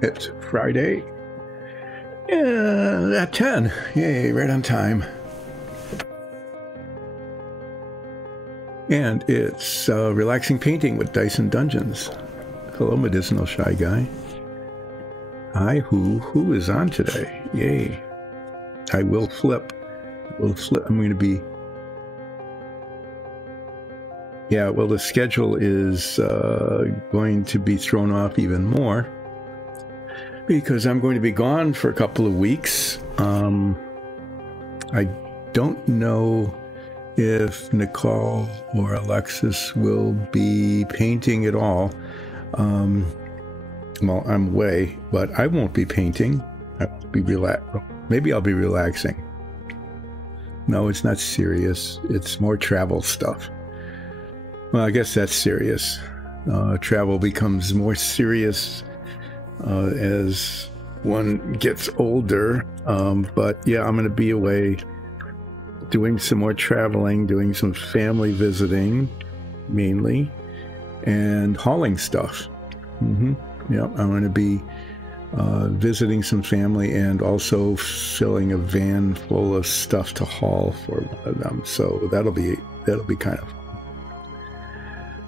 It's Friday. At 10. Yay, right on time. And it's relaxing painting with Dyson Dungeons. Hello, Medicinal Shy Guy. Hi, who is on today? Yay. I will flip. I'm going to be... Yeah, well, the schedule is going to be thrown off even more because I'm going to be gone for a couple of weeks. I don't know if Nicole or Alexis will be painting at all. Well, I'm away, but I won't be painting. I'll be Maybe I'll be relaxing. No, it's not serious. It's more travel stuff. Well, I guess that's serious. Travel becomes more serious as one gets older. But yeah, I'm going to be away doing some more traveling, doing some family visiting, mainly, and hauling stuff. Yeah, I'm going to be visiting some family and also filling a van full of stuff to haul for one of them. So that'll be kind of fun.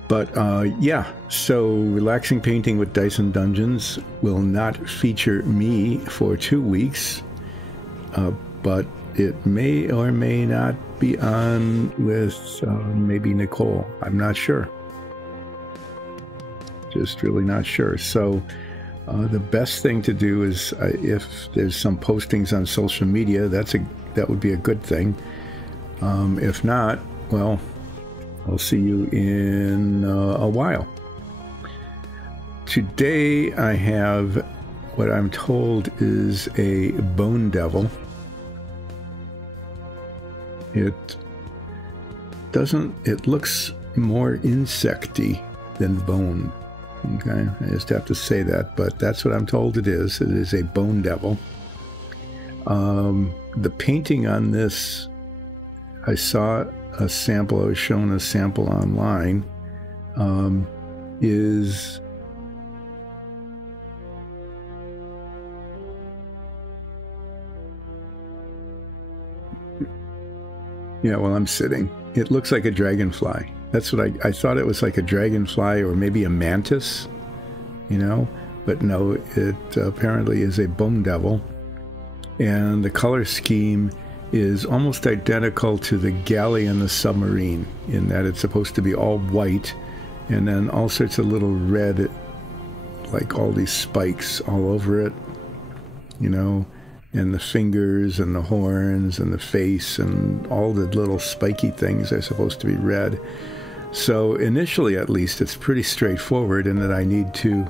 But yeah, so relaxing painting with Dyson Dungeons will not feature me for 2 weeks, but it may or may not be on with maybe Nicole. I'm not sure. Just really not sure. So the best thing to do is if there's some postings on social media, that would be a good thing. If not, well, I'll see you in a while. Today I have what I'm told is a bone devil. It looks more insecty than bone. Okay, I just have to say that, but that's what I'm told it is. It is a bone devil. The painting on this, I saw a sample, I was shown a sample online, is yeah, well, I'm sitting. It looks like a dragonfly. That's what I thought it was, like a dragonfly or maybe a mantis, you know, but no, it apparently is a bone devil. And the color scheme is almost identical to the galley and the submarine in that it's supposed to be all white and then all sorts of little red, like all these spikes all over it, you know, and the fingers and the horns and the face and all the little spiky things are supposed to be red. So initially, at least, it's pretty straightforward in that I need to...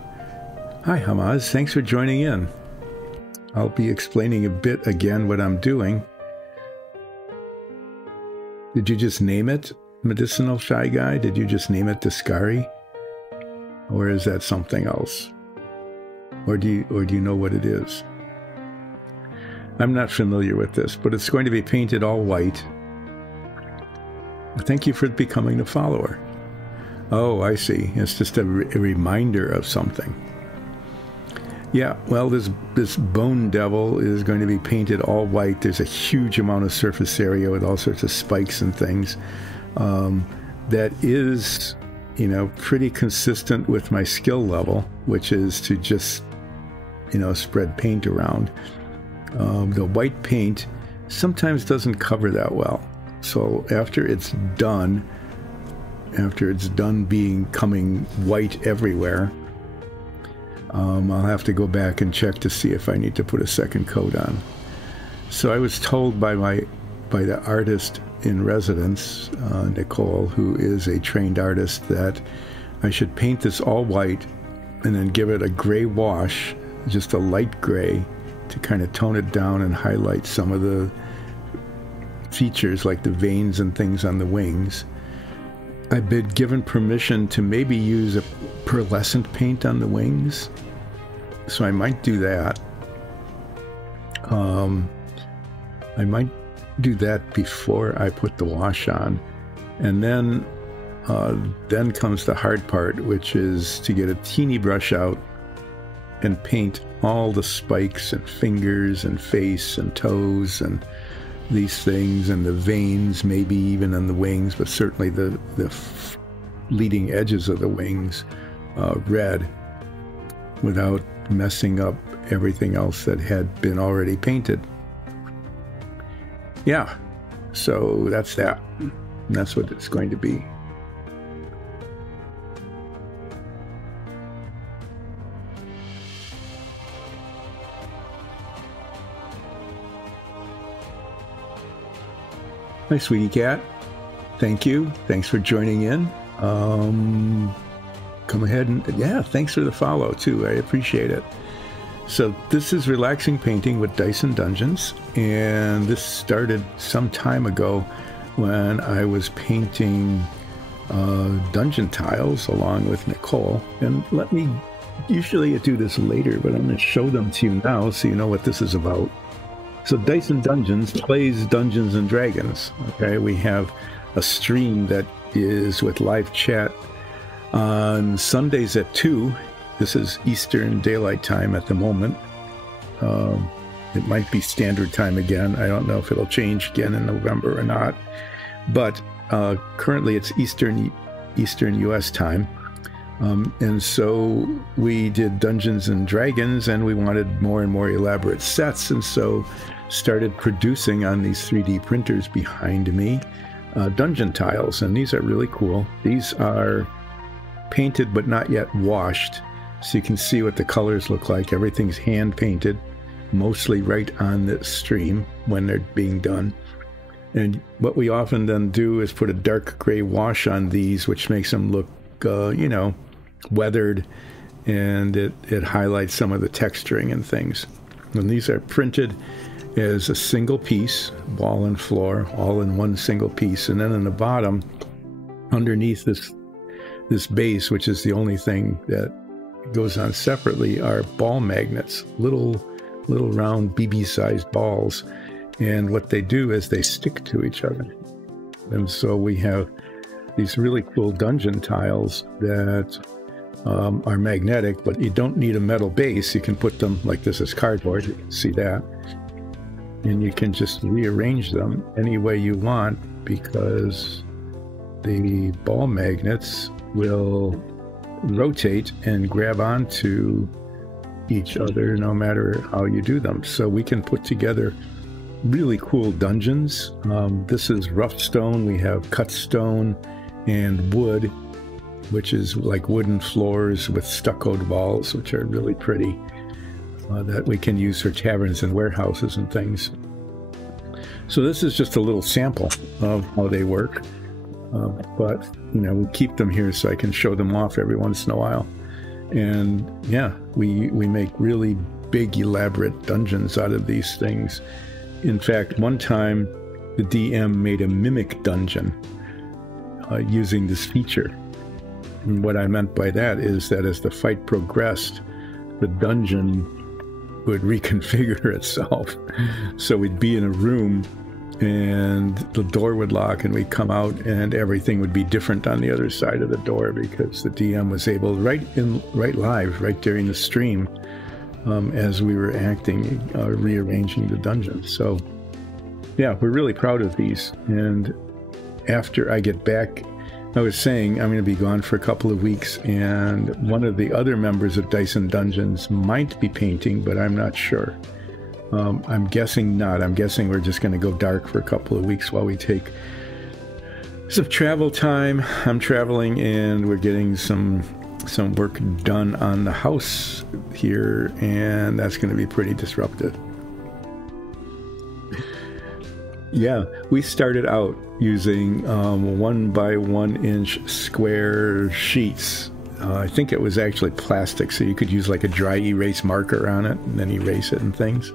Hi, Hamaz. Thanks for joining in. I'll be explaining a bit again what I'm doing. Did you just name it, Medicinal Shy Guy? Did you just name it Discari? Or is that something else? Or do you know what it is? I'm not familiar with this, but it's going to be painted all white. Thank you for becoming a follower. Oh, I see. It's just a reminder of something. Yeah, well, this bone devil is going to be painted all white. There's a huge amount of surface area with all sorts of spikes and things. That is, you know, pretty consistent with my skill level, which is to just, you know, spread paint around. The white paint sometimes doesn't cover that well. So after it's done coming white everywhere, I'll have to go back and check to see if I need to put a second coat on. So I was told by the artist in residence, Nicole, who is a trained artist, that I should paint this all white and then give it a gray wash, just a light gray, to kind of tone it down and highlight some of the features like the veins and things on the wings. I've been given permission to maybe use a pearlescent paint on the wings, so I might do that. I might do that before I put the wash on, and then comes the hard part, which is to get a teeny brush out and paint all the spikes and fingers and face and toes and these things and the veins, maybe even on the wings, but certainly the leading edges of the wings red, without messing up everything else that had been already painted. Yeah, so that's that. And that's what it's going to be. Hi, sweetie cat. Thank you. Thanks for joining in. Come ahead and, yeah, thanks for the follow, too. I appreciate it. So this is Relaxing Painting with Dyson Dungeons, and this started some time ago when I was painting dungeon tiles along with Nicole. And usually I do this later, but I'm going to show them to you now so you know what this is about. So Dyson Dungeons plays Dungeons and Dragons. Okay, we have a stream that is with live chat on Sundays at 2. This is Eastern Daylight Time at the moment. It might be Standard Time again. I don't know if it'll change again in November or not. But currently it's Eastern US time. And so we did Dungeons and Dragons, and we wanted more and more elaborate sets, and so started producing on these 3D printers behind me dungeon tiles, and these are really cool. These are painted but not yet washed, so you can see what the colors look like. Everything's hand painted, mostly right on the stream when they're being done. And what we often then do is put a dark gray wash on these, which makes them look, you know, weathered, and it highlights some of the texturing and things. And these are printed as a single piece, wall and floor, all in one single piece. And then in the bottom, underneath this base, which is the only thing that goes on separately, are ball magnets, little round BB-sized balls. And what they do is they stick to each other. And so we have these really cool dungeon tiles that are magnetic, but you don't need a metal base. You can put them, like this is cardboard, you can see that. And you can just rearrange them any way you want, because the ball magnets will rotate and grab onto each other no matter how you do them. So we can put together really cool dungeons. This is rough stone. We have cut stone and wood, which is like wooden floors with stuccoed walls, which are really pretty, that we can use for taverns and warehouses and things. So this is just a little sample of how they work, but you know, we keep them here so I can show them off every once in a while. And yeah, we make really big, elaborate dungeons out of these things. In fact, one time the DM made a mimic dungeon using this feature. And what I meant by that is that as the fight progressed, the dungeon would reconfigure itself. So we'd be in a room and the door would lock and we'd come out and everything would be different on the other side of the door, because the DM was able, right live, right during the stream, as we were acting, rearranging the dungeon. So yeah, we're really proud of these. And after I get back, I was saying I'm going to be gone for a couple of weeks, and one of the other members of Dyson Dungeons might be painting, but I'm not sure. I'm guessing not. I'm guessing we're just going to go dark for a couple of weeks while we take some travel time. I'm traveling, and we're getting some work done on the house here, and that's going to be pretty disruptive. Yeah, we started out using 1 by 1 inch square sheets. I think it was actually plastic, so you could use like a dry erase marker on it and then erase it and things.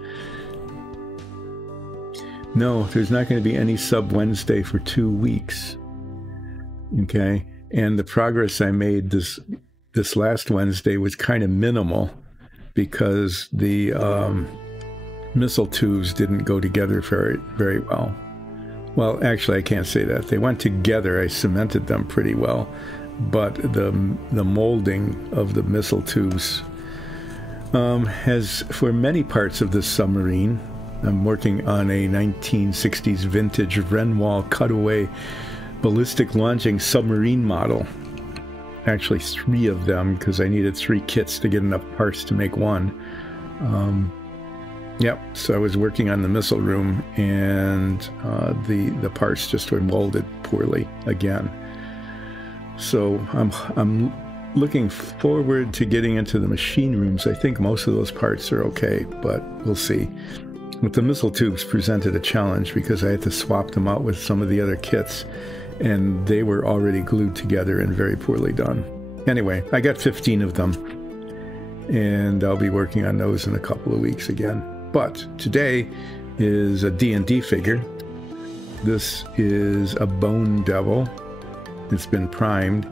No, there's not going to be any Sub Wednesday for 2 weeks. Okay, and the progress I made this last Wednesday was kind of minimal, because the mistletoes didn't go together very well. Well, actually, I can't say that. They went together. I cemented them pretty well, but the molding of the mistletoes As for many parts of this submarine, I'm working on a 1960s vintage Renwall cutaway ballistic launching submarine model. Actually 3 of them, because I needed 3 kits to get enough parts to make one. Yep, so I was working on the missile room, and the parts just were molded poorly again. So I'm looking forward to getting into the machine rooms. I think most of those parts are okay, but we'll see. But the missile tubes presented a challenge because I had to swap them out with some of the other kits, and they were already glued together and very poorly done. Anyway, I got 15 of them, and I'll be working on those in a couple of weeks again. But today is a D&D figure. This is a Bone Devil. It's been primed,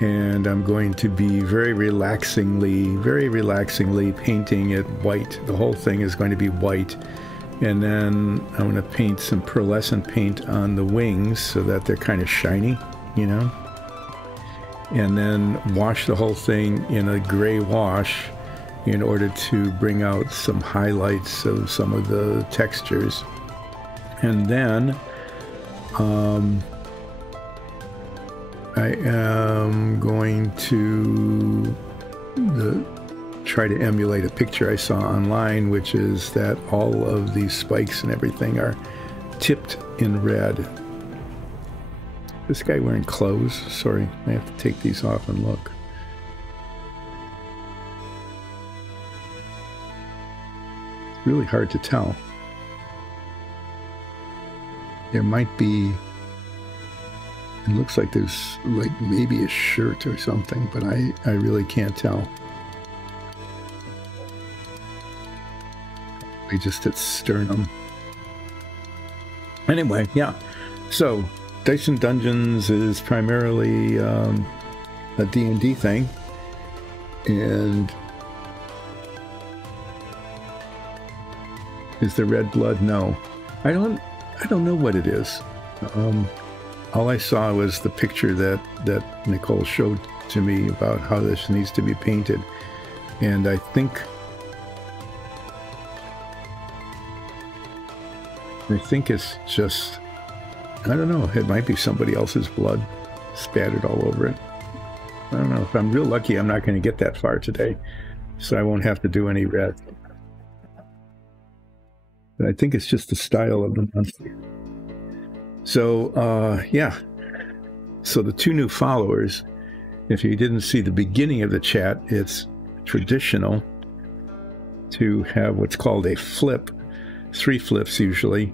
and I'm going to be very relaxingly painting it white. The whole thing is going to be white, and then I'm going to paint some pearlescent paint on the wings so that they're kind of shiny, you know, and then wash the whole thing in a gray wash in order to bring out some highlights of some of the textures. And then I am going to try to emulate a picture I saw online, which is that all of these spikes and everything are tipped in red. This guy wearing clothes? Sorry, I have to take these off and look. It's really hard to tell. There might be, it looks like there's like maybe a shirt or something, but I really can't tell. We just hit sternum. Anyway, yeah. So Dice and Dungeons is primarily a D&D thing, and is there red blood? No, I don't know what it is. All I saw was the picture that Nicole showed to me about how this needs to be painted, and I think it's just, I don't know, it might be somebody else's blood spattered all over it. I don't know. If I'm real lucky, I'm not going to get that far today, so I won't have to do any red. But I think it's just the style of the monster. So, yeah. So the 2 new followers, if you didn't see the beginning of the chat, it's traditional to have what's called a flip, 3 flips usually,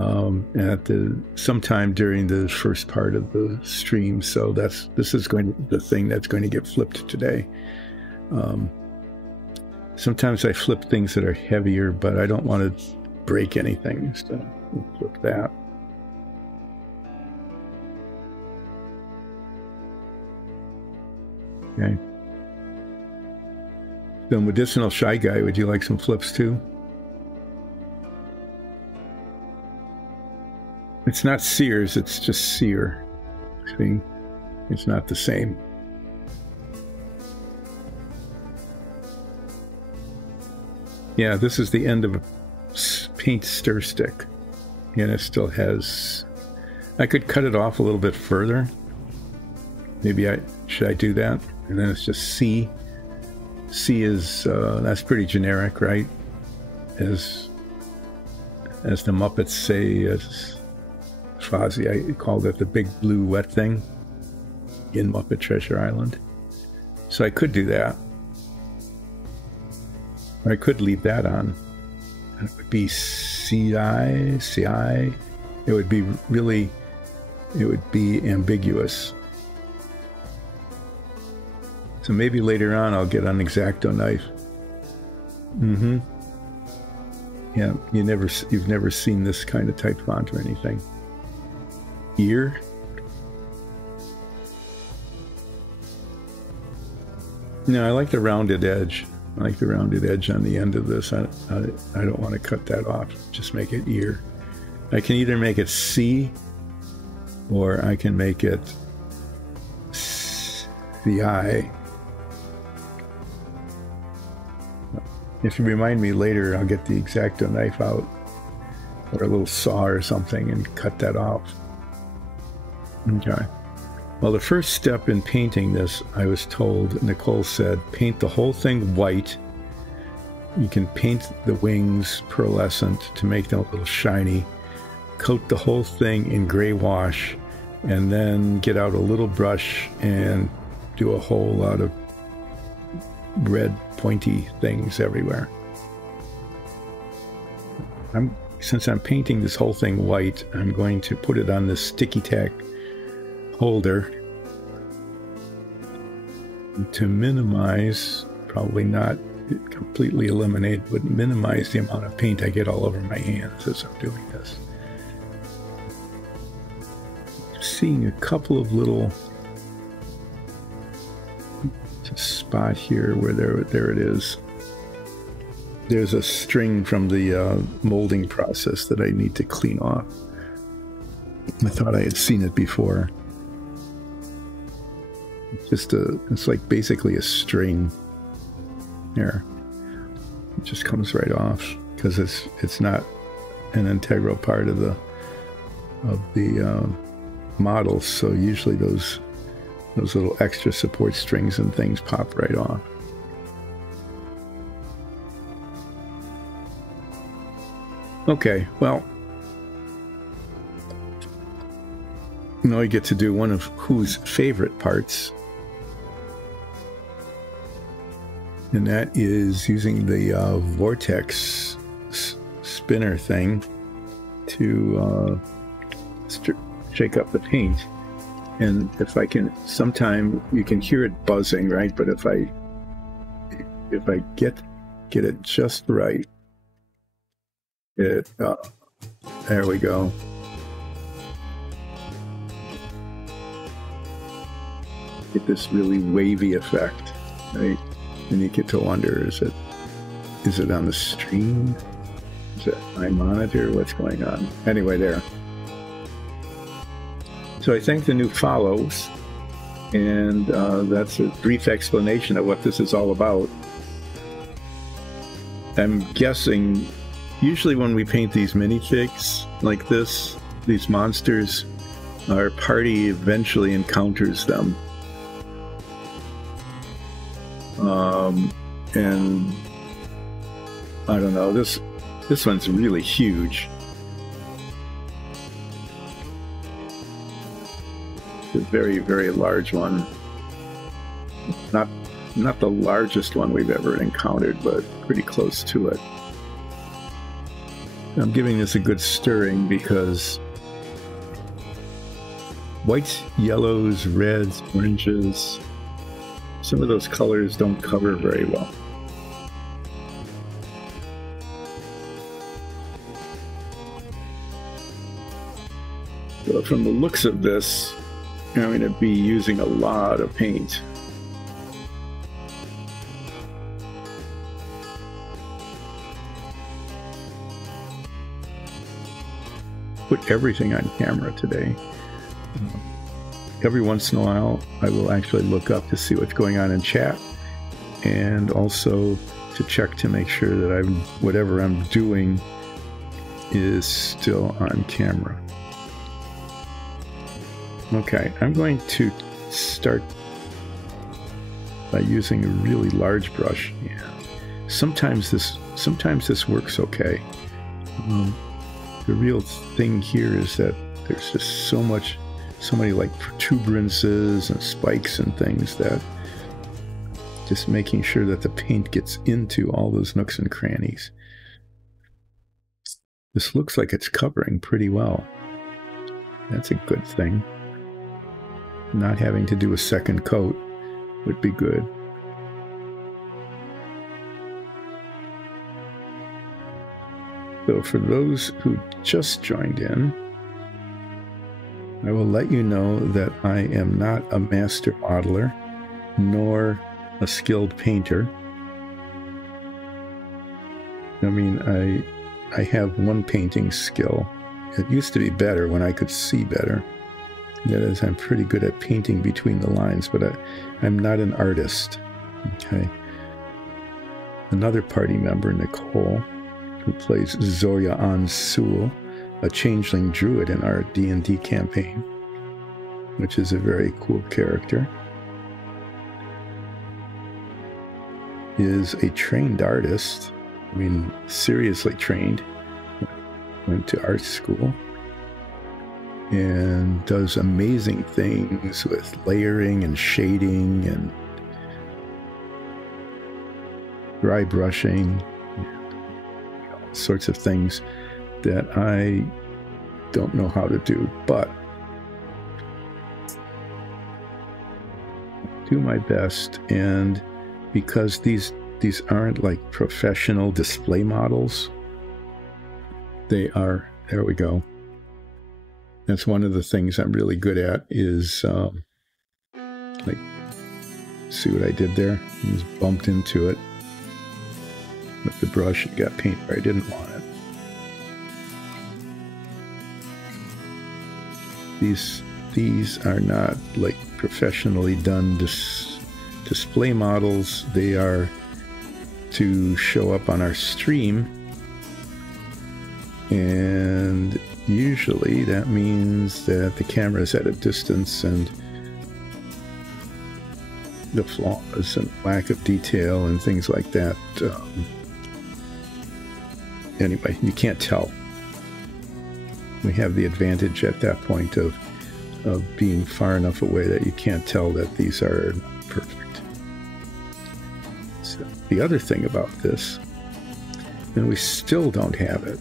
at sometime during the first part of the stream. So this is going to be the thing that's going to get flipped today. Sometimes I flip things that are heavier, but I don't want to break anything, so we'll flip that. Okay. So Medicinal Shy Guy, would you like some flips too? It's not Sears, it's just Sear. See? It's not the same. Yeah, this is the end of a paint stir stick. And it still has... I could cut it off a little bit further. Maybe should I do that? And then it's just C. C is, that's pretty generic, right? As the Muppets say, as Fozzie, I called it the big blue wet thing in Muppet Treasure Island. So I could do that. Or I could leave that on. And it would be CI. It would be really, it would be ambiguous. So maybe later on I'll get an X-Acto knife. Mm-hmm. Yeah, you've never seen this kind of type font or anything. Ear. No, I like the rounded edge. I like the rounded edge on the end of this. I don't want to cut that off. Just make it ear. I can either make it C, or I can make it CI. If you remind me later, I'll get the X-Acto knife out, or a little saw or something, and cut that off. Okay. Well, the first step in painting this, I was told, Nicole said, paint the whole thing white. You can paint the wings pearlescent to make them a little shiny. Coat the whole thing in gray wash, and then get out a little brush and do a whole lot of red pointy things everywhere. Since I'm painting this whole thing white, I'm going to put it on this sticky tack holder to minimize, probably not completely eliminate, but minimize the amount of paint I get all over my hands as I'm doing this. Seeing a couple of little spot here where there it is. There's a string from the molding process that I need to clean off. I thought I had seen it before. It's like basically a string there. It just comes right off because it's not an integral part of the models. So usually those little extra support strings and things pop right off. Okay, well, now I get to do one of Who's favorite parts, and that is using the vortex spinner thing to shake up the paint. And if I can, sometime you can hear it buzzing, right? But if I get it just right, there we go. Get this really wavy effect, right? And you get to wonder, is it on the stream? Is it my monitor? What's going on? Anyway, there. So I think the new follows, and that's a brief explanation of what this is all about. I'm guessing, usually when we paint these minifigs like this, these monsters, our party eventually encounters them. And I don't know, this one's really huge. A very, very large one. Not the largest one we've ever encountered, but pretty close to it. I'm giving this a good stirring because whites, yellows, reds, oranges, some of those colors don't cover very well. So from the looks of this, I'm going to be using a lot of paint. Put everything on camera today. Every once in a while, I will actually look up to see what's going on in chat, and also to check to make sure that whatever I'm doing is still on camera. Okay, I'm going to start by using a really large brush. Yeah. Sometimes this works okay. The real thing here is that there's just so many like protuberances and spikes and things that just making sure that the paint gets into all those nooks and crannies. This looks like it's covering pretty well. That's a good thing. Not having to do a second coat would be good. So for those who just joined in, I will let you know that I am not a master modeler, nor a skilled painter. I mean, I have one painting skill. It used to be better when I could see better. That is, I'm pretty good at painting between the lines, but I'm not an artist. Okay. another party member, Nicole, who plays Zoya Ansul, a changeling druid in our D&D campaign, which is a very cool character, is a trained artist. I mean, seriously trained. Went to art school and does amazing things with layering and shading and dry brushing, all sorts of things that I don't know how to do, but do my best. And because these aren't like professional display models, they are, there we go. That's one of the things I'm really good at is, like, see what I did there? I just bumped into it with the brush and got paint where I didn't want it. These are not like professionally done display models. They are to show up on our stream, and usually that means that the camera is at a distance and the flaws and lack of detail and things like that. Anyway, you can't tell. We have the advantage at that point of being far enough away that you can't tell that these are perfect. So the other thing about this, and we still don't have it,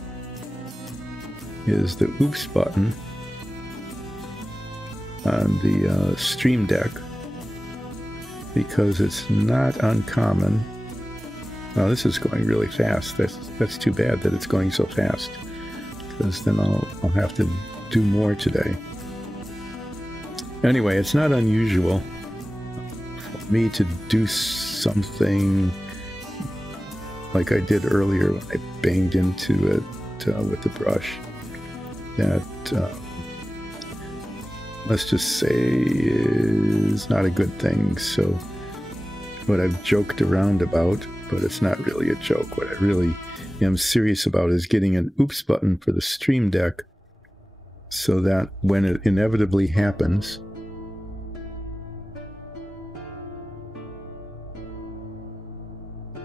is the oops button on the Stream Deck, because it's not uncommon. Now this is going really fast. That's too bad that it's going so fast, because then I'll have to do more today. Anyway, it's not unusual for me to do something like I did earlier when I banged into it with the brush. That, let's just say, is not a good thing. So what I've joked around about, but it's not really a joke. What I really am serious about is getting an oops button for the Stream Deck, so that when it inevitably happens,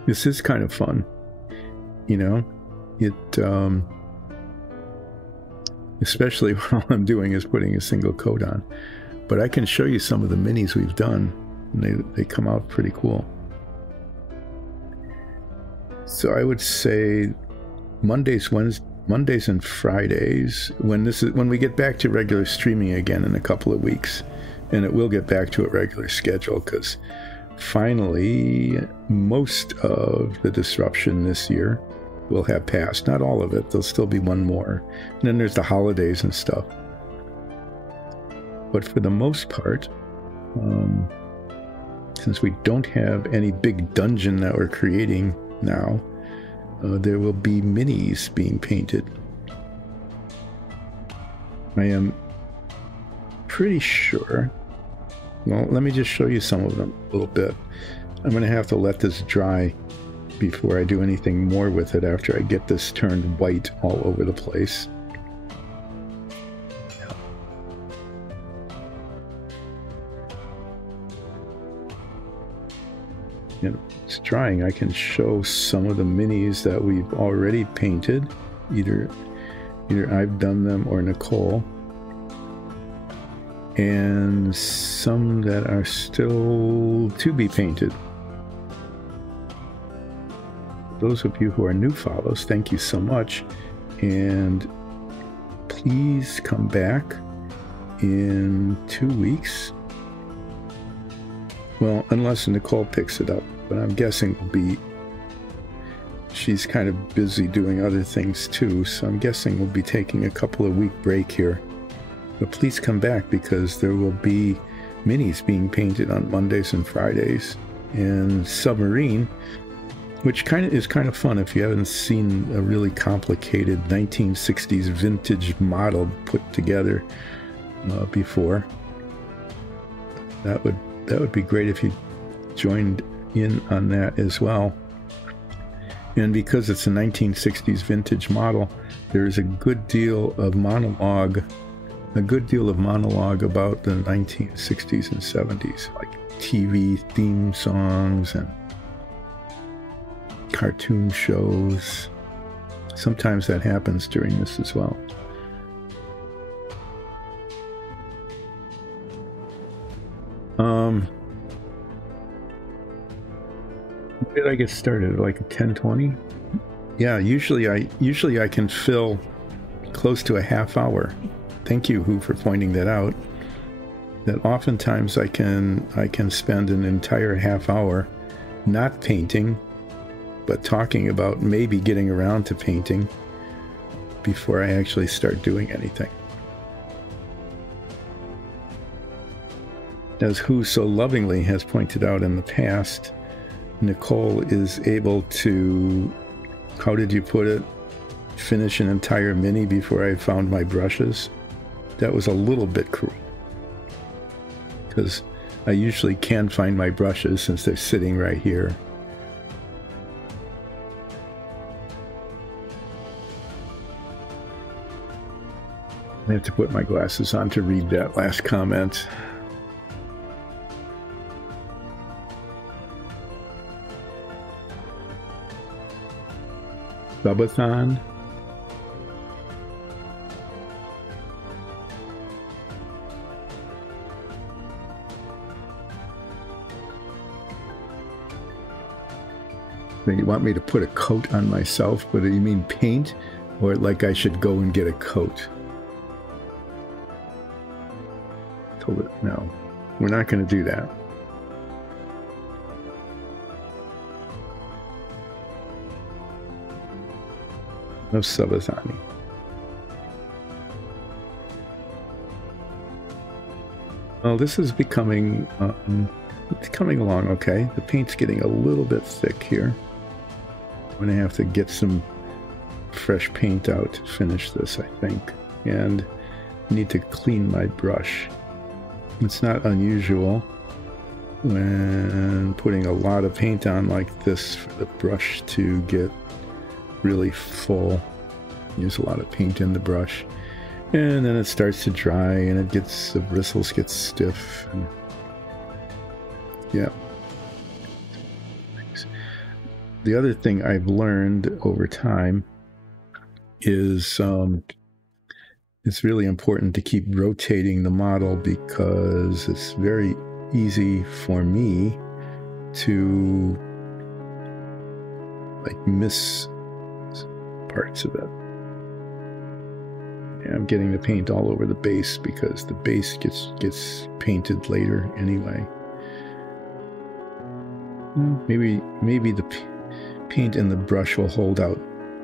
this is kind of fun, you know, especially when all I'm doing is putting a single coat on. But I can show you some of the minis we've done, and they come out pretty cool. So I would say Mondays and Fridays, when we get back to regular streaming again in a couple of weeks, and it will get back to a regular schedule, because finally most of the disruption this year will have passed. Not all of it. There'll still be one more. And then there's the holidays and stuff. But for the most part, since we don't have any big dungeon that we're creating now, there will be minis being painted. I am pretty sure. Well, let me just show you some of them a little bit. I'm going to have to let this dry before I do anything more with it after I get this turned white all over the place. And it's drying. I can show some of the minis that we've already painted. Either I've done them or Nicole. And some that are still to be painted. Those of you who are new follows, thank you so much. And please come back in 2 weeks. Well, unless Nicole picks it up, but I'm guessing she's kind of busy doing other things too, so I'm guessing we'll be taking a couple of week break here. But please come back, because there will be minis being painted on Mondays and Fridays. And Submarine, which is kind of fun if you haven't seen a really complicated 1960s vintage model put together before. That would be great if you joined in on that as well. And because it's a 1960s vintage model, there's a good deal of monologue about the 1960s and 70s, like TV theme songs and cartoon shows. Sometimes that happens during this as well. When did I get started? Like 10:20? Yeah, usually I can fill close to a half hour. Thank you, Who, for pointing that out. That oftentimes I can spend an entire half hour not painting, but talking about maybe getting around to painting before I actually start doing anything. As Who so lovingly has pointed out in the past, Nicole is able to, how did you put it, finish an entire mini before I found my brushes. That was a little bit cruel, because I usually can find my brushes since they're sitting right here. I have to put my glasses on to read that last comment. Subathon. You want me to put a coat on myself, but do you mean paint, or like I should go and get a coat? No, we're not going to do that. No Subathani. Well, this is becoming, it's coming along okay. The paint's getting a little bit thick here. I'm going to have to get some fresh paint out to finish this, I think. And I need to clean my brush. It's not unusual when putting a lot of paint on like this for the brush to get really full. Use a lot of paint in the brush. And then it starts to dry and it gets, the bristles get stiff. And yeah. The other thing I've learned over time is it's really important to keep rotating the model, because it's very easy for me to like miss parts of it. Yeah, I'm getting the paint all over the base because the base gets painted later anyway. Maybe the paint in the brush will hold out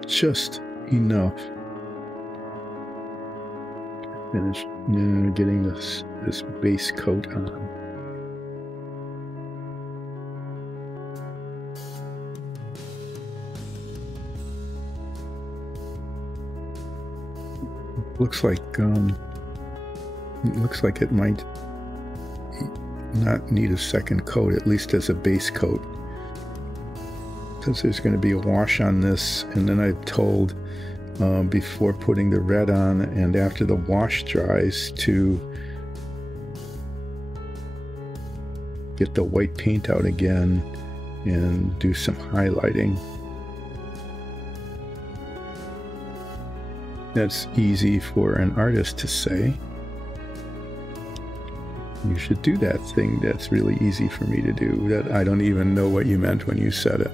just enough. Finish getting this base coat on. Looks like it might not need a second coat, at least as a base coat, because there's going to be a wash on this, and then I've told before putting the red on and after the wash dries to get the white paint out again and do some highlighting. That's easy for an artist to say. You should do that thing that's really easy for me to do, that I don't even know what you meant when you said it.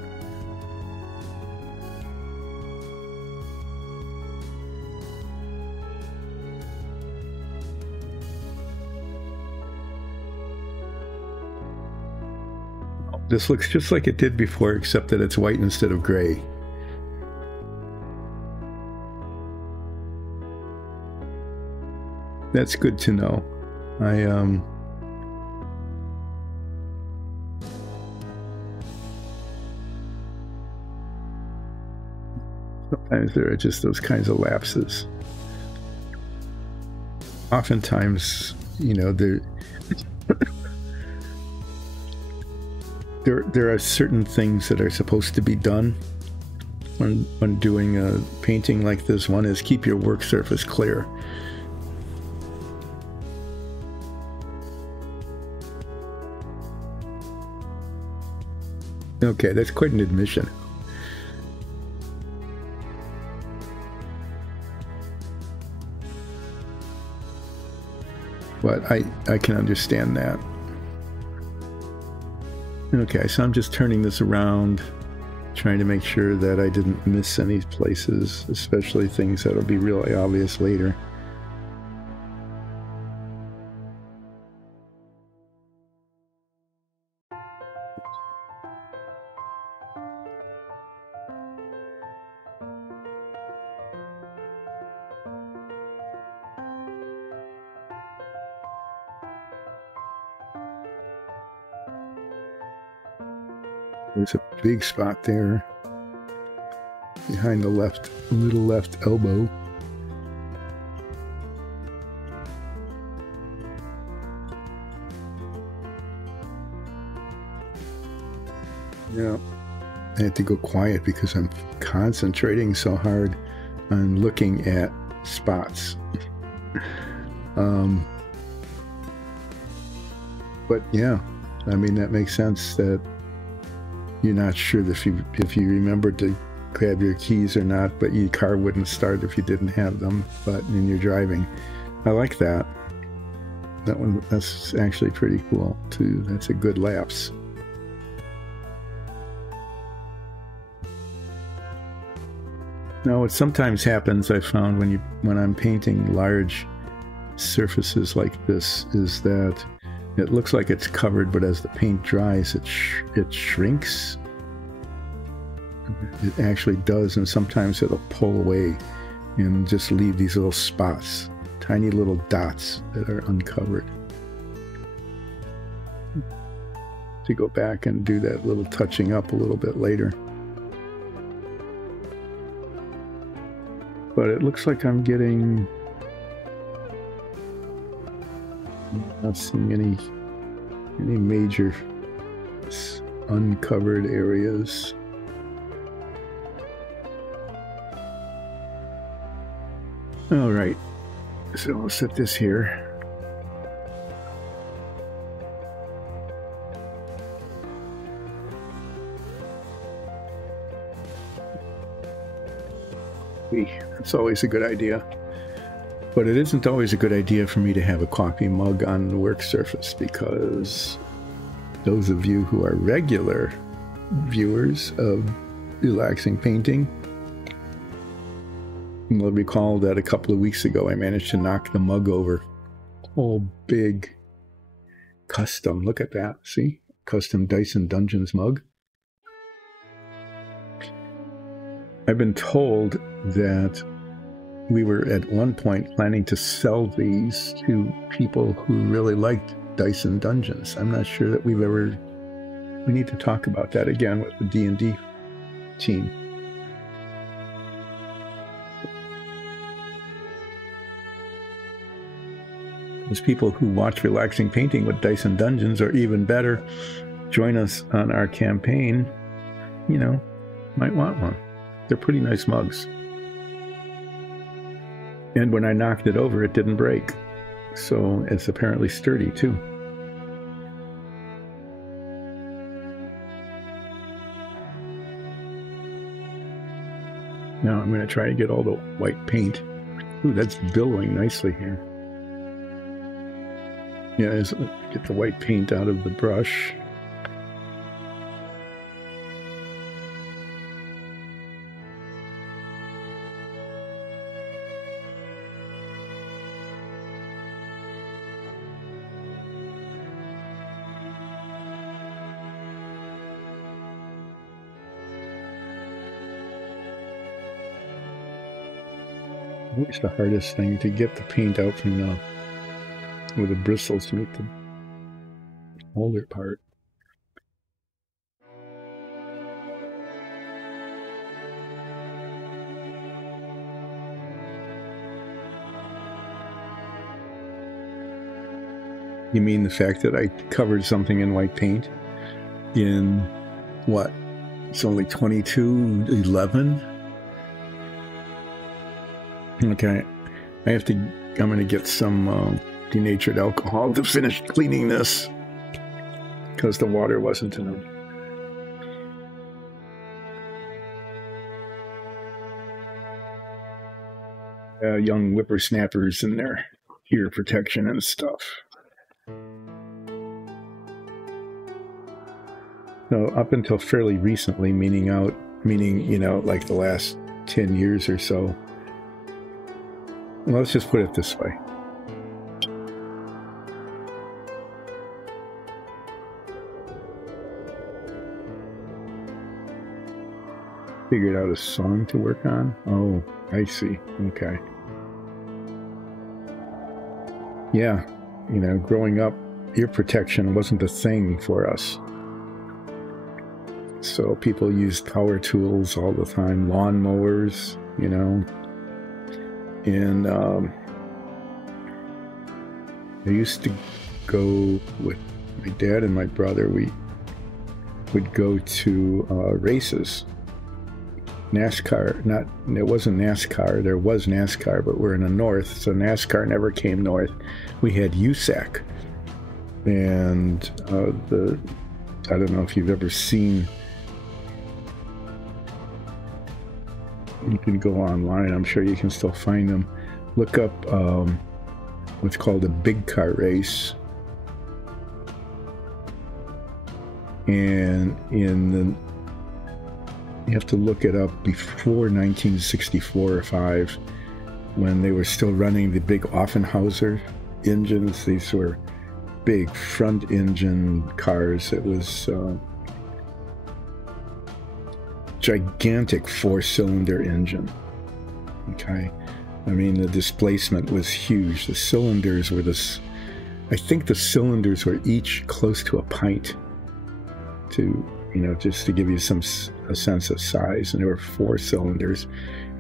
This looks just like it did before, except that it's white instead of gray. That's good to know. Sometimes there are just those kinds of lapses. Oftentimes, you know, there are certain things that are supposed to be done, when doing a painting like this one is keep your work surface clear. Okay, that's quite an admission. But I can understand that. Okay, so I'm just turning this around, trying to make sure that I didn't miss any places, especially things that'll be really obvious later. There's a big spot there behind the little left elbow. Yeah, I had to go quiet because I'm concentrating so hard on looking at spots. But yeah, I mean, that makes sense that you're not sure if you remembered to grab your keys or not, but your car wouldn't start if you didn't have them, but when you're driving. I like that. That's actually pretty cool too. That's a good lapse. Now, what sometimes happens, I found when I'm painting large surfaces like this, is that it looks like it's covered, but as the paint dries, it shrinks. It actually does, and sometimes it'll pull away and just leave these little spots, tiny little dots that are uncovered. To go back and do that little touching up a little bit later. But it looks like I'm getting... I'm not seeing any major uncovered areas. All right, so I'll set this here. That's always a good idea. But it isn't always a good idea for me to have a coffee mug on the work surface, because those of you who are regular viewers of Relaxing Painting will recall that a couple of weeks ago I managed to knock the mug over. Oh, big custom. Look at that. See? Custom Dyson Dungeons mug. I've been told that we were at one point planning to sell these to people who really liked Dyson Dungeons. I'm not sure that we need to talk about that again with the D&D team. Those people who watch Relaxing Painting with Dyson Dungeons, or even better, join us on our campaign, might want one. They're pretty nice mugs. And when I knocked it over, it didn't break. So it's apparently sturdy too. Now I'm going to try to get all the white paint. Ooh, that's billowing nicely here. Yeah, get the white paint out of the brush. Always the hardest thing to get the paint out from with the bristles to make the older part. You mean the fact that I covered something in white paint in what? It's only 22:11. Okay, I'm going to get some denatured alcohol to finish cleaning this because the water wasn't enough. Young whippersnappers in their ear protection and stuff. So up until fairly recently, meaning you know, like the last 10 years or so. Well, let's just put it this way. Figured out a song to work on. Oh, I see. Okay. Yeah, you know, growing up, ear protection wasn't a thing for us. So people used power tools all the time, lawnmowers, you know. And I used to go with my dad and my brother. We would go to races. NASCAR, it wasn't NASCAR, there was NASCAR, but we're in the north, so NASCAR never came north. We had USAC, and I don't know if you've ever seen, you can go online, I'm sure you can still find them. Look up what's called a big car race, and you have to look it up before 1964 or 5, when they were still running the big Offenhauser engines. These were big front engine cars. It was gigantic 4-cylinder engine. Okay, I mean, the displacement was huge. The cylinders were I think the cylinders were each close to a pint, to, you know, just to give you a sense of size. And there were 4 cylinders,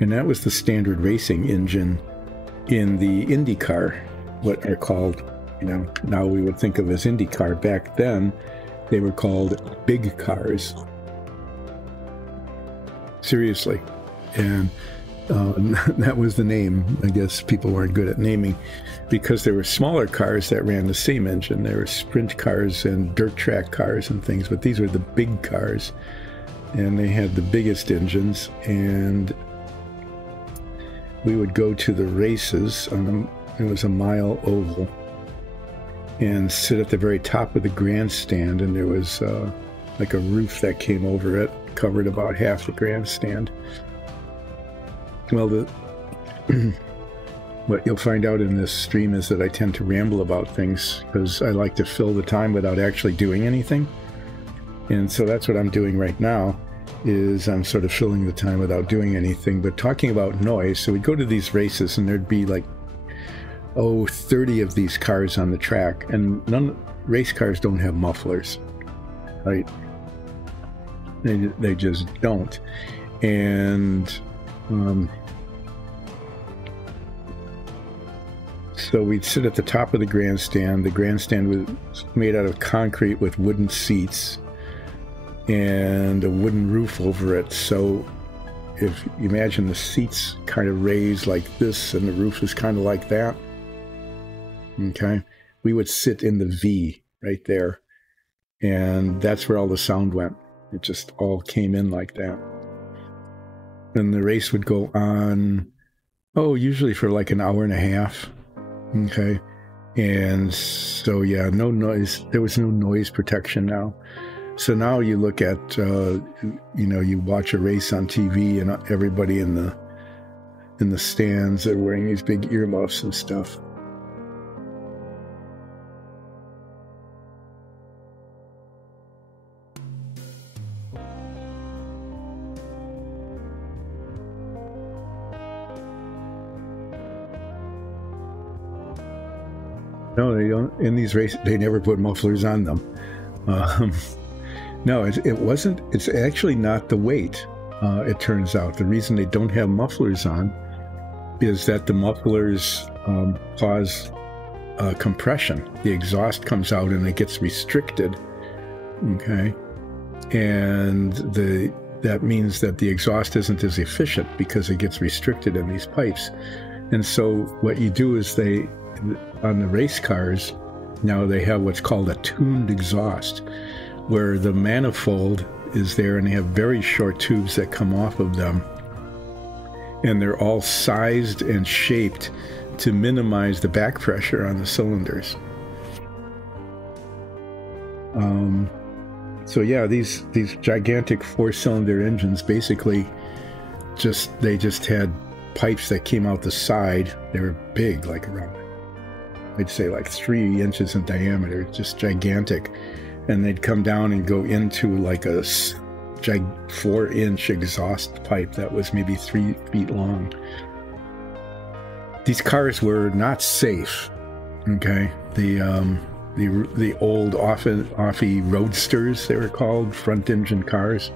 and that was the standard racing engine in the IndyCar, what are called, you know, now we would think of as IndyCar. Back then, they were called big cars. Seriously. And that was the name. I guess people weren't good at naming, because there were smaller cars that ran the same engine. There were sprint cars and dirt track cars and things, but these were the big cars, and they had the biggest engines. And we would go to the races it was a mile oval, and sit at the very top of the grandstand, and there was like a roof that came over it, covered about half the grandstand. Well, what you'll find out in this stream is that I tend to ramble about things because I like to fill the time without actually doing anything. And so that's what I'm doing right now, is I'm sort of filling the time without doing anything, but talking about noise. So we'd go to these races, and there'd be like, 30 of these cars on the track, and race cars don't have mufflers, right? They just don't. And so we'd sit at the top of the grandstand. The grandstand was made out of concrete with wooden seats and a wooden roof over it. So if you imagine the seats kind of raised like this and the roof is kind of like that, okay, we would sit in the V right there, and that's where all the sound went. It just all came in like that. And the race would go on, usually for like an hour and a half. Okay. And so, yeah, no noise. There was no noise protection now. So now you look at, you watch a race on TV, and everybody in the stands are wearing these big earmuffs and stuff. No, they don't. In these races, they never put mufflers on them. No, it wasn't. It's actually not the weight. It turns out the reason they don't have mufflers on is that the mufflers cause compression. The exhaust comes out and it gets restricted. Okay, and that means that the exhaust isn't as efficient because it gets restricted in these pipes. And so what you do is on the race cars, now they have what's called a tuned exhaust, where the manifold is there and they have very short tubes that come off of them. And they're all sized and shaped to minimize the back pressure on the cylinders. So yeah, these gigantic 4-cylinder engines basically they just had pipes that came out the side. They were big, like around, I'd say like 3 inches in diameter, just gigantic. And they'd come down and go into like a 4-inch exhaust pipe that was maybe 3 feet long. These cars were not safe. Okay, the old Offie Roadsters, they were called, front engine cars.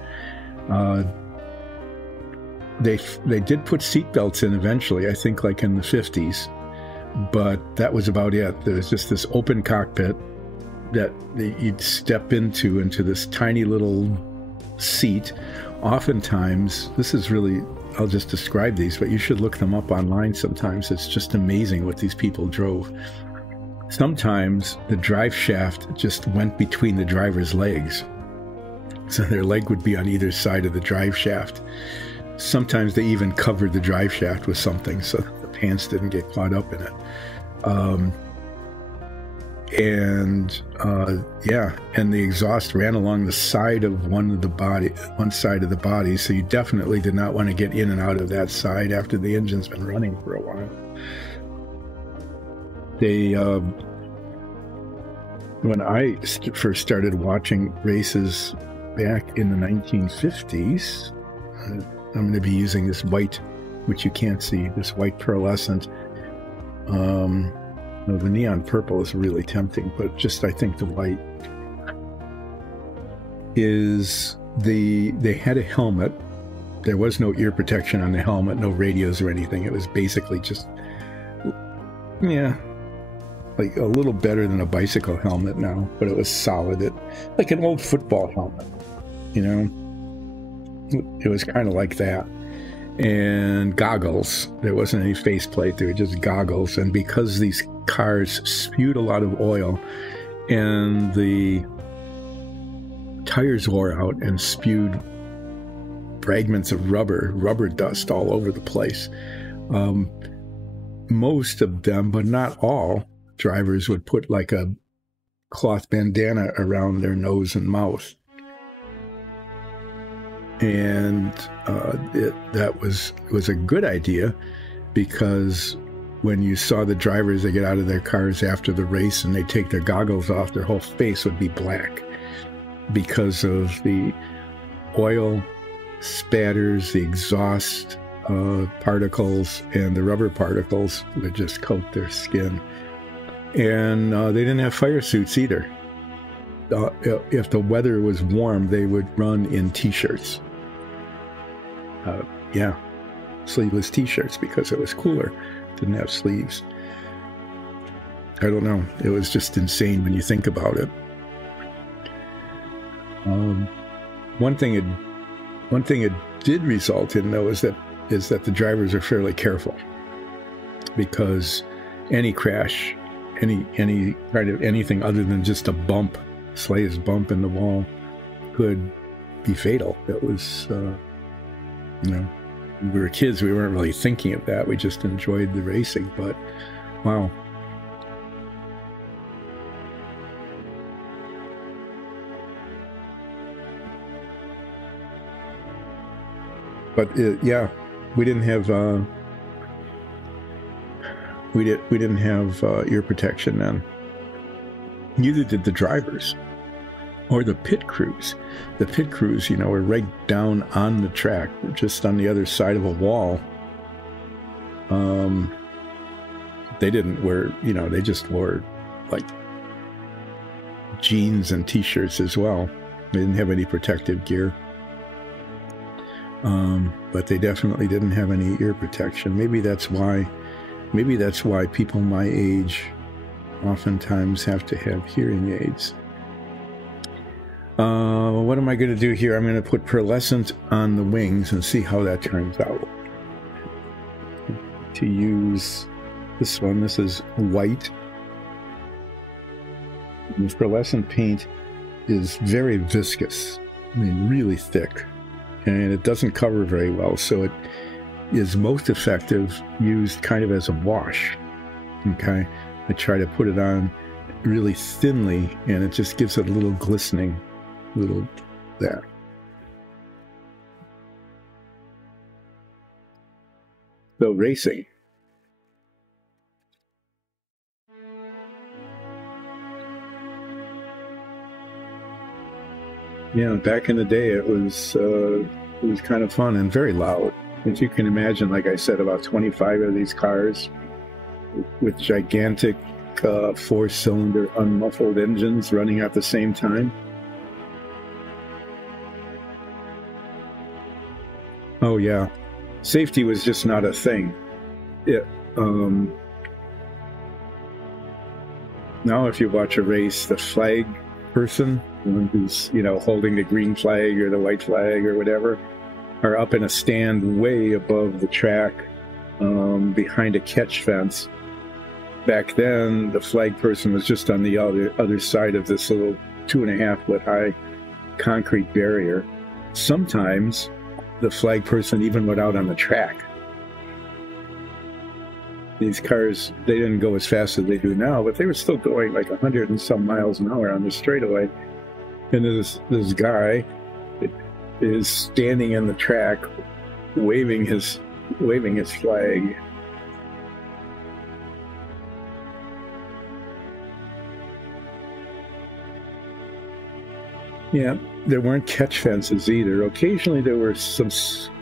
They did put seatbelts in eventually, I think like in the 50s, but that was about it. There was just this open cockpit that you'd step into this tiny little seat. Oftentimes, this is really, I'll just describe these, but you should look them up online sometimes. It's just amazing what these people drove. Sometimes the drive shaft just went between the driver's legs. So their leg would be on either side of the drive shaft. Sometimes they even covered the drive shaft with something so the pants didn't get caught up in it. And the exhaust ran along the side of one side of the body, so you definitely did not want to get in and out of that side after the engine's been running for a while. When I first started watching races back in the 1950s, I'm going to be using this white, which you can't see, this white pearlescent. The neon purple is really tempting, but just I think the white is they had a helmet. There was no ear protection on the helmet, no radios or anything. It was basically just, like a little better than a bicycle helmet now, but it was solid. Like an old football helmet, It was kind of like that. And goggles. There wasn't any faceplate. They were just goggles. And because these cars spewed a lot of oil and the tires wore out and spewed fragments of rubber dust all over the place, most of them, but not all, drivers would put like a cloth bandana around their nose and mouth. And that was a good idea, because when you saw the drivers, they get out of their cars after the race and they take their goggles off, their whole face would be black because of the oil spatters, the exhaust particles, and the rubber particles would just coat their skin. And they didn't have fire suits either. If the weather was warm, they would run in t-shirts. Sleeveless t-shirts, because it was cooler. Didn't have sleeves. I don't know. It was just insane when you think about it. One thing it did result in, though, is that the drivers are fairly careful, because any crash, any kind of anything other than just a bump, slightest bump in the wall, could be fatal. It was, when we were kids, we weren't really thinking of that. We just enjoyed the racing, but wow. But we didn't have ear protection then. Neither did the drivers or the pit crews. The pit crews, were right down on the track, just on the other side of a wall. They didn't wear, they just wore like jeans and t-shirts as well. They didn't have any protective gear. But they definitely didn't have any ear protection. Maybe that's why people my age oftentimes have to have hearing aids. What am I going to do here? I'm going to put pearlescent on the wings and see how that turns out. To use this one, this is white. This pearlescent paint is very viscous, I mean really thick, and it doesn't cover very well, so it is most effective used kind of as a wash. Okay, I try to put it on really thinly, and it just gives it a little glistening, little there. So racing. Yeah, back in the day, it was kind of fun and very loud. As you can imagine, like I said, about 25 of these cars with gigantic four-cylinder unmuffled engines running at the same time. Oh yeah, safety was just not a thing. Now if you watch a race, the flag person, the one who's, you know, holding the green flag or the white flag or whatever, are up in a stand way above the track, behind a catch fence. Back then, the flag person was just on the other side of this little 2.5 foot high concrete barrier. Sometimes the flag person even went out on the track. These cars, they didn't go as fast as they do now, but they were still going like 100 and some miles an hour on the straightaway. And this guy is standing in the track, waving his flag. Yeah, there weren't catch fences either. Occasionally there were some,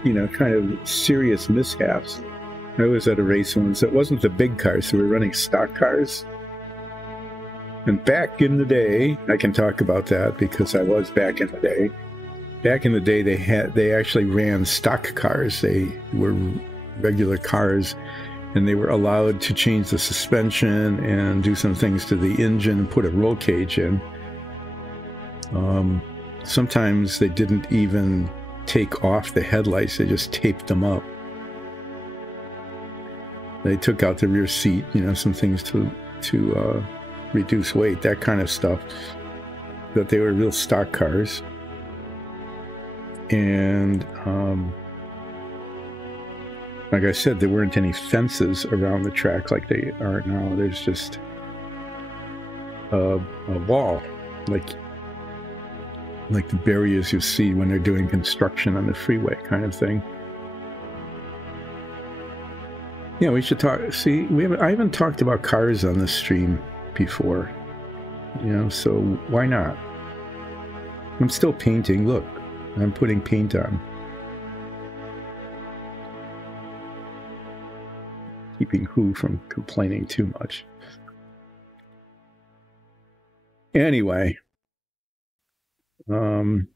you know, kind of serious mishaps. I was at a race once. It wasn't the big cars, so we were running stock cars. And back in the day, I can talk about that because I was back in the day. Back in the day, they actually ran stock cars. They were regular cars, and they were allowed to change the suspension and do some things to the engine and put a roll cage in. Sometimes they didn't even take off the headlights, they just taped them up. They took out the rear seat, you know, some things to reduce weight, that kind of stuff. But they were real stock cars. And like I said, there weren't any fences around the track like they are now. There's just a wall, like the barriers you see when they're doing construction on the freeway kind of thing. Yeah, we should talk. See, I haven't talked about cars on this stream before, you know, so why not? I'm still painting. Look, I'm putting paint on. Keeping Who from complaining too much. Anyway, one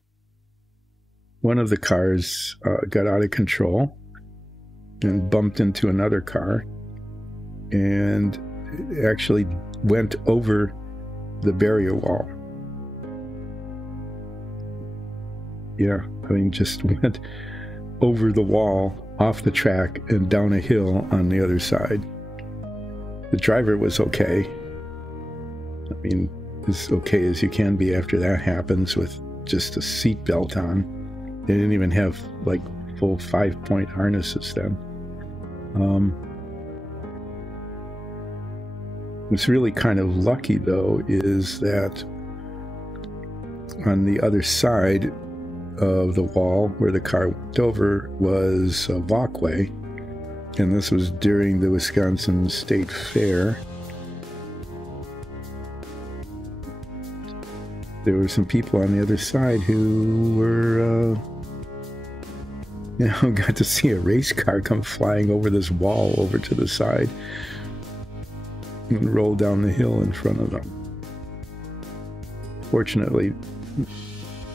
of the cars got out of control and bumped into another car and actually went over the barrier wall. Yeah, I mean, just went over the wall, off the track, and down a hill on the other side. The driver was okay. I mean, as okay as you can be after that happens with just a seatbelt on. They didn't even have like full 5-point harnesses then. What's really kind of lucky though is that on the other side of the wall where the car went over was a walkway, and this was during the Wisconsin State Fair. There were some people on the other side who were you know, got to see a race car come flying over this wall over to the side and roll down the hill in front of them. Fortunately,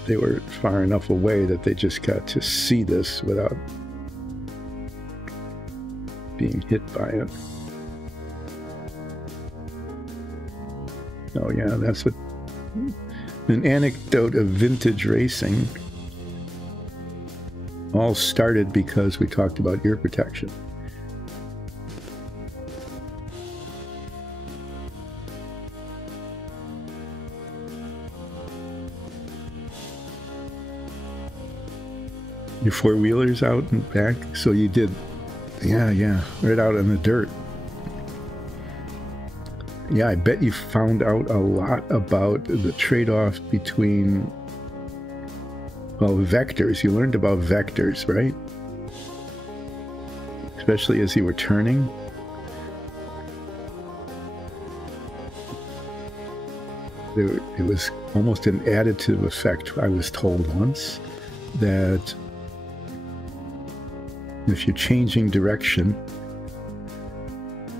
they were far enough away that they just got to see this without being hit by it. Oh yeah, that's what An anecdote of vintage racing all started because we talked about ear protection. Your four-wheelers out and back, so you did, yeah, right out in the dirt. Yeah, I bet you found out a lot about the trade-off between, well, vectors. You learned about vectors, right? Especially as you were turning. It was almost an additive effect, I was told once, that if you're changing direction,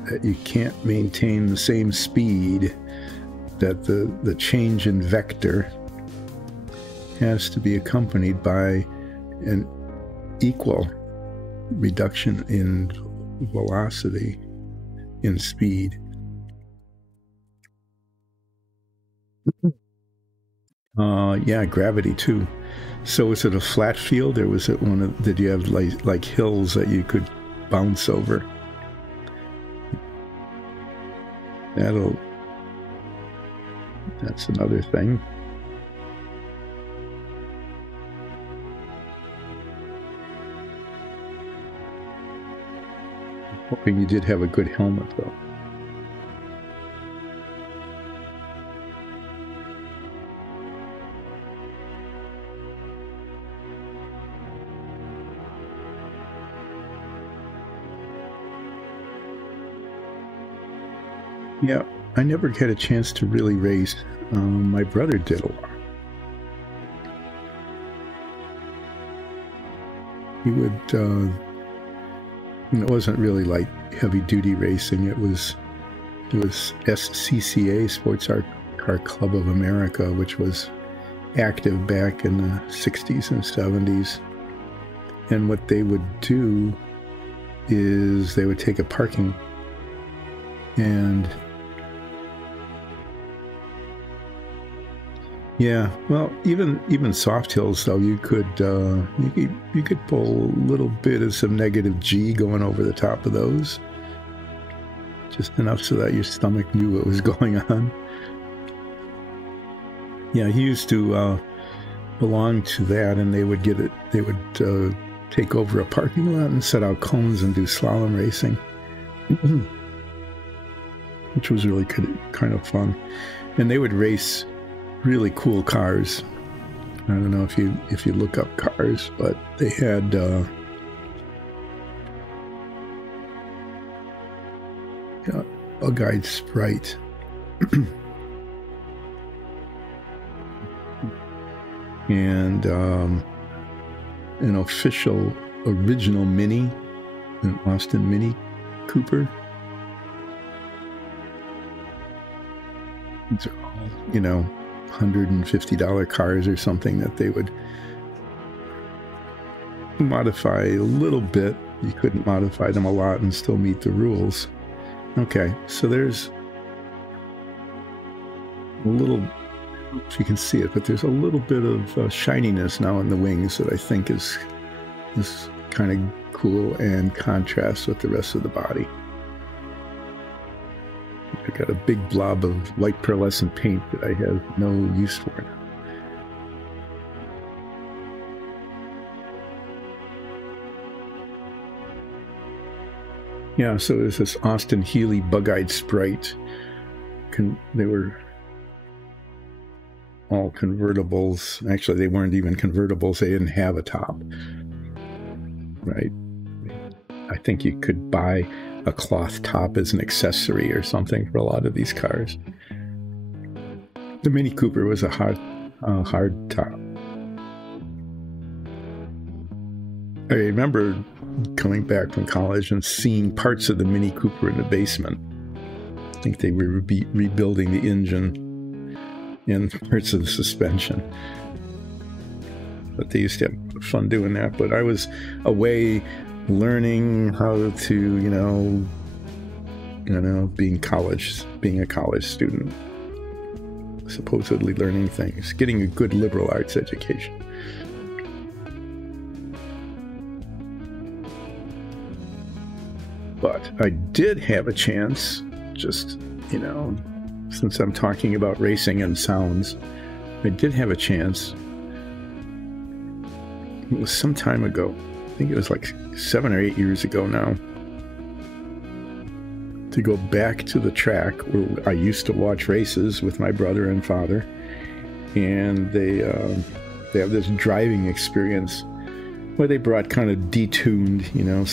that you can't maintain the same speed, that the change in vector has to be accompanied by an equal reduction in velocity, in speed. Yeah, gravity too. So was it a flat field, or was it one of, did you have like hills that you could bounce over? That's another thing. Hoping you did have a good helmet though. Yeah, I never had a chance to really race. My brother did a lot. He would, it wasn't really like heavy-duty racing. It was SCCA, Sports Car Club of America, which was active back in the 60s and 70s. And what they would do is they would take a parking and yeah, well, even soft hills though, you could pull a little bit of some negative G going over the top of those, just enough so that your stomach knew what was going on. Yeah, he used to belong to that, and they would take over a parking lot and set out cones and do slalom racing, which was really kind of fun. And they would race really cool cars. I don't know if you look up cars, but they had Bug-eyed Sprite. And an official original Mini, an Austin Mini Cooper. These are all, $150 cars or something that they would modify a little bit. You couldn't modify them a lot and still meet the rules. Okay, so there's a little, I don't know if you can see it, but there's a little bit of shininess now in the wings that I think is kind of cool and contrasts with the rest of the body. I got a big blob of white pearlescent paint that I have no use for now. Yeah, so there's this Austin Healey Bug-eyed Sprite. They were all convertibles. Actually, they weren't even convertibles. They didn't have a top. Right? I think you could buy a cloth top as an accessory or something for a lot of these cars. The Mini Cooper was a hard top. I remember coming back from college and seeing parts of the Mini Cooper in the basement. I think they were rebuilding the engine and parts of the suspension. But they used to have fun doing that. But I was away learning how to, being a college student. supposedly learning things, getting a good liberal arts education. But I did have a chance, just, you know, since I'm talking about racing and sounds, I did have a chance. It was some time ago. I think it was like 7 or 8 years ago now, to go back to the track where I used to watch races with my brother and father, and they have this driving experience where they brought kind of detuned, you know,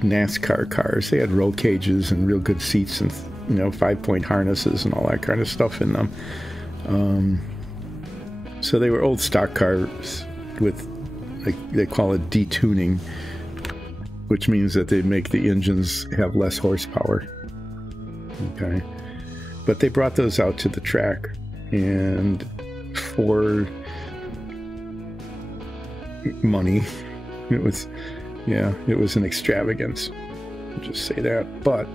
NASCAR cars. They had roll cages and real good seats and, you know, 5-point harnesses and all that kind of stuff in them. So they were old stock cars with, like, they call it detuning, which means that they make the engines have less horsepower. Okay. But they brought those out to the track, and for money, it was an extravagance. I'll just say that. But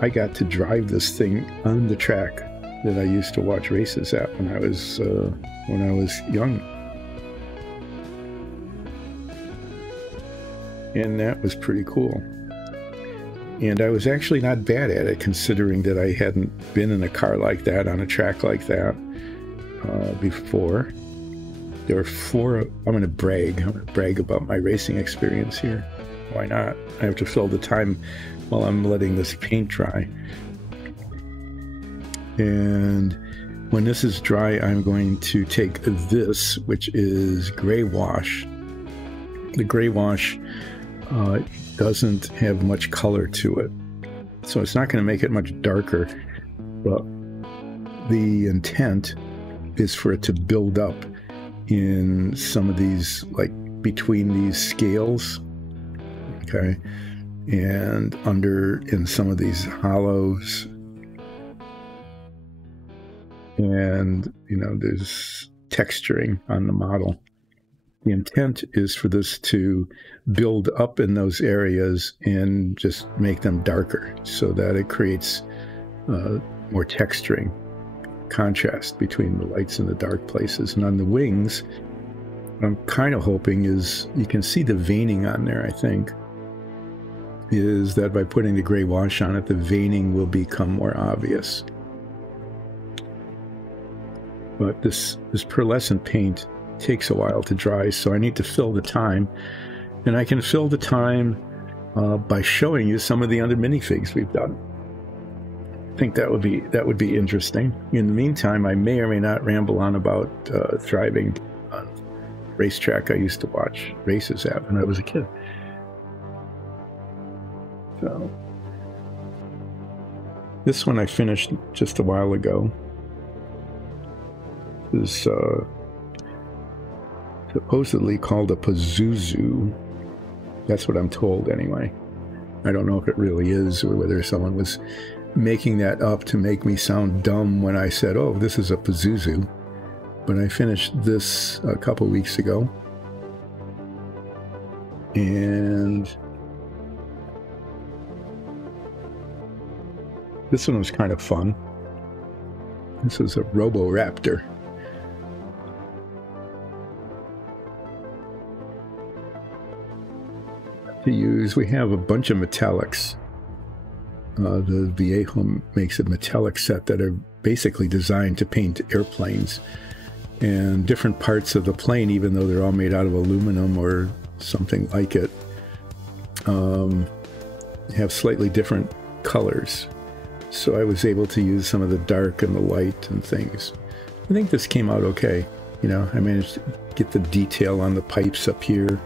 I got to drive this thing on the track that I used to watch races at when I was young. And that was pretty cool. And I was actually not bad at it, considering that I hadn't been in a car like that, on a track like that, before. There were 4, I'm going to brag about my racing experience here. Why not? I have to fill the time while I'm letting this paint dry. And when this is dry, I'm going to take this, which is gray wash. The gray wash doesn't have much color to it, so it's not going to make it much darker, but the intent is for it to build up in some of these, like between these scales, okay, and under in some of these hollows, and, you know, there's texturing on the model. The intent is for this to build up in those areas and just make them darker, so that it creates more texturing, contrast between the lights and the dark places. And on the wings, what I'm kind of hoping is, you can see the veining on there, I think, is that by putting the gray wash on it, the veining will become more obvious. But this pearlescent paint takes a while to dry, so I need to fill the time, and I can fill the time by showing you some of the other minifigs we've done. I think that would be interesting. In the meantime, I may or may not ramble on about driving on racetrack I used to watch races at when I was a kid. So this one I finished just a while ago. This is supposedly called a Pazuzu. That's what I'm told anyway. I don't know if it really is, or whether someone was making that up to make me sound dumb when I said, oh, this is a Pazuzu. But I finished this a couple weeks ago, and this one was kind of fun. This is a Roboraptor. To use, we have a bunch of metallics. The Viejo makes a metallic set that are basically designed to paint airplanes, and different parts of the plane, even though they're all made out of aluminum or something like it, have slightly different colors. So I was able to use some of the dark and the light and things. I think this came out okay. You know, I managed to get the detail on the pipes up here,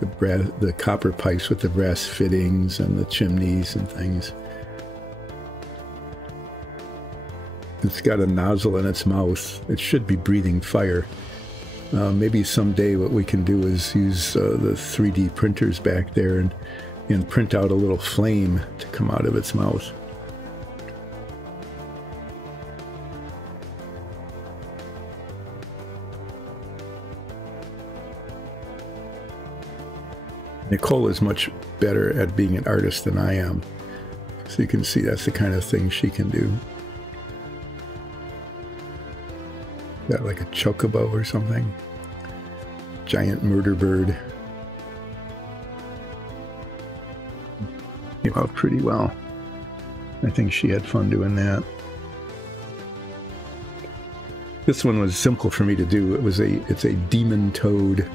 the copper pipes with the brass fittings and the chimneys and things. It's got a nozzle in its mouth. It should be breathing fire. Maybe someday what we can do is use the 3D printers back there and print out a little flame to come out of its mouth. Nicole is much better at being an artist than I am. So you can see that's the kind of thing she can do. that like a chocobo or something? Giant murder bird. Came out pretty well. I think she had fun doing that. This one was simple for me to do. It's a demon toad,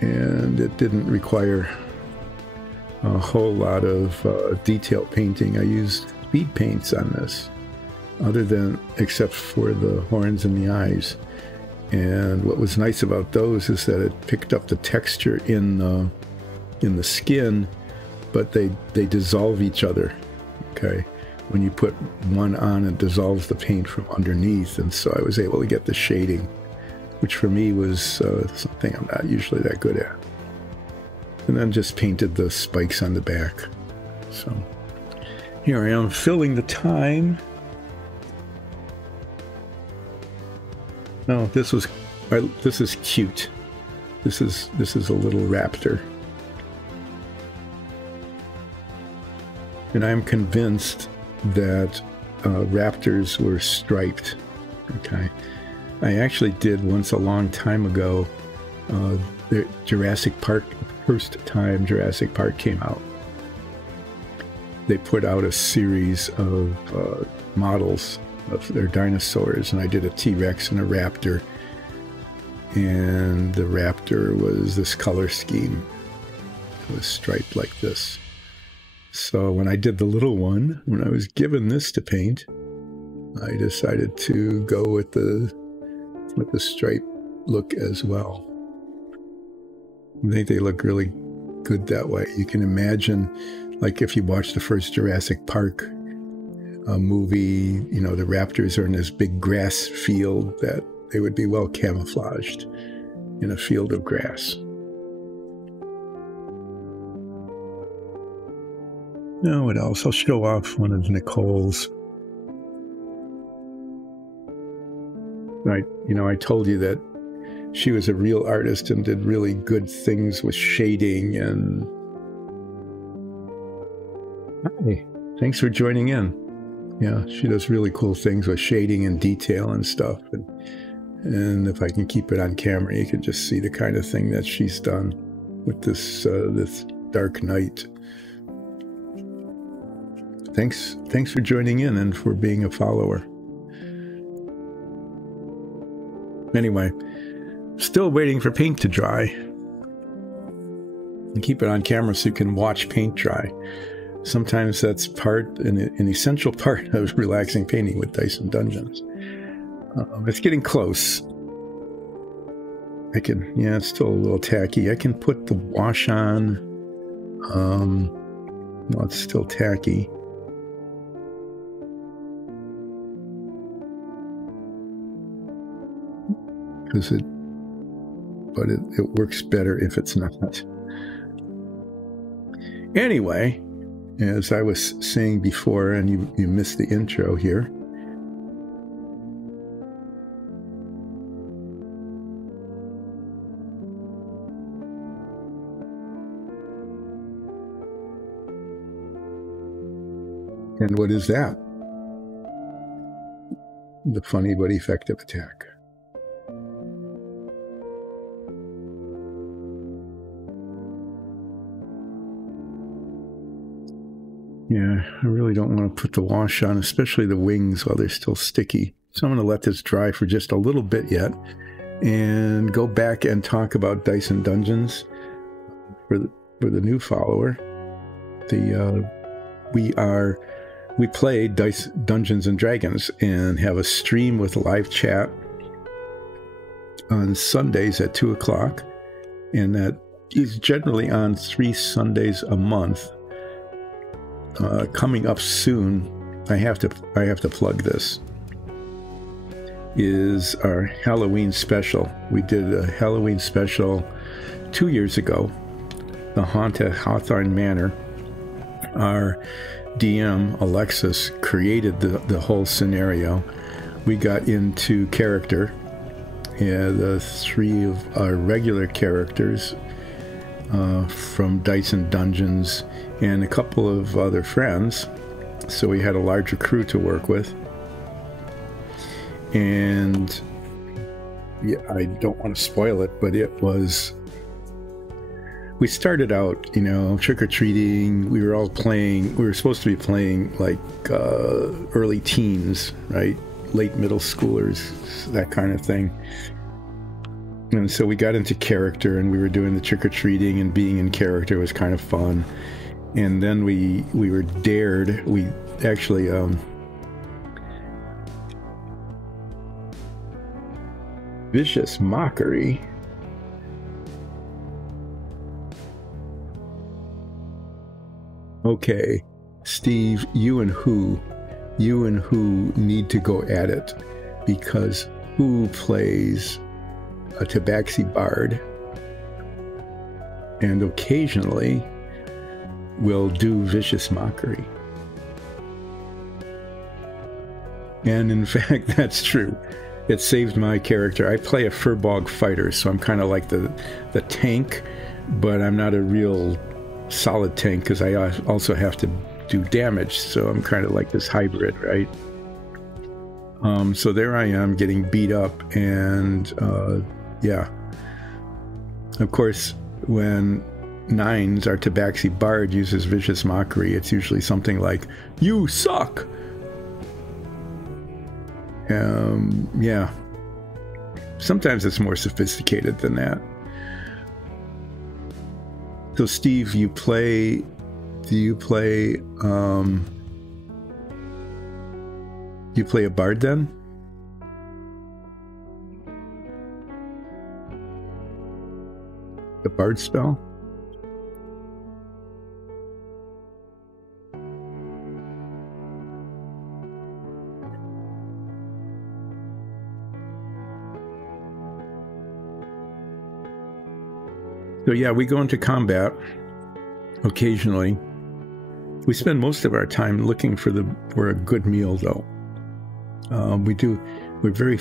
and it didn't require a whole lot of detail painting. I used speed paints on this, except for the horns and the eyes. And what was nice about those is that it picked up the texture in the skin, but they dissolve each other. Okay, when you put one on, it dissolves the paint from underneath, and so I was able to get the shading, which for me was something I'm not usually that good at. And then just painted the spikes on the back. So here I am filling the time. No, this is cute. This is a little raptor. And I'm convinced that raptors were striped. Okay, I actually did once a long time ago. Jurassic Park, first time Jurassic Park came out, they put out a series of models of their dinosaurs, and I did a T-Rex and a raptor. And the raptor was this color scheme. It was striped like this. So when I did the little one, when I was given this to paint, I decided to go with the stripe look as well. I think they look really good that way. You can imagine, like if you watch the first Jurassic Park movie, you know, the raptors are in this big grass field, that they would be well camouflaged in a field of grass. Now, what else? I'll show off one of Nicole's. I told you that she was a real artist and did really good things with shading. And hi, thanks for joining in. Yeah, she does really cool things with shading and detail and stuff. And if I can keep it on camera, you can just see the kind of thing that she's done with this Dark Knight. Thanks for joining in and for being a follower. Anyway, still waiting for paint to dry. And keep it on camera so you can watch paint dry. Sometimes that's an essential part of relaxing painting with Dyson Dungeons. It's getting close. It's still a little tacky. I can put the wash on. No, it's still tacky. But it works better if it's not. Anyway, as I was saying before, and you missed the intro here. And what is that? The funny but effective attack. Yeah, I really don't want to put the wash on, especially the wings while they're still sticky. So I'm going to let this dry for just a little bit yet and go back and talk about Dyson Dungeons for the new follower. We play Dungeons and Dragons and have a stream with live chat on Sundays at 2 o'clock, and that is generally on 3 Sundays a month. Coming up soon, I have to plug this, is our Halloween special. We did a Halloween special 2 years ago, The Haunt at Hawthorne Manor. Our DM, Alexis, created the whole scenario. We got into character. The 3 of our regular characters from Dyson Dungeons and a couple of other friends, so we had a larger crew to work with. And yeah, I don't want to spoil it, but it was. We started out, you know, trick-or-treating. We were all playing. We were supposed to be playing like early teens, right? Late middle schoolers, that kind of thing. And so we got into character, and we were doing the trick-or-treating, and being in character was kind of fun. And then we were dared. We actually Vicious Mockery. Okay, Steve, you and Who need to go at it, because Who plays a Tabaxi Bard and occasionally will do Vicious Mockery. And in fact, that's true. It saved my character. I play a Furbog fighter, so I'm kind of like the tank, but I'm not a real solid tank because I also have to do damage, so I'm kind of like this hybrid, right? So there I am getting beat up, and yeah. Of course, when Nines, our Tabaxi Bard, uses Vicious Mockery, it's usually something like, "You suck!" Yeah. Sometimes it's more sophisticated than that. So Steve, do you play a bard then? The bard spell? So yeah, we go into combat occasionally. We spend most of our time looking for a good meal, though. We're very.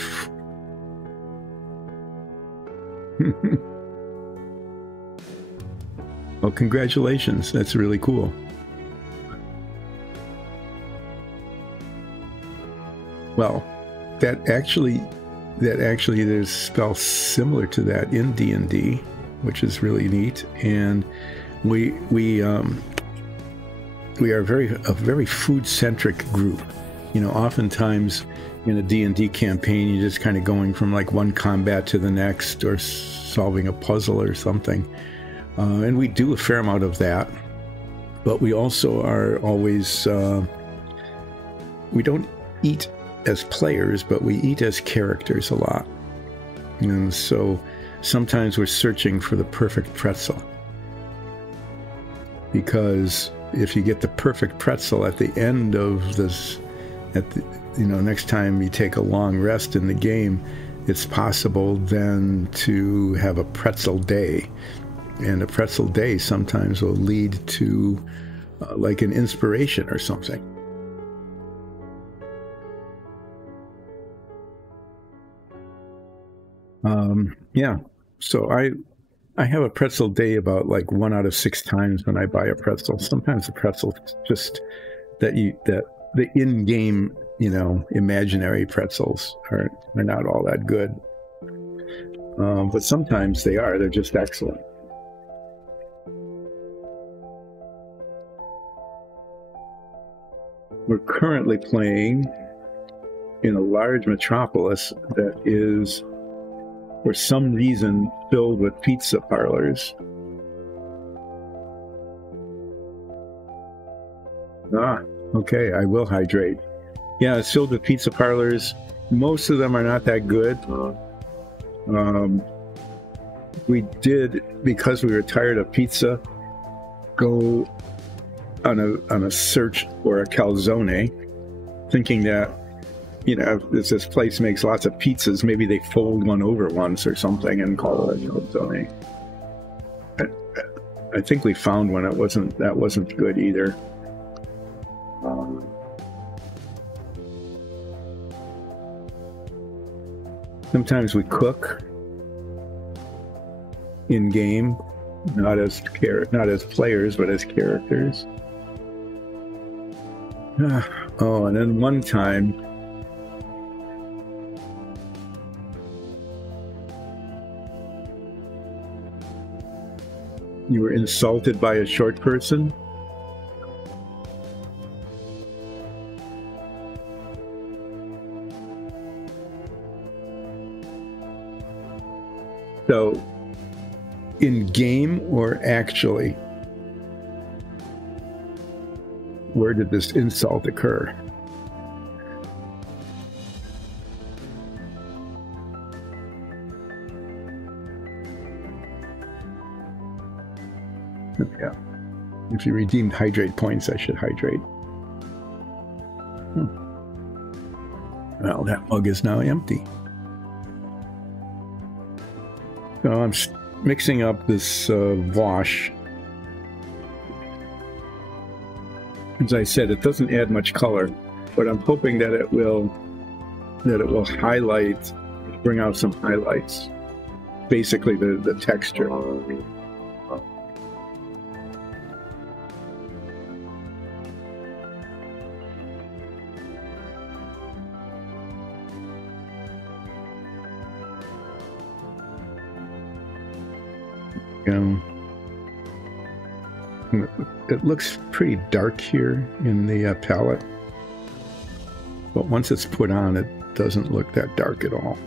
Well, congratulations! That's really cool. Well, that actually, there's spells similar to that in D&D, which is really neat, and we are a very food-centric group. You know, oftentimes in a D&D campaign, you're just kind of going from like one combat to the next, or solving a puzzle or something, and we do a fair amount of that. But we also are always we don't eat as players, but we eat as characters a lot, and so sometimes we're searching for the perfect pretzel, because if you get the perfect pretzel at the end of this, next time you take a long rest in the game, it's possible then to have a pretzel day. And a pretzel day sometimes will lead to like an inspiration or something. Yeah. So I have a pretzel day about like 1 out of 6 times when I buy a pretzel. Sometimes the pretzel just that the in-game, imaginary pretzels are not all that good. But sometimes they are. They're just excellent. We're currently playing in a large metropolis that is, for some reason, filled with pizza parlors. Okay, I will hydrate. Yeah, it's filled with pizza parlors. Most of them are not that good. We did, because we were tired of pizza, go on a search for a calzone, thinking that, if this place makes lots of pizzas, maybe they fold one over once or something and call it a calzone. I think we found one. That wasn't good either. Sometimes we cook in game, not as players, but as characters. Oh, and then one time, You were insulted by a short person? So, in game or actually? Where did this insult occur? Yeah. If you redeemed hydrate points, I should hydrate. Well, that mug is now empty. So I'm mixing up this wash. As I said, it doesn't add much color, but I'm hoping that it will highlight, bring out some highlights. Basically, the texture. It looks pretty dark here in the palette, but once it's put on, it doesn't look that dark at all.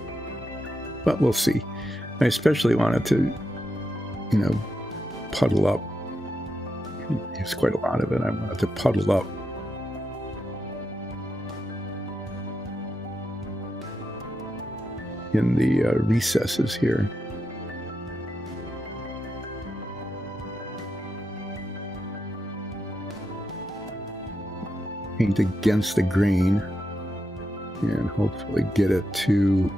But we'll see. I especially wanted to, puddle up. Use quite a lot of it. I wanted to puddle up. In the recesses here. Paint against the grain and hopefully get it to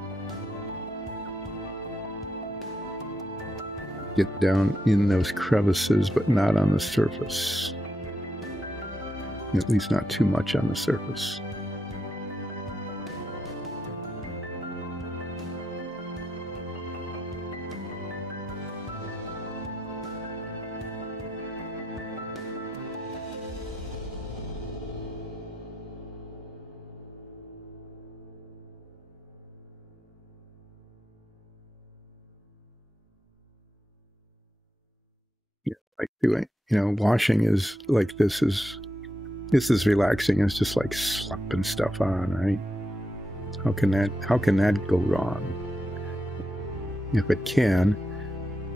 get down in those crevices, but not on the surface. At least not too much on the surface. Like doing, washing is like this is relaxing. It's just like slapping stuff on, right? How can that go wrong? If it can,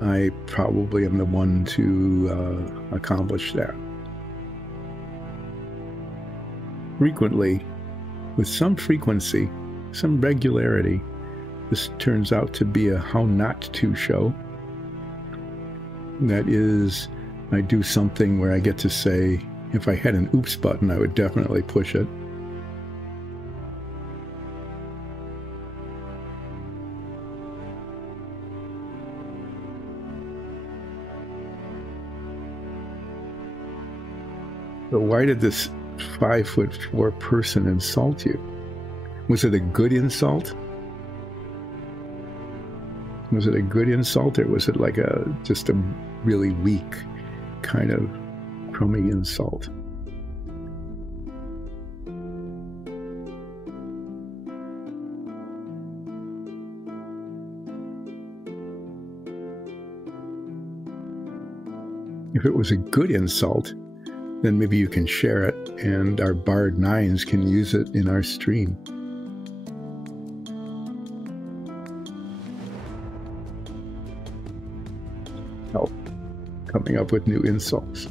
I probably am the one to accomplish that. Frequently, with some frequency, some regularity, this turns out to be a how not to show. That is, I do something where I get to say, if I had an oops button, I would definitely push it. So why did this 5'4" person insult you? Was it a good insult? Was it a good insult, or was it like just a really weak kind of crummy insult? If it was a good insult, then maybe you can share it and our Bard 9s can use it in our stream. Help coming up with new insults.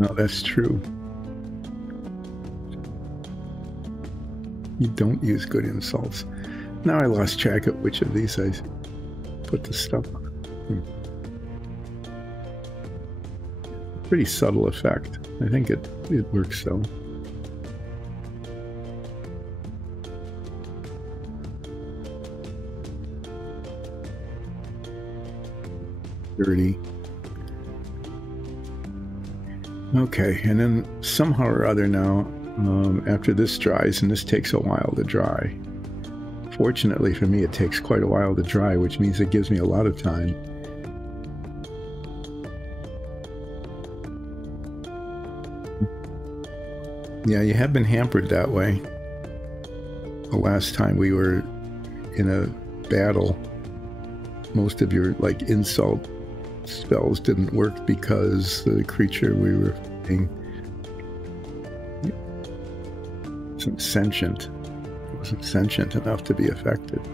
No, that's true. You don't use good insults. Now I lost track of which of these I put the stuff on. Pretty subtle effect. I think it works though. Dirty. Okay, and then somehow or other now, after this dries, and this takes a while to dry. Fortunately for me, it takes quite a while to dry, which means it gives me a lot of time Yeah, you have been hampered that way. The last time we were in a battle, most of your like insult spells didn't work because the creature we were fighting wasn't sentient. It wasn't sentient enough to be affected.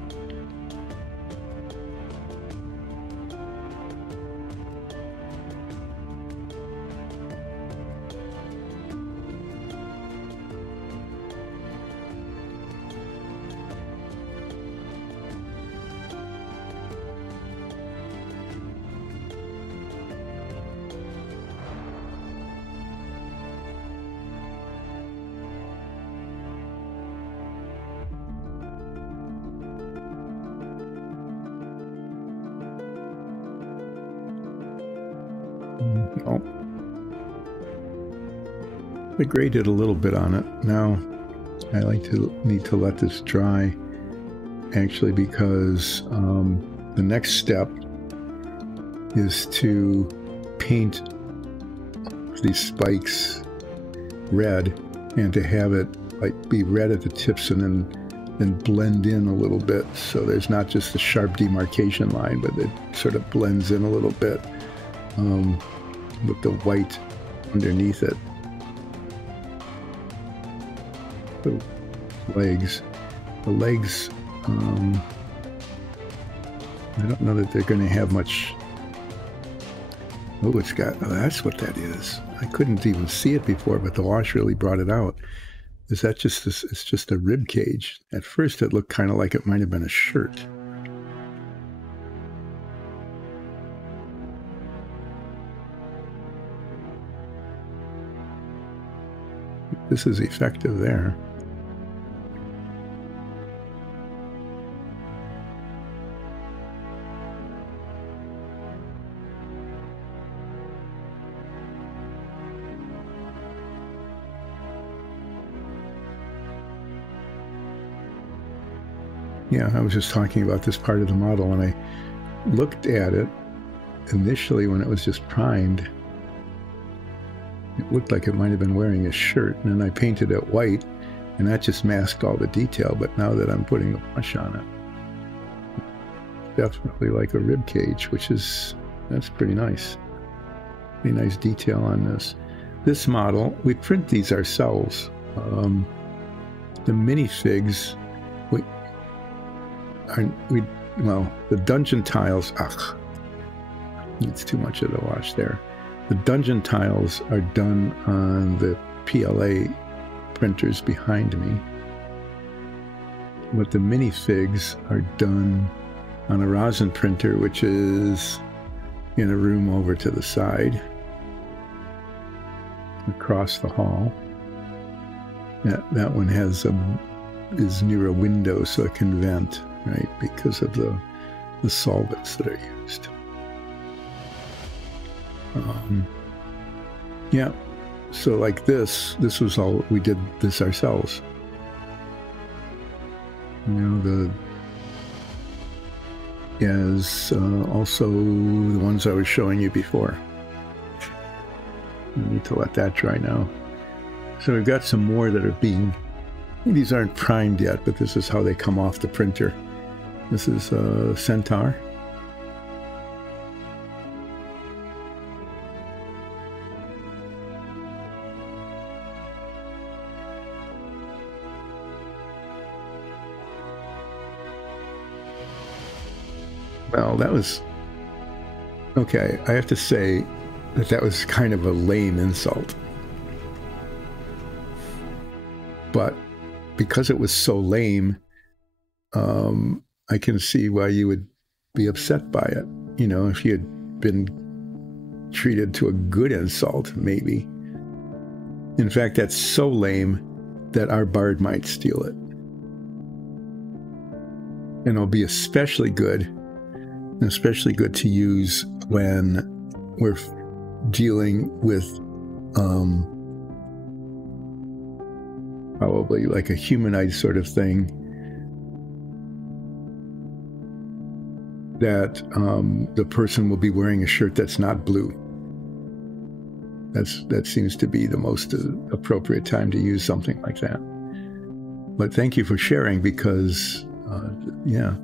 Oh. I graded a little bit on it. Now I need to let this dry, actually, because the next step is to paint these spikes red and to have it like be red at the tips and then blend in a little bit, so there's not just a sharp demarcation line, but it sort of blends in a little bit with the white underneath it. The legs, I don't know that they're going to have much. Oh, that's what that is. I couldn't even see it before, but the wash really brought it out. Is that just this? It's just a rib cage. At first it looked kind of like it might have been a shirt. This is effective there. Yeah, I was just talking about this part of the model, and I looked at it initially when it was just primed. It looked like it might have been wearing a shirt, and then I painted it white, and that just masked all the detail. But now that I'm putting a wash on it, it's definitely like a rib cage, that's pretty nice. Pretty nice detail on this. This model, we print these ourselves. The minifigs, the dungeon tiles, it's too much of the wash there. The dungeon tiles are done on the PLA printers behind me, but the minifigs are done on a rosin printer, which is in a room over to the side, across the hall. That one is near a window, so it can vent, right, because of the solvents that are used. Yeah, so like this was all, we did this ourselves. Also the ones I was showing you before. I need to let that dry now. So we've got some more that are these aren't primed yet, but this is how they come off the printer. This is Centaur. Well, that was okay. I have to say that was kind of a lame insult. But because it was so lame, I can see why you would be upset by it. You know, if you had been treated to a good insult, maybe. In fact, that's so lame that our bard might steal it. And it'll be especially good to use when we're dealing with probably like a humanoid sort of thing that the person will be wearing a shirt that's not blue. That seems to be the most appropriate time to use something like that. But thank you for sharing, because, yeah.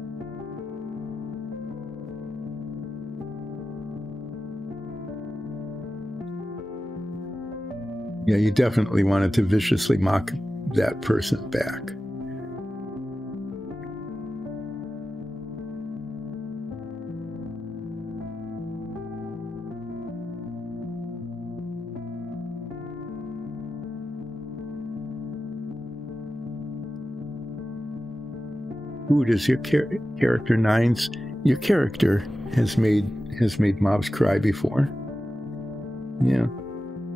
Yeah, you definitely wanted to viciously mock that person back. Ooh, does your character Nines? Your character has made mobs cry before. Yeah,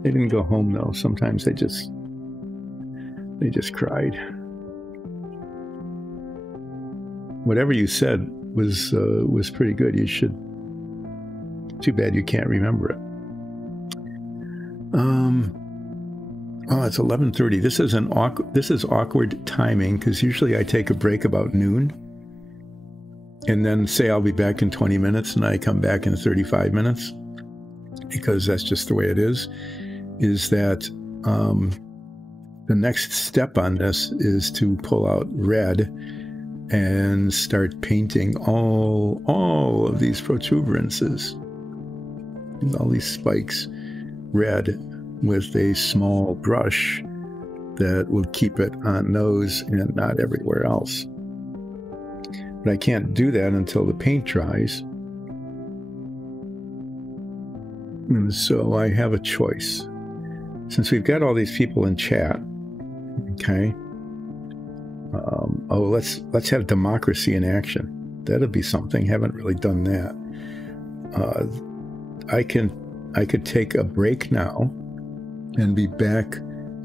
they didn't go home though. Sometimes they just cried. Whatever you said was pretty good. You should. Too bad you can't remember it. Oh, it's 11:30. This is awkward timing, because usually I take a break about noon, and then say I'll be back in 20 minutes, and I come back in 35 minutes, because that's just the way it is. Is that the next step on this is to pull out red and start painting all of these protuberances, all these spikes, red, with a small brush that will keep it on those and not everywhere else. But I can't do that until the paint dries. And so I have a choice. Since we've got all these people in chat, okay, let's have democracy in action. That'll be something. Haven't really done that. I could take a break now and be back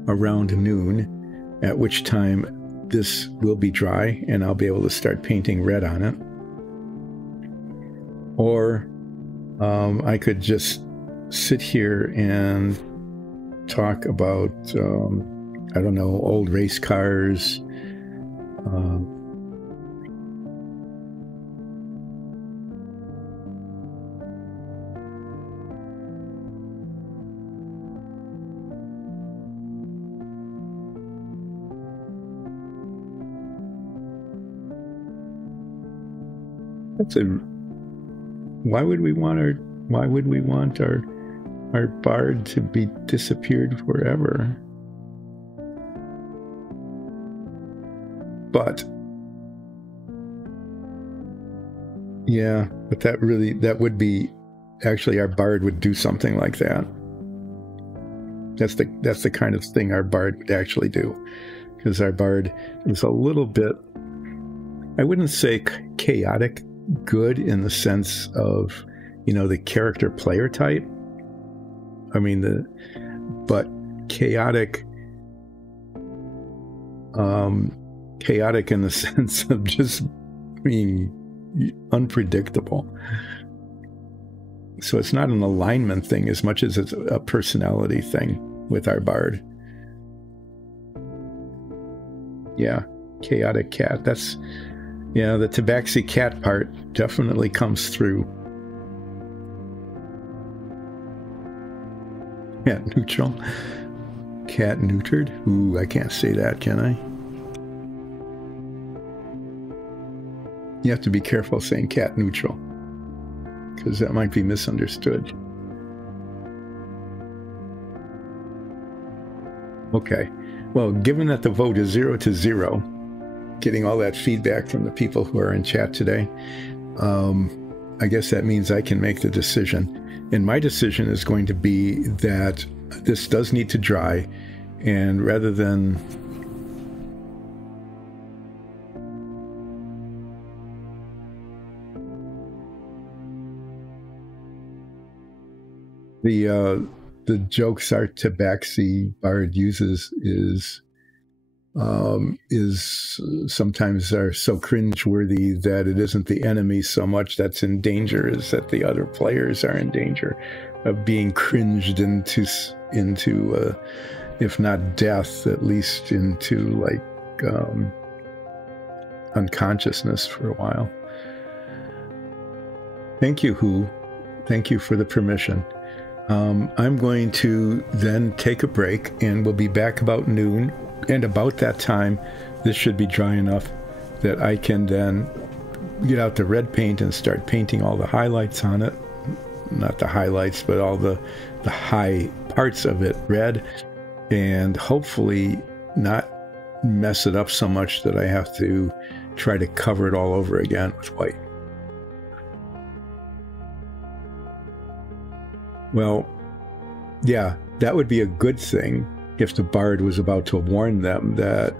around noon, at which time this will be dry and I'll be able to start painting red on it. Or I could just sit here and talk about, I don't know, old race cars, why would we want our bard to be disappeared forever? But yeah, but that would be, actually our bard would do something like that. That's the kind of thing our bard would actually do, because our bard is a little bit, I wouldn't say chaotic good in the sense of, the character player type. I mean, but chaotic in the sense of just being unpredictable. So it's not an alignment thing as much as it's a personality thing with our bard. Yeah, chaotic cat. That's, the Tabaxi cat part definitely comes through. Cat neutral. Cat neutered? Ooh, I can't say that, can I? You have to be careful saying cat neutral, because that might be misunderstood. Okay. Well, given that the vote is 0-0, getting all that feedback from the people who are in chat today, I guess that means I can make the decision. And my decision is going to be that this does need to dry, and rather than the jokes our Tabaxi bard uses is sometimes are so cringeworthy that it isn't the enemy so much that's in danger as that the other players are in danger of being cringed into if not death, at least into unconsciousness for a while. Thank you, Who. Thank you for the permission. I'm going to then take a break, and we'll be back about noon. And about that time, this should be dry enough that I can then get out the red paint and start painting all the highlights on it. Not the highlights, but all the high parts of it red, and hopefully not mess it up so much that I have to try to cover it all over again with white. Well, yeah, that would be a good thing if the bard was about to warn them that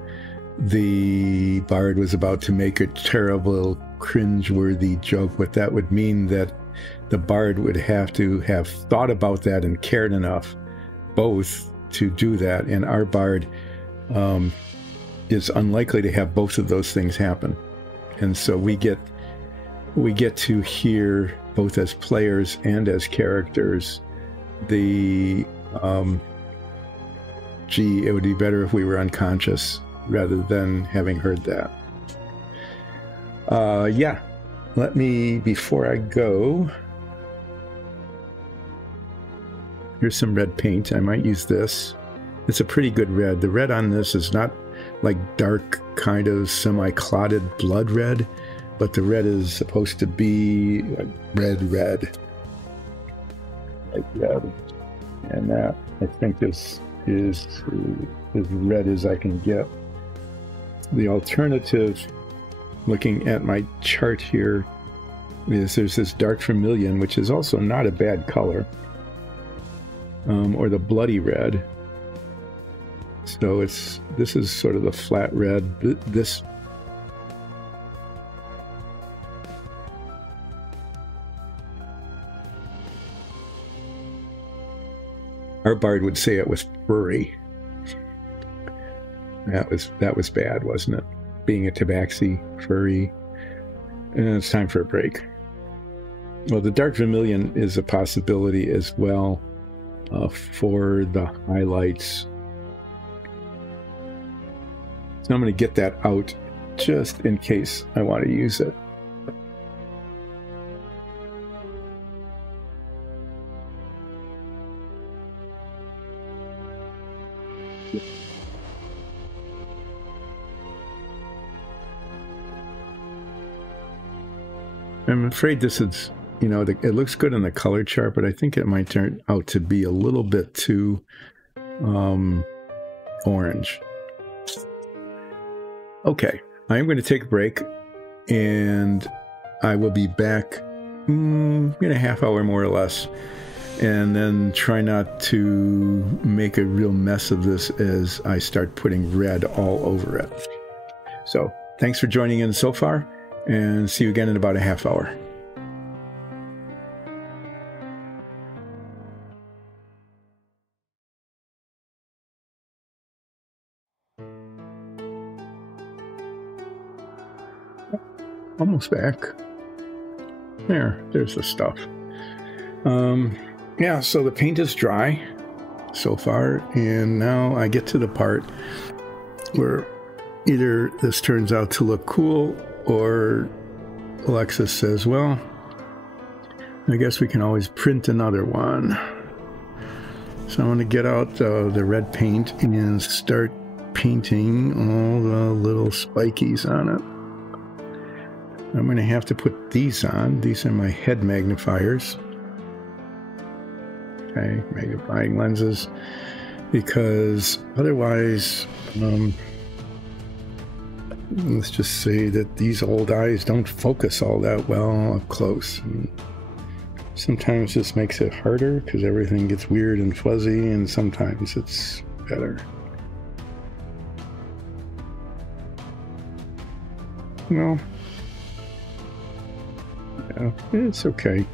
the bard was about to make a terrible, cringe-worthy joke, but that would mean that the bard would have to have thought about that and cared enough both to do that, and our bard is unlikely to have both of those things happen. And so we get to hear, both as players and as characters, the gee, it would be better if we were unconscious rather than having heard that. Yeah, let me, before I go, here's some red paint. I might use this. It's a pretty good red. The red on this is not like dark, kind of semi-clotted blood red, but the red is supposed to be red. Like red. And that, I think, this is as red as I can get. The alternative, looking at my chart here, is there's this dark vermilion, which is also not a bad color, or the bloody red. So this is sort of the flat red. This our bard would say it was furry. That was bad, wasn't it? Being a tabaxi, furry. And it's time for a break. Well, the dark vermilion is a possibility as well for the highlights. So I'm going to get that out just in case I want to use it. I'm afraid this is, you know, it looks good on the color chart, but I think it might turn out to be a little bit too orange. Okay, I'm going to take a break, and I will be back in a half hour more or less, and then try not to make a real mess of this as I start putting red all over it. So thanks for joining in so far, and see you again in about a half hour. Almost back. There's the stuff. Yeah, so the paint is dry so far, and now I get to the part where either this turns out to look cool, or Alexis says, well, I guess we can always print another one. So I'm going to get out the red paint and start painting all the little spikies on it. I'm going to have to put these on. These are my head magnifiers. Okay, magnifying lenses, because otherwise, let's just say that these old eyes don't focus all that well up close. And sometimes this makes it harder because everything gets weird and fuzzy, and sometimes it's better. Well, yeah, it's okay.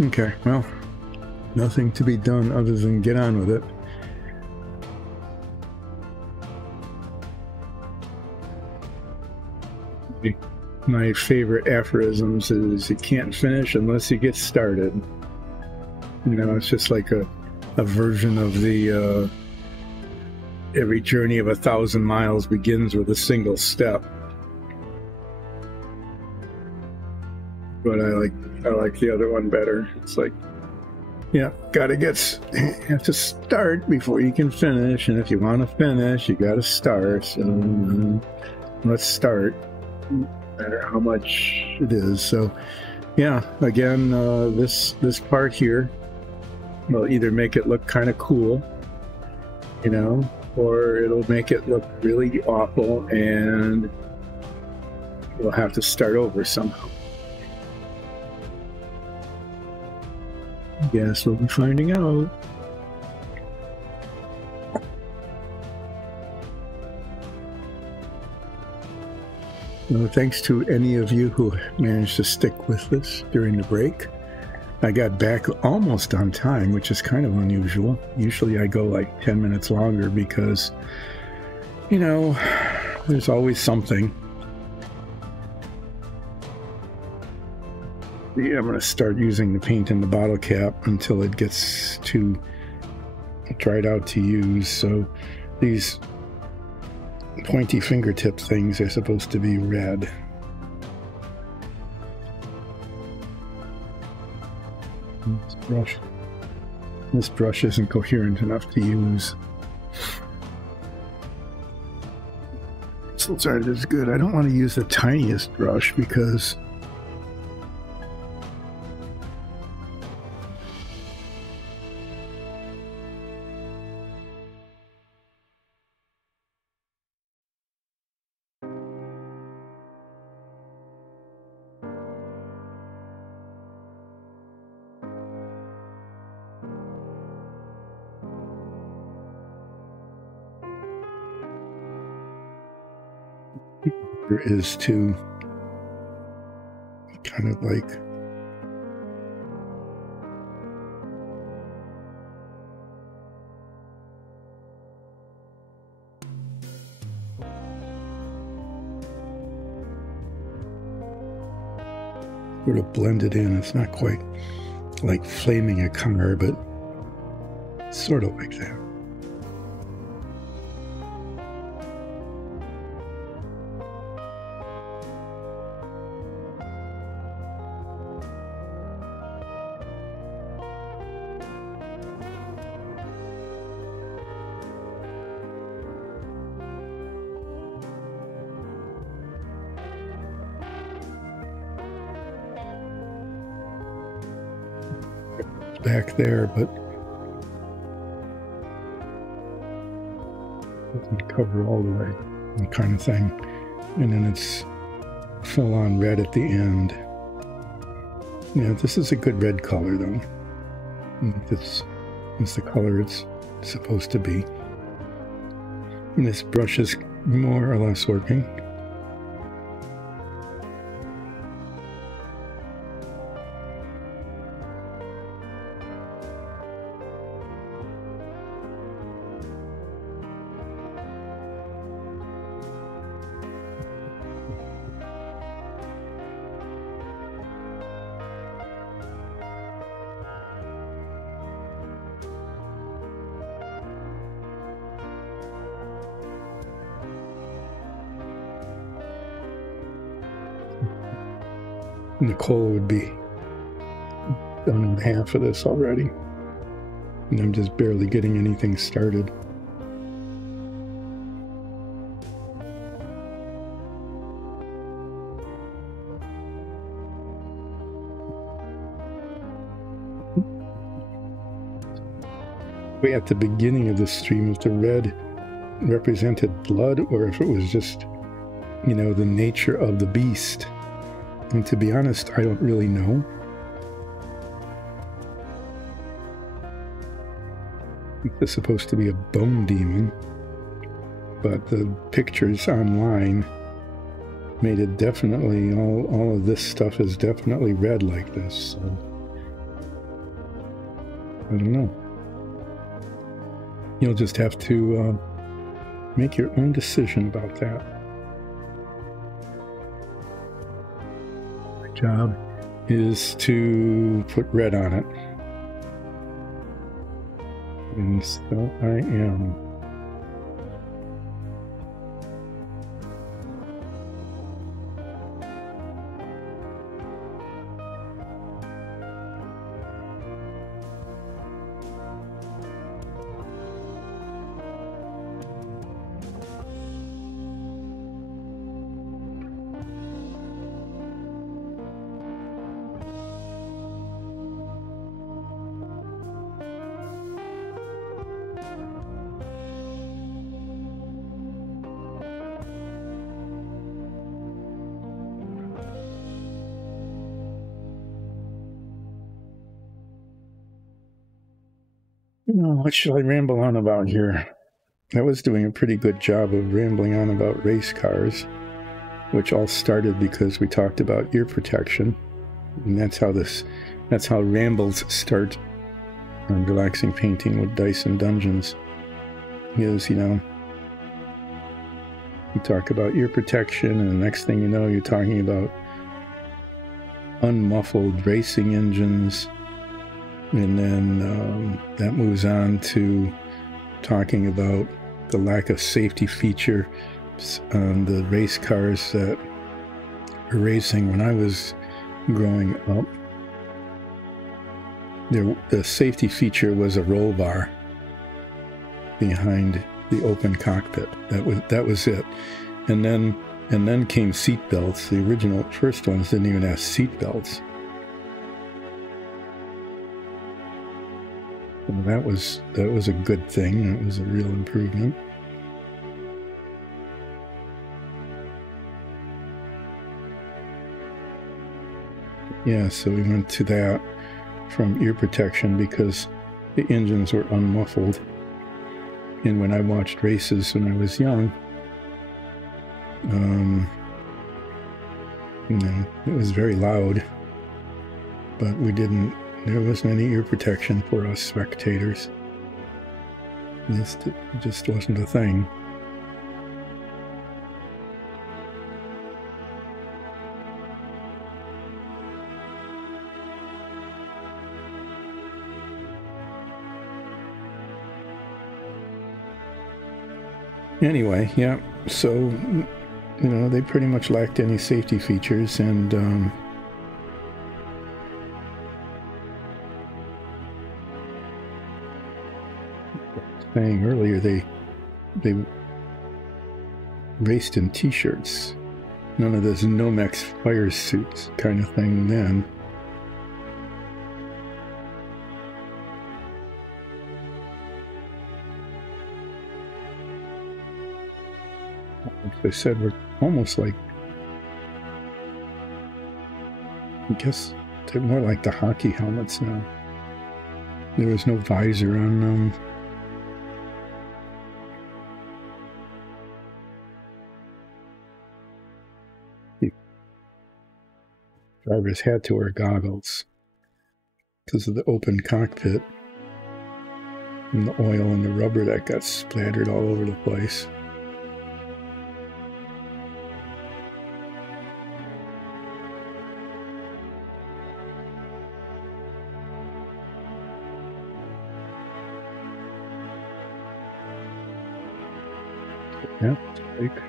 Okay, well, nothing to be done other than get on with it. My favorite aphorisms is you can't finish unless you get started. You know, it's just like a version of the every journey of 1,000 miles begins with a single step. But I like the other one better. It's like, yeah, you have to start before you can finish, and if you want to finish, you got to start. So let's start, no matter how much it is. So, yeah, again, this part here will either make it look kind of cool, you know, or it'll make it look really awful, and we'll have to start over somehow. Guess we'll be finding out. Well, thanks to any of you who managed to stick with this during the break. I got back almost on time, which is kind of unusual. Usually I go like 10 minutes longer because, you know, there's always something. Yeah, I'm going to start using the paint in the bottle cap until it gets too dried out to use. So these pointy fingertip things are supposed to be red. This brush isn't coherent enough to use. Pencils aren't as good. I don't want to use the tiniest brush because is to kind of like sort of blend it in. It's not quite like flaming a car, but sort of like that. Back there, but doesn't cover all the way, that kind of thing. And then it's full on red at the end. Yeah, this is a good red color though. It's the color it's supposed to be. And this brush is more or less working. Nicole would be done in half of this already, and I'm just barely getting anything started. Way at the beginning of the stream, if the red represented blood or if it was just, you know, the nature of the beast. And to be honest, I don't really know. This is supposed to be a bone demon, but the pictures online made it definitely, all of this stuff is definitely red like this, so I don't know. You'll just have to make your own decision about that. Job is to put red on it. And so I am. What should I ramble on about here? I was doing a pretty good job of rambling on about race cars, which all started because we talked about ear protection. And that's how rambles start on Relaxing Painting with Dice and Dungeons. Is, you talk about ear protection, and the next thing you know, you're talking about unmuffled racing engines. And then that moves on to talking about the lack of safety feature on the race cars that were racing when I was growing up. The safety feature was a roll bar behind the open cockpit. That was it. And then came seat belts. The original first ones didn't even have seat belts. And that was a good thing. That was a real improvement. Yeah, so we went to that from ear protection because the engines were unmuffled. And when I watched races when I was young, it was very loud, but there wasn't any ear protection for us spectators. It just wasn't a thing. Anyway, yeah, so, they pretty much lacked any safety features, and saying earlier, they raced in t-shirts. None of this Nomex fire suits kind of thing then. Like I said, we're almost like, I guess they're more like the hockey helmets now. There was no visor on them. Drivers had to wear goggles because of the open cockpit and the oil and the rubber that got splattered all over the place. Yeah, like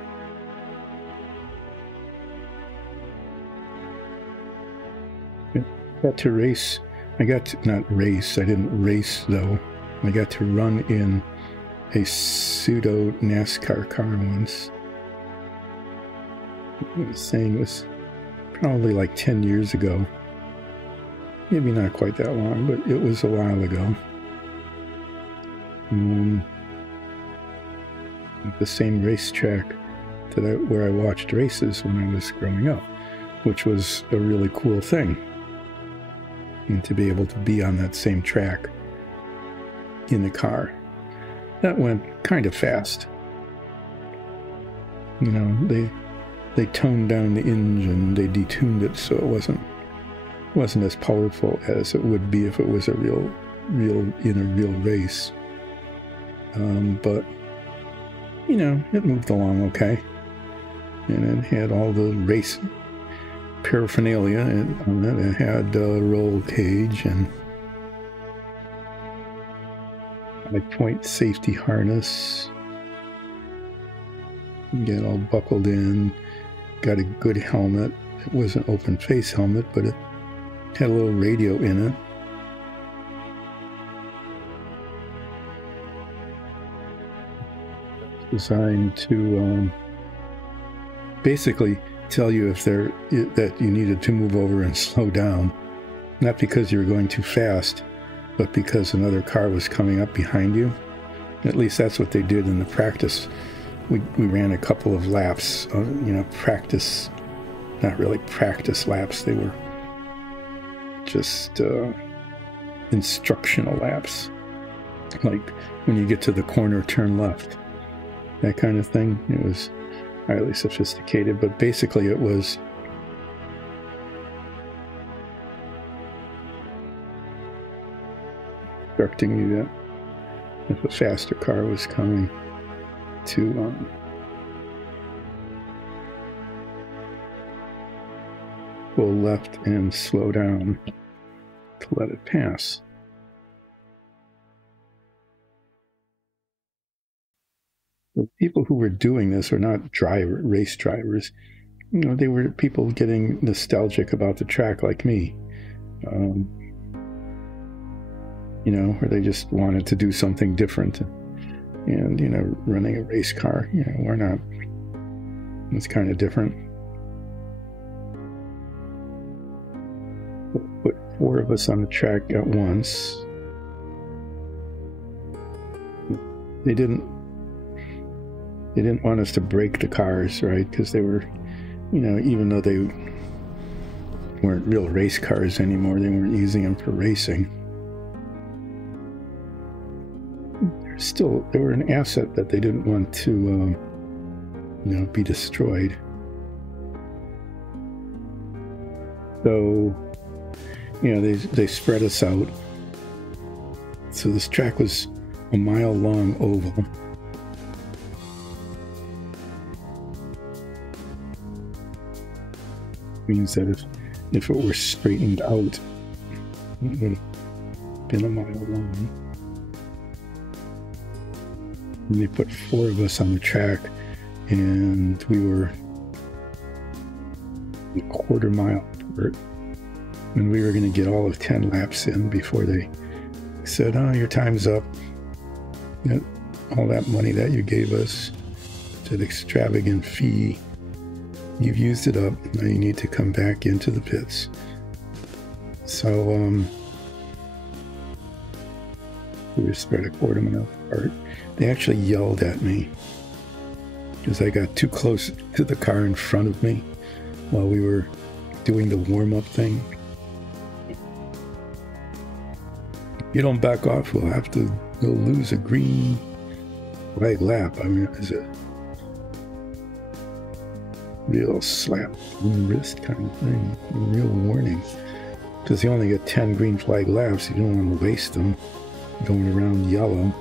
got to race. I didn't race though. I got to run in a pseudo NASCAR car once. I was saying it was probably like 10 years ago. Maybe not quite that long, but it was a while ago. The same racetrack where I watched races when I was growing up, which was a really cool thing. And to be able to be on that same track in the car. That went kind of fast. They toned down the engine, they detuned it so it wasn't as powerful as it would be if it was in a real race. But it moved along okay. And it had all the race paraphernalia on it. It had a roll cage and my point safety harness. Get all buckled in. Got a good helmet. It was an open face helmet, but it had a little radio in it. Designed to basically tell you if that you needed to move over and slow down, not because you were going too fast, but because another car was coming up behind you. At least that's what they did in the practice. We ran a couple of laps, practice, not really practice laps. They were just instructional laps, like when you get to the corner, turn left. That kind of thing. It was highly sophisticated, but basically it was instructing you that if a faster car was coming to go left and slow down to let it pass. The people who were doing this are not race drivers. They were people getting nostalgic about the track like me. Where they just wanted to do something different. And, running a race car, we're not. It's kind of different. We'll put 4 of us on the track at once. They didn't want us to break the cars, right? Because they were, even though they weren't real race cars anymore, they weren't using them for racing. They were an asset that they didn't want to, be destroyed. So, they spread us out. So this track was a mile-long oval. Means that if it were straightened out, it would have been a mile long. And they put 4 of us on the track, and we were a quarter mile apart, and we were going to get all of 10 laps in before they said, "Oh, your time's up. All that money that you gave us, that extravagant fee, you've used it up. Now you need to come back into the pits." So we were spread a quarter mile apart. They actually yelled at me because I got too close to the car in front of me while we were doing the warm-up thing. "You don't back off, we'll lose a green flag lap." I mean, it was a real slap on the wrist kind of thing, a real warning. Because you only get 10 green flag laps, you don't want to waste them going around yellow.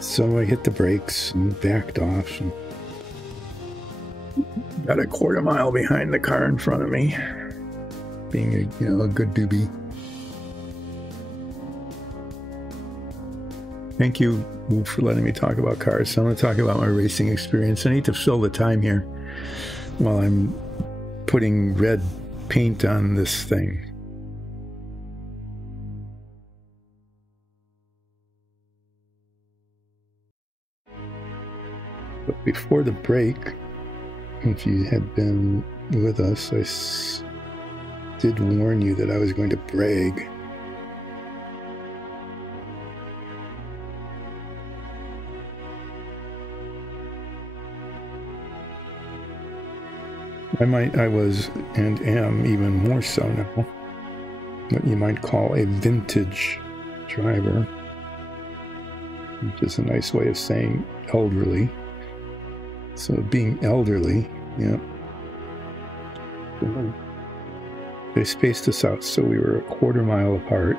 So I hit the brakes and backed off and got a quarter mile behind the car in front of me, being a good doobie. Thank you for letting me talk about cars. So I'm going to talk about my racing experience. I need to fill the time here while I'm putting red paint on this thing. But before the break, if you had been with us, I did warn you that I was going to brag. I was and am even more so now what you might call a vintage driver, which is a nice way of saying elderly. So being elderly, they spaced us out so we were a quarter mile apart.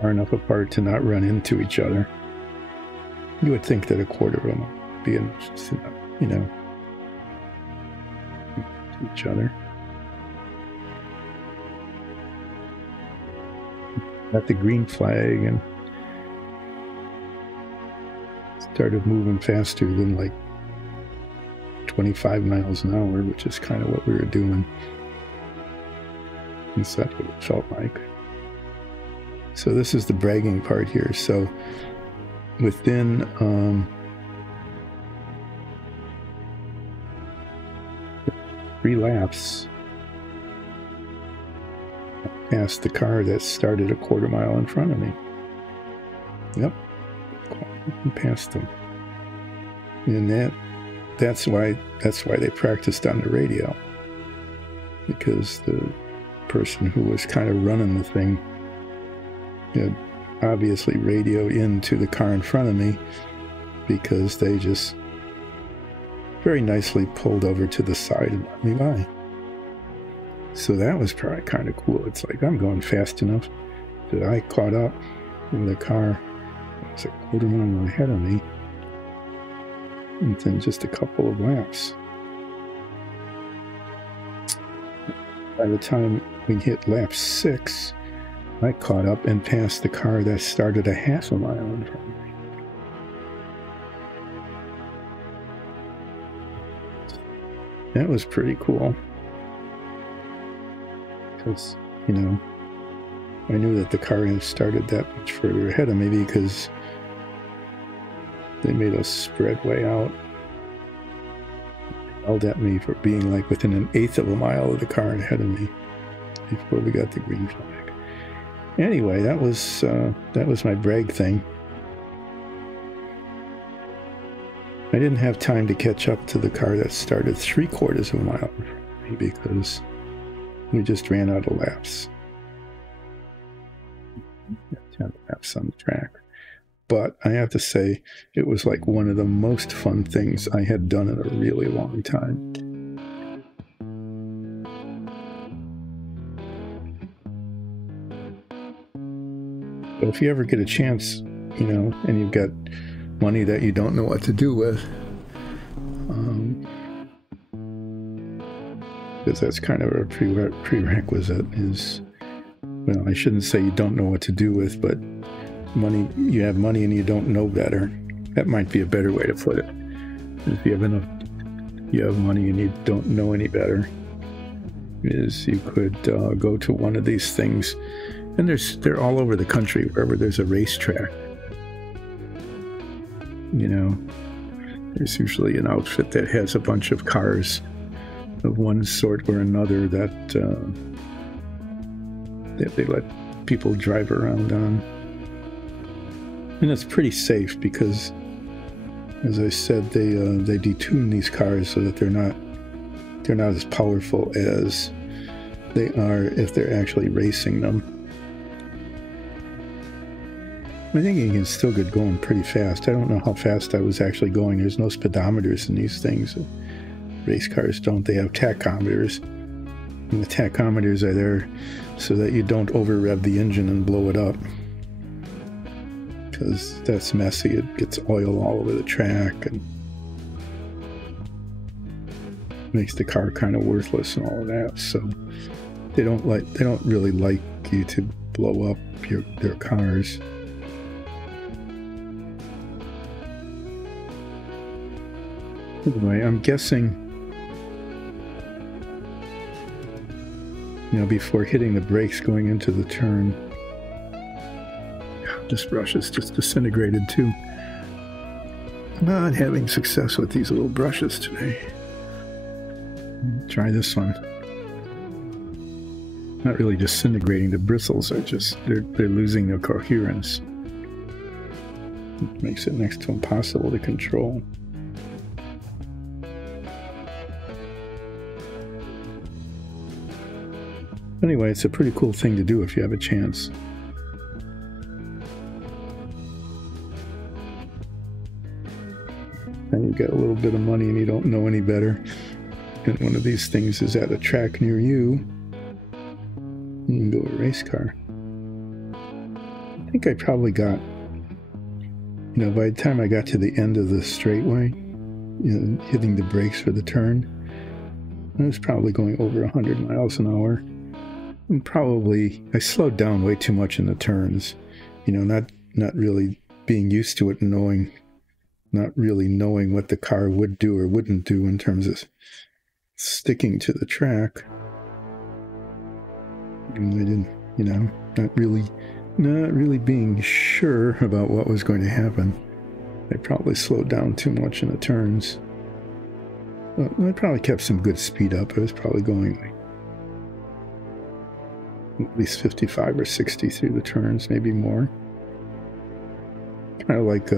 Far enough apart to not run into each other. You would think that a quarter of them would be enough to, to each other. got the green flag and started moving faster than like 25 miles an hour, which is kind of what we were doing. And so that's what it felt like. So this is the bragging part here. So within 3 laps, I passed the car that started a quarter mile in front of me. Yep, I passed them. And that's why they practiced on the radio, because the person who was kind of running the thing had obviously radioed into the car in front of me, because they just very nicely pulled over to the side and let me by. So that was probably kind of cool. It's like I'm going fast enough that I caught up with the car that was a quarter mile ahead of me within just a couple of laps. By the time we hit lap 6, I caught up and passed the car that started a half a mile in front of me. That was pretty cool. Because, you know, I knew that the car had started that much further ahead of me because they made us spread way out. They yelled at me for being like within 1/8 of a mile of the car ahead of me before we got the green flag. Anyway, that was my brag thing. I didn't have time to catch up to the car that started 3/4 of a mile in front of me because we just ran out of laps. 10 laps on the track. But I have to say, it was like one of the most fun things I had done in a really long time. So if you ever get a chance, you know, and you've got money that you don't know what to do with, because that's kind of a prerequisite is, well, I shouldn't say you don't know what to do with, but money, you have money and you don't know better. That might be a better way to put it. If you have money and you don't know any better, is you could go to one of these things, and they're all over the country, wherever there's a racetrack. You know, there's usually an outfit that has a bunch of cars of one sort or another that they let people drive around on. And it's pretty safe because, as I said, they detune these cars so that they're not as powerful as they are if they're actually racing them. I think you can still get going pretty fast. I don't know how fast I was actually going. There's no speedometers in these things. Race cars don't. They have tachometers. And the tachometers are there so that you don't over-rev the engine and blow it up. Because that's messy. It gets oil all over the track and makes the car kind of worthless and all of that. So they don't really like you to blow up their cars. Anyway, I'm guessing, you know, before hitting the brakes going into the turn, this brush is just disintegrated too. I'm not having success with these little brushes today. Try this one. Not really disintegrating, the bristles are just, they're losing their coherence. It makes it next to impossible to control. Anyway, it's a pretty cool thing to do if you have a chance. And you've got a little bit of money and you don't know any better, and one of these things is at a track near you, you can go a race car. I think I probably got, you know, by the time I got to the end of the straightaway, you know, hitting the brakes for the turn, I was probably going over 100 miles an hour. And probably I slowed down way too much in the turns, you know, not really being used to it and not really knowing what the car would do or wouldn't do in terms of sticking to the track. And I didn't, you know, not really being sure about what was going to happen. I probably slowed down too much in the turns. Well, I probably kept some good speed up. I was probably going like at least 55 or 60 through the turns, maybe more. Kind of like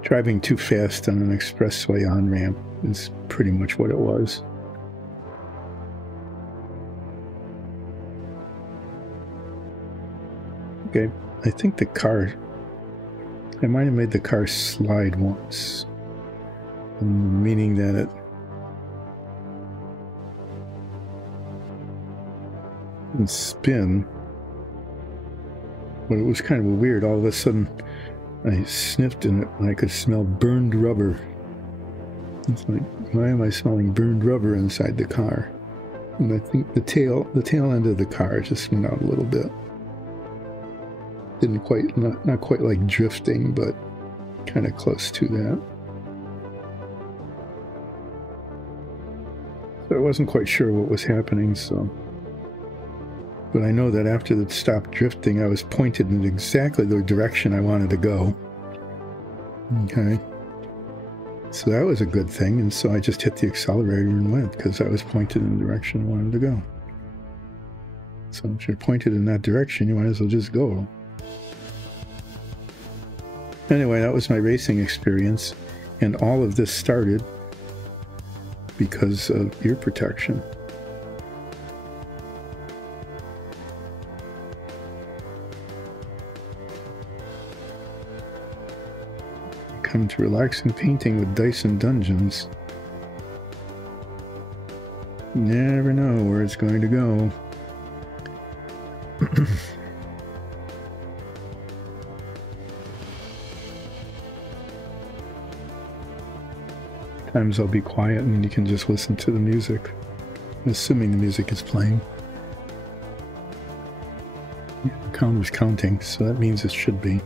driving too fast on an expressway on-ramp is pretty much what it was. Okay, I think I might have made the car slide once, meaning that it didn't spin, but it was kind of weird. All of a sudden, I sniffed in it and I could smell burned rubber. It's like, why am I smelling burned rubber inside the car? And I think the tail end of the car just went out a little bit. Didn't quite, not quite like drifting, but kind of close to that. So I wasn't quite sure what was happening, so. But I know that after it stopped drifting, I was pointed in exactly the direction I wanted to go. Okay. So that was a good thing, and so I just hit the accelerator and went, because I was pointed in the direction I wanted to go. So if you're pointed in that direction, you might as well just go. Anyway, that was my racing experience, and all of this started because of ear protection. Come to relaxing painting with Dyson Dungeons. You never know where it's going to go. Sometimes I'll be quiet and you can just listen to the music, assuming the music is playing. The counter's counting, so that means it should be.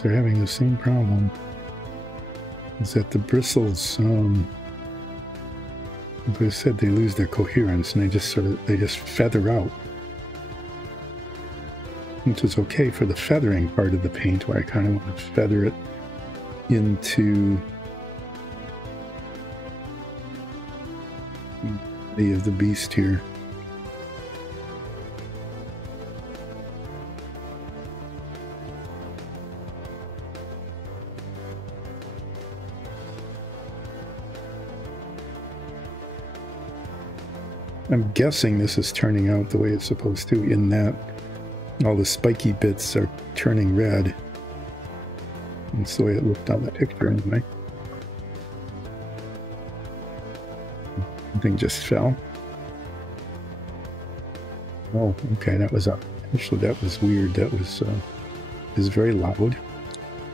They're having the same problem. Is that the bristles, they said they lose their coherence and they just feather out. Which is okay for the feathering part of the paint, where I kind of want to feather it into the body of the beast here. I'm guessing this is turning out the way it's supposed to, in that all the spiky bits are turning red. That's the way it looked on the picture anyway. Something just fell. Oh, okay, that was up. Actually, that was weird. That was very loud.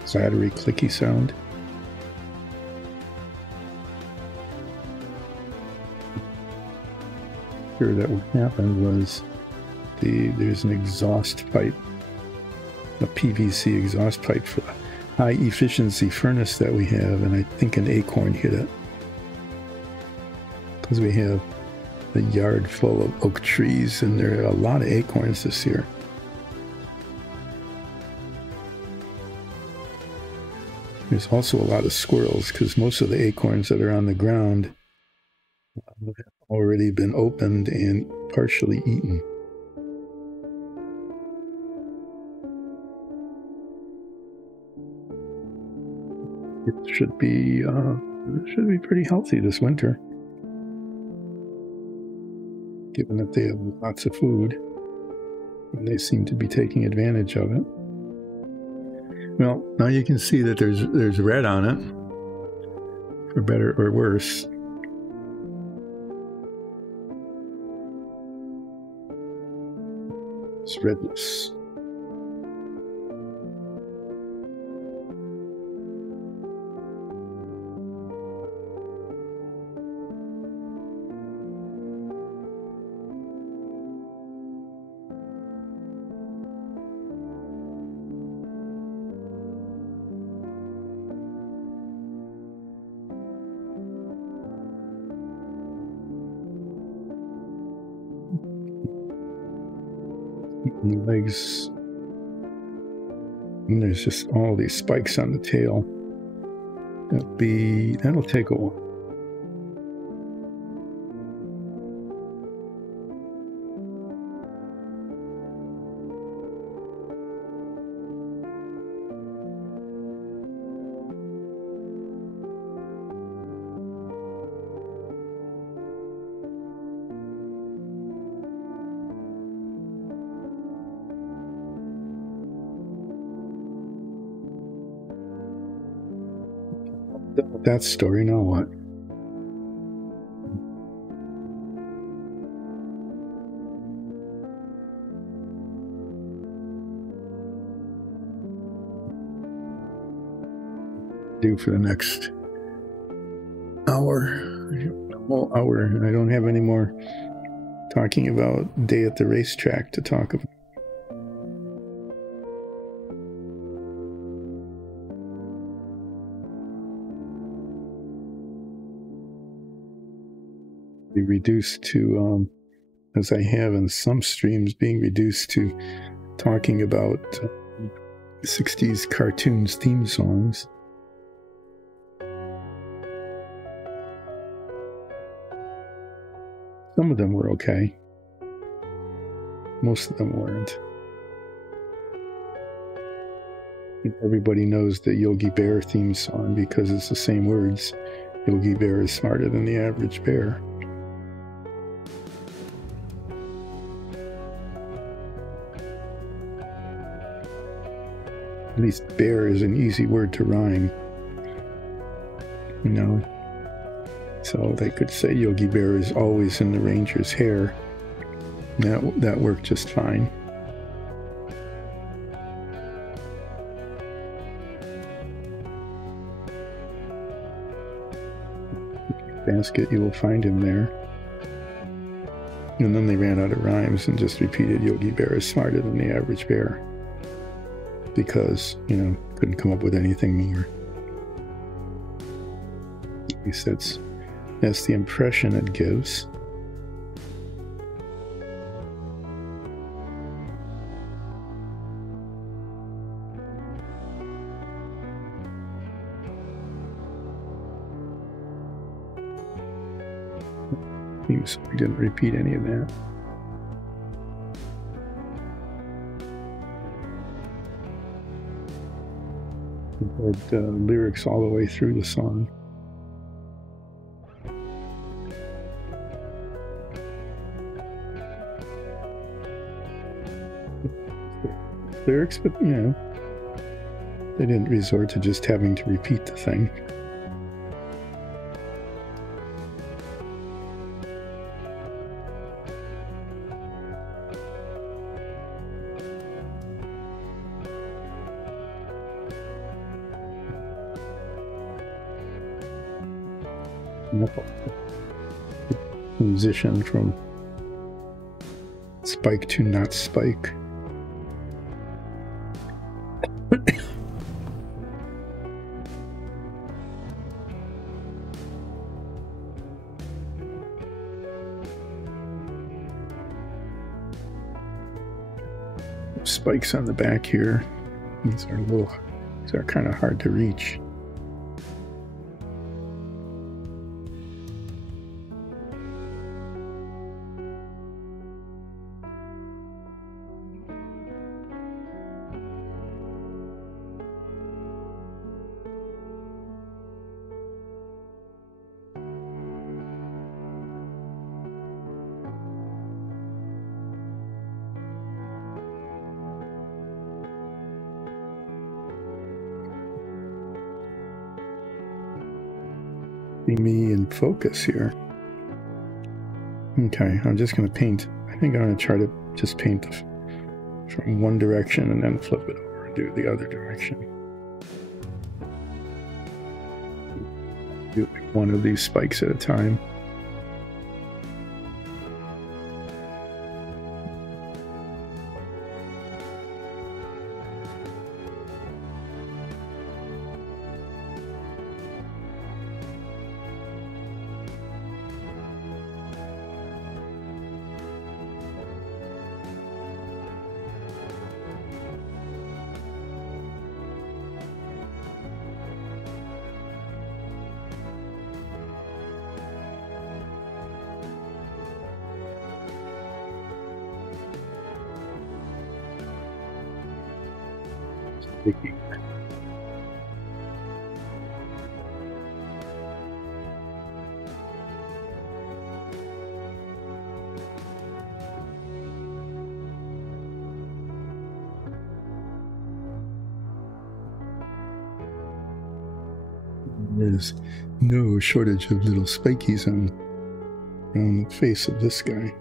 Clattery, clicky sound. That what happened was there's an exhaust pipe, a PVC exhaust pipe for the high efficiency furnace that we have, and I think an acorn hit it, because we have a yard full of oak trees and there are a lot of acorns this year. There's also a lot of squirrels, because most of the acorns that are on the ground have already been opened and partially eaten. It should be pretty healthy this winter, given that they have lots of food and they seem to be taking advantage of it. Well, now you can see that there's red on it, for better or worse. It's redless. And the legs, and there's just all these spikes on the tail. That'll take a while. That story, now what? Do for the next hour, whole hour. I don't have any more talking about day at the racetrack to talk about. Be reduced to, as I have in some streams, being reduced to talking about 60s cartoons theme songs. Some of them were okay. Most of them weren't. Everybody knows the Yogi Bear theme song because it's the same words. Yogi Bear is smarter than the average bear. At least bear is an easy word to rhyme. You know? So they could say Yogi Bear is always in the ranger's hair. That worked just fine. Basket, you will find him there. And then they ran out of rhymes and just repeated Yogi Bear is smarter than the average bear. Because, you know, couldn't come up with anything more. At least that's the impression it gives. Seems we didn't repeat any of that. We had lyrics all the way through the song. Lyrics, but you know, they didn't resort to just having to repeat the thing. Transition from spike to not spike. Spikes on the back here. These are kind of hard to reach. Me in focus here. Okay, I'm just going to paint. I think I'm going to try to just paint from one direction and then flip it over and do the other direction. Do one of these spikes at a time. Sticky. There's no shortage of little spikies on the face of this guy.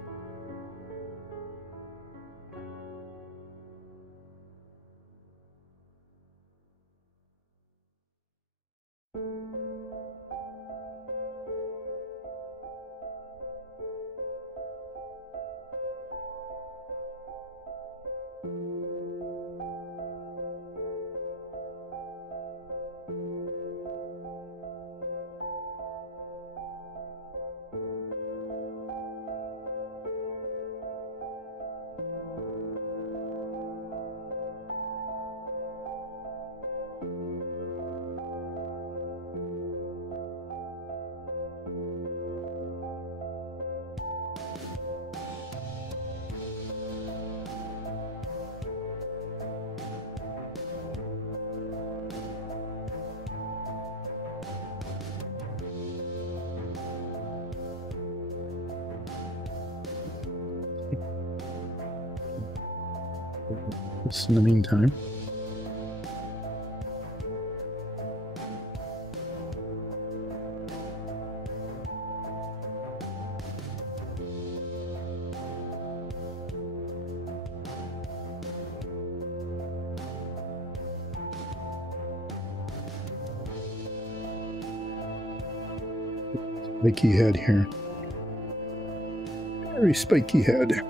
Just in the meantime. Spiky head here. Very spiky head.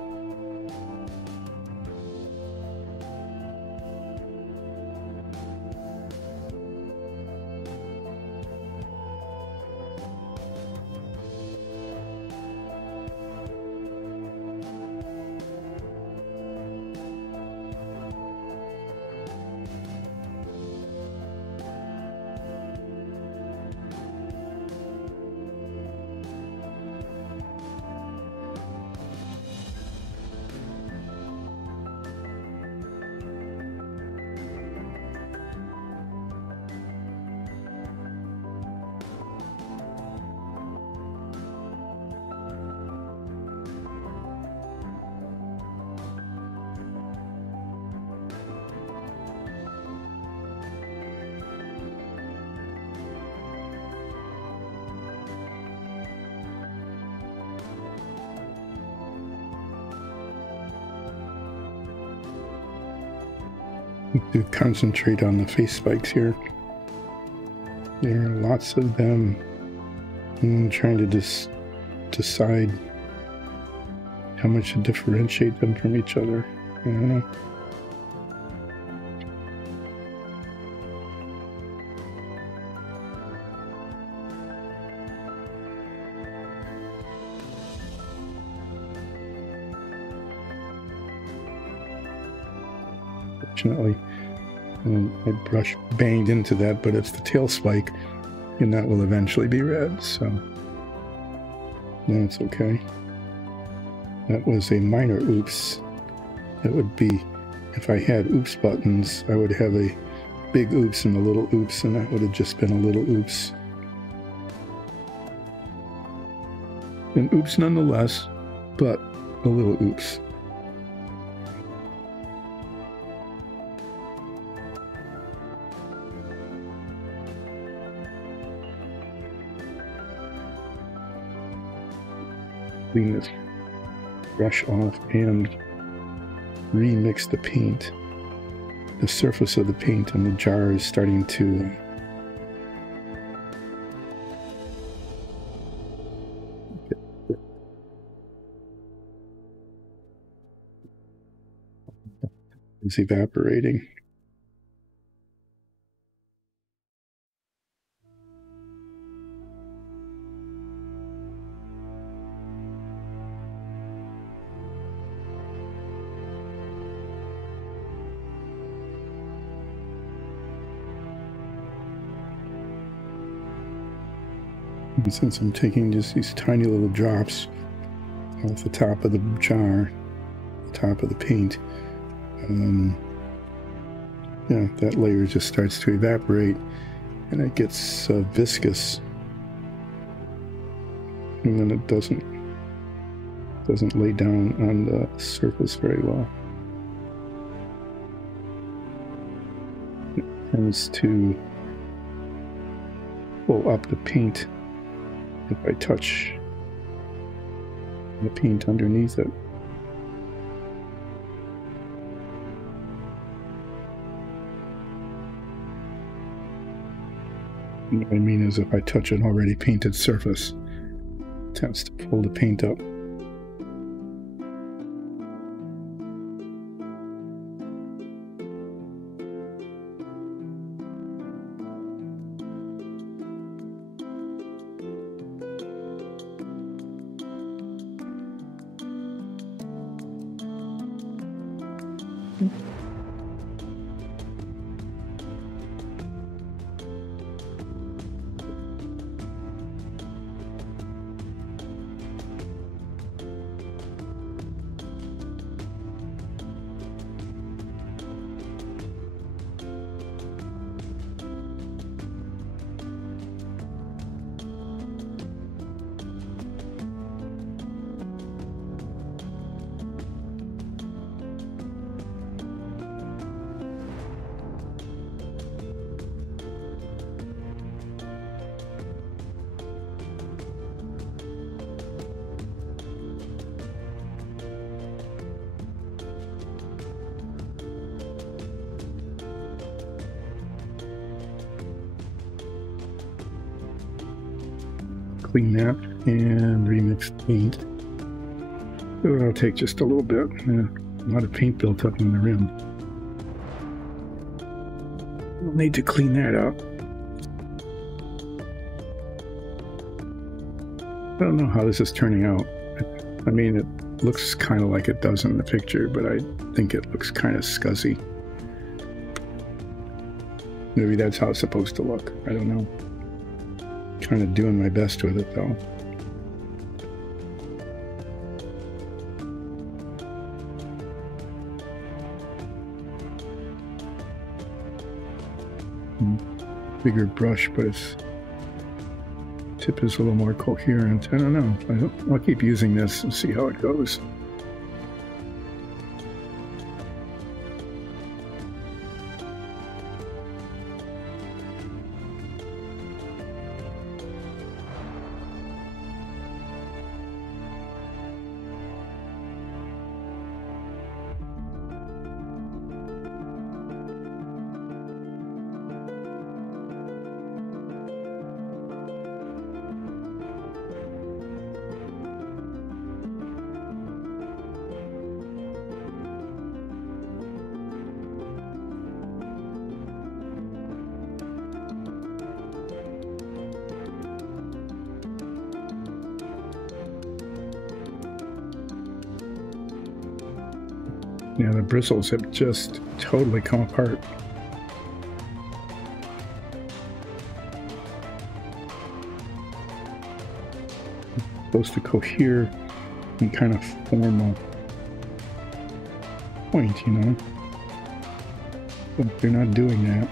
To concentrate on the face spikes here. There are lots of them. I'm trying to decide how much to differentiate them from each other. I don't know. Fortunately, my brush banged into that, but it's the tail spike, and that will eventually be red, so that's okay. That was a minor oops. That would be, if I had oops buttons, I would have a big oops and a little oops, and that would have just been a little oops. An oops nonetheless, but a little oops. Clean this brush off and remix the paint. The surface of the paint in the jar is starting to is evaporating. And since I'm taking just these tiny little drops off the top of the jar, the top of the paint, yeah, that layer just starts to evaporate and it gets viscous, and then it doesn't lay down on the surface very well. It tends to pull up the paint if I touch the paint underneath it. What I mean is if I touch an already painted surface, it tends to pull the paint up. Clean that and remix the paint. So it'll take just a little bit. A lot of paint built up on the rim. We'll need to clean that up. I don't know how this is turning out. I mean, it looks kind of like it does in the picture, but I think it looks kind of scuzzy. Maybe that's how it's supposed to look. I don't know. Kind of doing my best with it though. Bigger brush, but its tip is a little more coherent. I don't know. I'll keep using this and see how it goes. Yeah, the bristles have just totally come apart. It's supposed to cohere and kind of form a point, you know? But they're not doing that.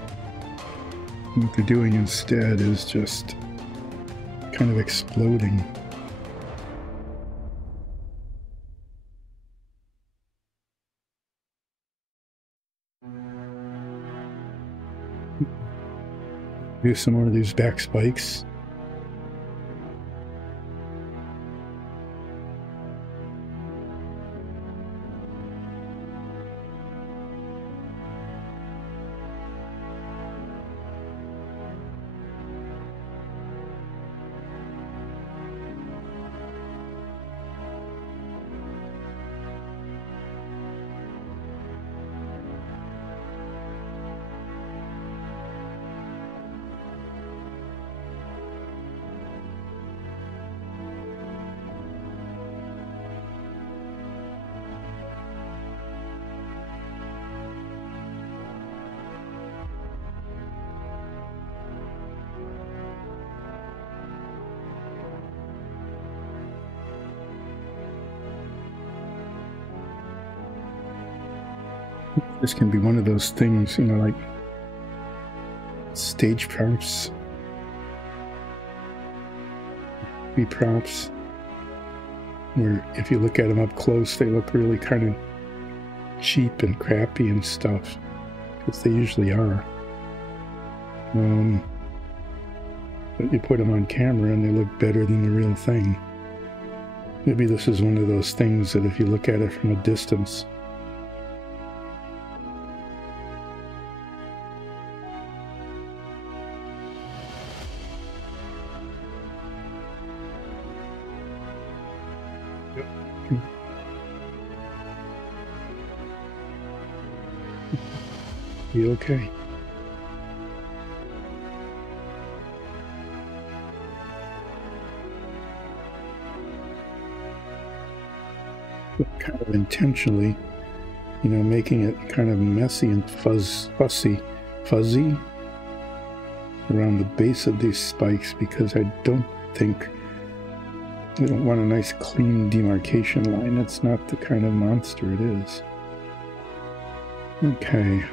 What they're doing instead is just kind of exploding. Do some more of these back spikes. This can be one of those things, you know, like stage props, props, where if you look at them up close, they look really kind of cheap and crappy and stuff, because they usually are. But you put them on camera and they look better than the real thing. Maybe this is one of those things that if you look at it from a distance, be okay. Kind of intentionally, you know, making it kind of messy and fuzzy around the base of these spikes, because I don't want a nice clean demarcation line. It's not the kind of monster it is. Okay,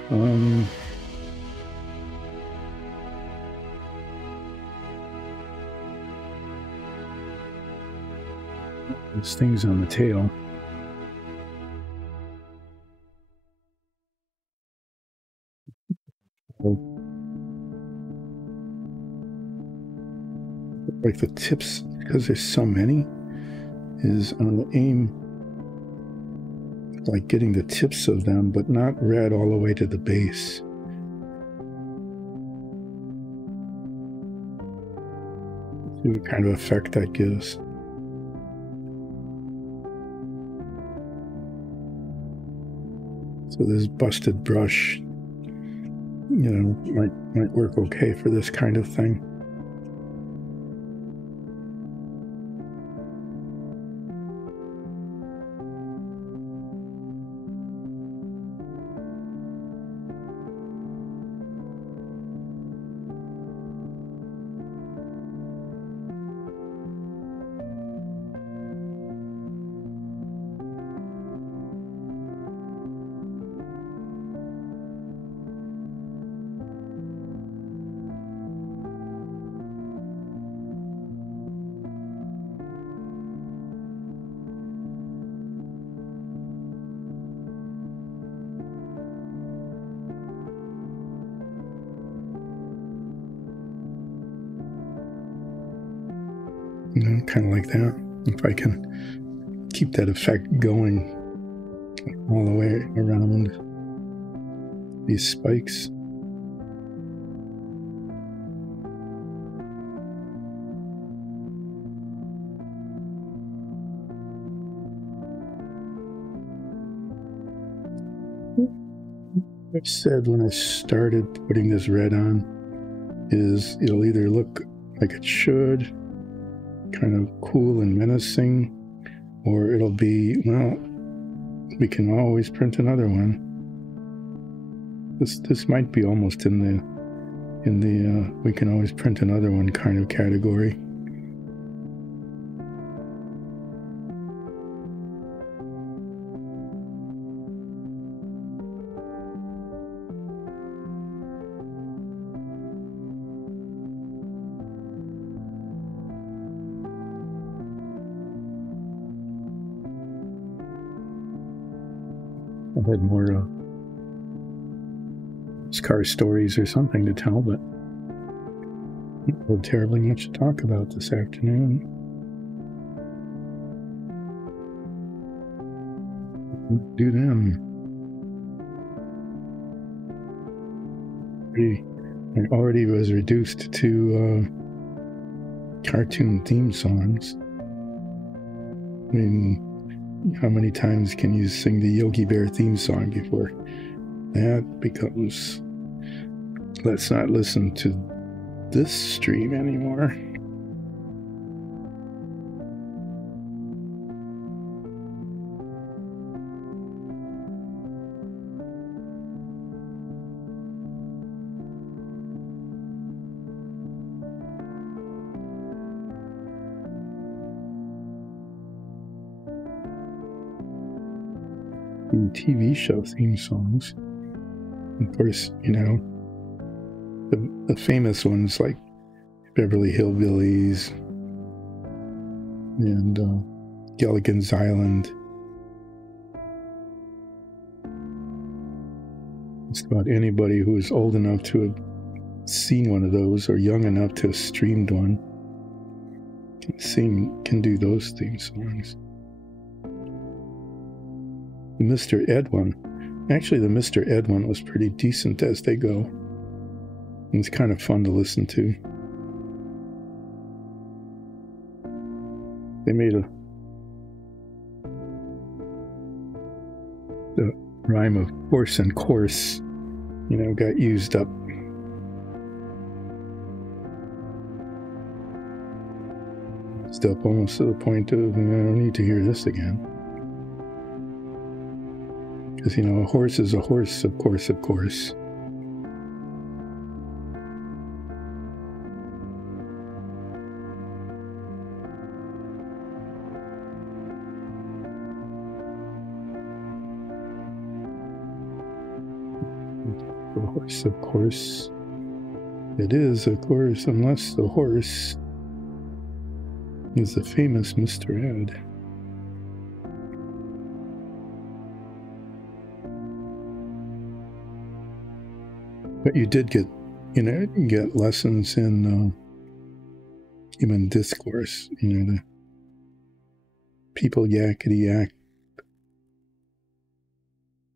there's things on the tail. Like the tips, because there's so many, is on the aim, like getting the tips of them, but not red all the way to the base. See what kind of effect that gives. So this busted brush, you know, might work okay for this kind of thing. You know, kind of like that. If I can keep that effect going all the way around these spikes. I said when I started putting this red on is it'll either look like it should, kind of cool and menacing, or it'll be, well, we can always print another one. This might be almost in the we can always print another one kind of category. I had more Scar stories or something to tell, but not terribly much to talk about this afternoon. Do them. I already was reduced to cartoon theme songs. I mean, how many times can you sing the Yogi Bear theme song before that becomes, let's not listen to this stream anymore? and TV show theme songs. Of course, you know, the famous ones like Beverly Hillbillies and Gilligan's Island. Just about anybody who is old enough to have seen one of those or young enough to have streamed one can do those theme songs. The Mr. Ed one, actually the Mr. Ed one was pretty decent as they go. It's kind of fun to listen to. They made the rhyme of horse and course, you know, got used up. Used up almost to the point of, I don't need to hear this again. Because, you know, a horse is a horse, of course, of course. A horse, of course. It is, of course, unless the horse is the famous Mr. Ed. But you did get, you know, get lessons in human discourse. You know, the people yakety yak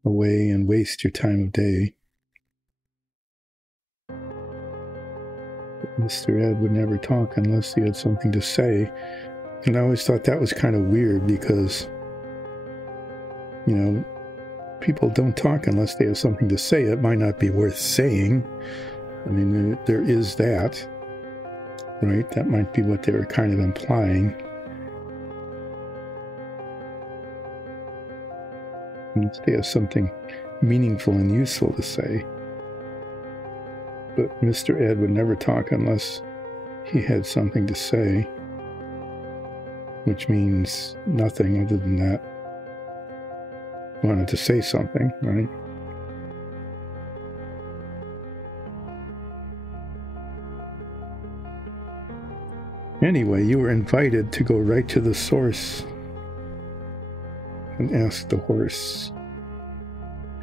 away and waste your time of day. But Mr. Ed would never talk unless he had something to say. And I always thought that was kind of weird because, you know, people don't talk unless they have something to say. It might not be worth saying. I mean, there is that, right? That might be what they were kind of implying. Unless they have something meaningful and useful to say. But Mr. Ed would never talk unless he had something to say, which means nothing other than that. Wanted to say something, right? Anyway, you were invited to go right to the source and ask the horse,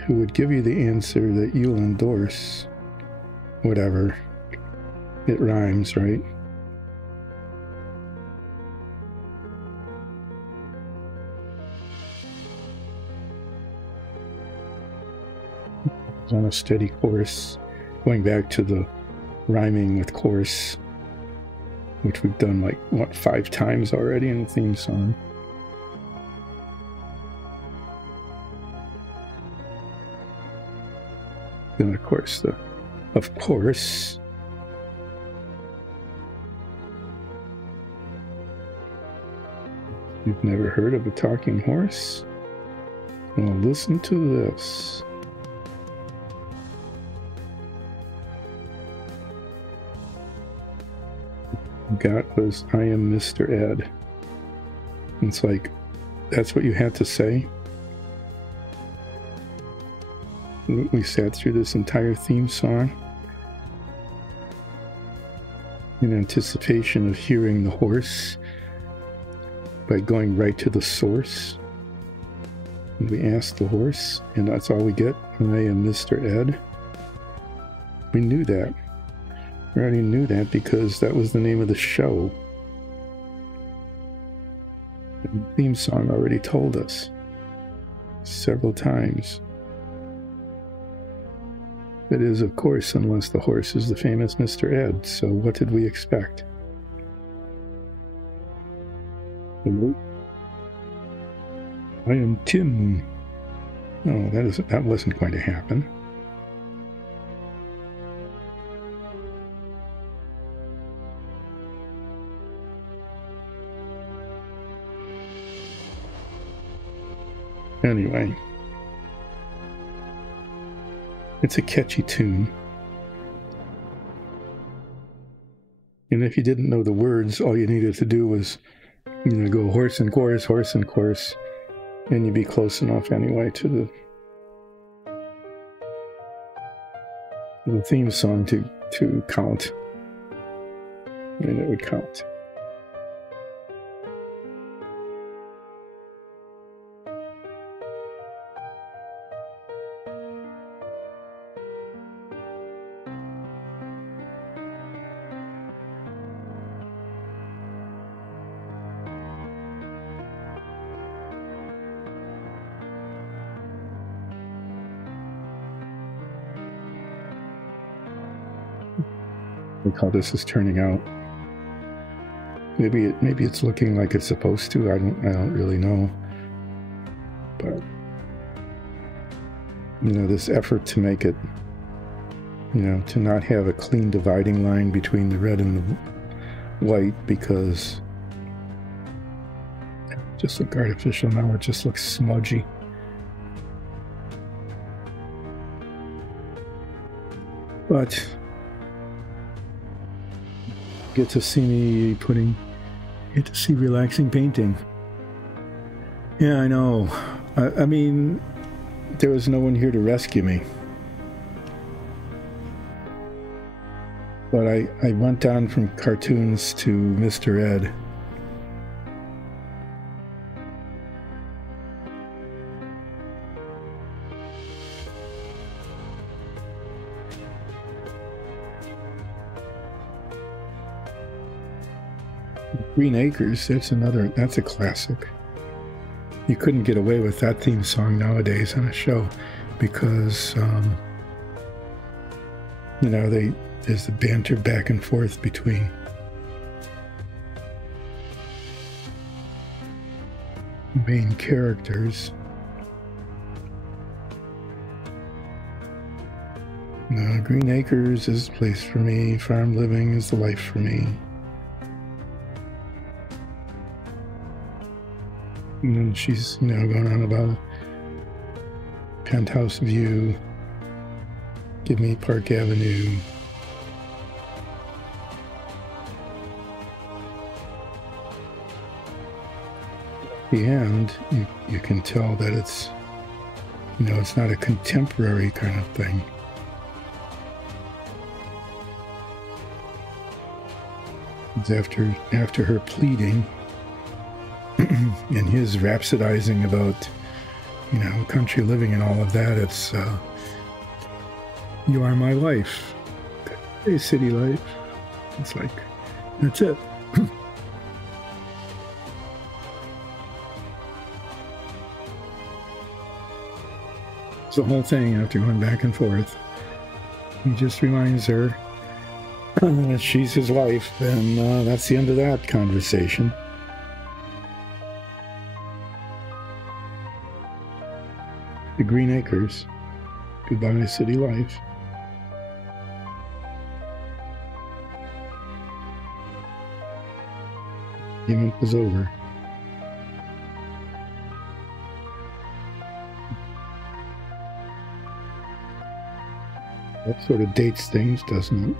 who would give you the answer that you'll endorse. Whatever. It rhymes, right? On a steady course, going back to the rhyming with course, which we've done like, what, 5 times already in the theme song. Then of course you've never heard of a talking horse? Well, listen to this. Got was, I am Mr. Ed. It's like, that's what you had to say? We sat through this entire theme song in anticipation of hearing the horse by going right to the source. And we asked the horse, and that's all we get. I am Mr. Ed. We knew that. We already knew that because that was the name of the show. The theme song already told us several times. It is, of course, unless the horse is the famous Mr. Ed. So what did we expect? Hello? I am Tim. No, that wasn't going to happen. Anyway, it's a catchy tune. And if you didn't know the words, all you needed to do was, you know, go horse and chorus, And you'd be close enough anyway to the theme song to count. I mean, it would count. Look how this is turning out. Maybe it's looking like it's supposed to. I don't really know. But you know, this effort to make it, you know, to not have a clean dividing line between the red and the white, because it just look artificial now. It just looks smudgy. But get to see relaxing painting. Yeah, I know. I mean, there was no one here to rescue me. But I went on from cartoons to Mr. Ed. Green Acres, that's a classic. You couldn't get away with that theme song nowadays on a show because, you know, there's the banter back and forth between main characters. Green Acres is the place for me. Farm living is the life for me. And then she's, you know, going on about penthouse view, give me Park Avenue. At the end, you can tell that it's, you know, it's not a contemporary kind of thing. It's after her pleading and his rhapsodizing about, you know, country living and all of that. It's you are my life, hey, city life. It's like, that's it. It's the whole thing after going back and forth. He just reminds her that she's his wife, and that's the end of that conversation. The Green Acres, goodbye city life. The event was over. That sort of dates things, doesn't it?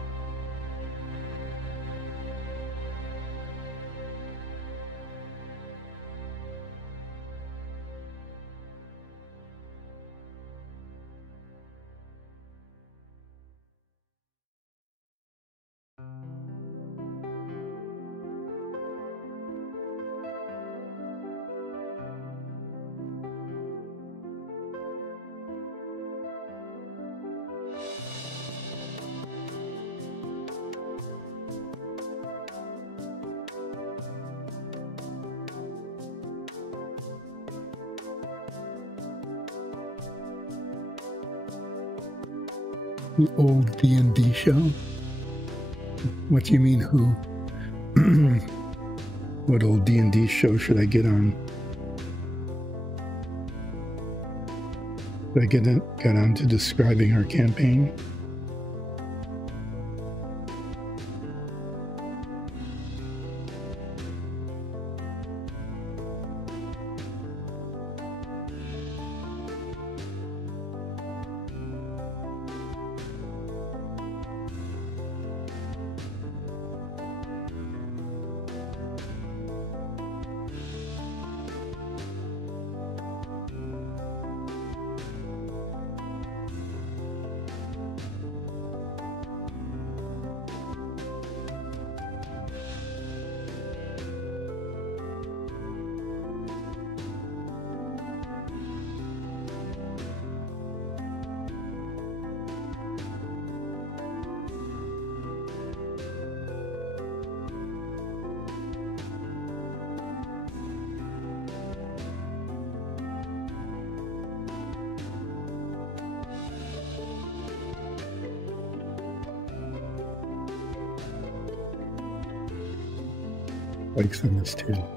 The old D&D show? What do you mean, who? What old D&D show should I get on? Should I get on to describing our campaign? Spikes on this tail.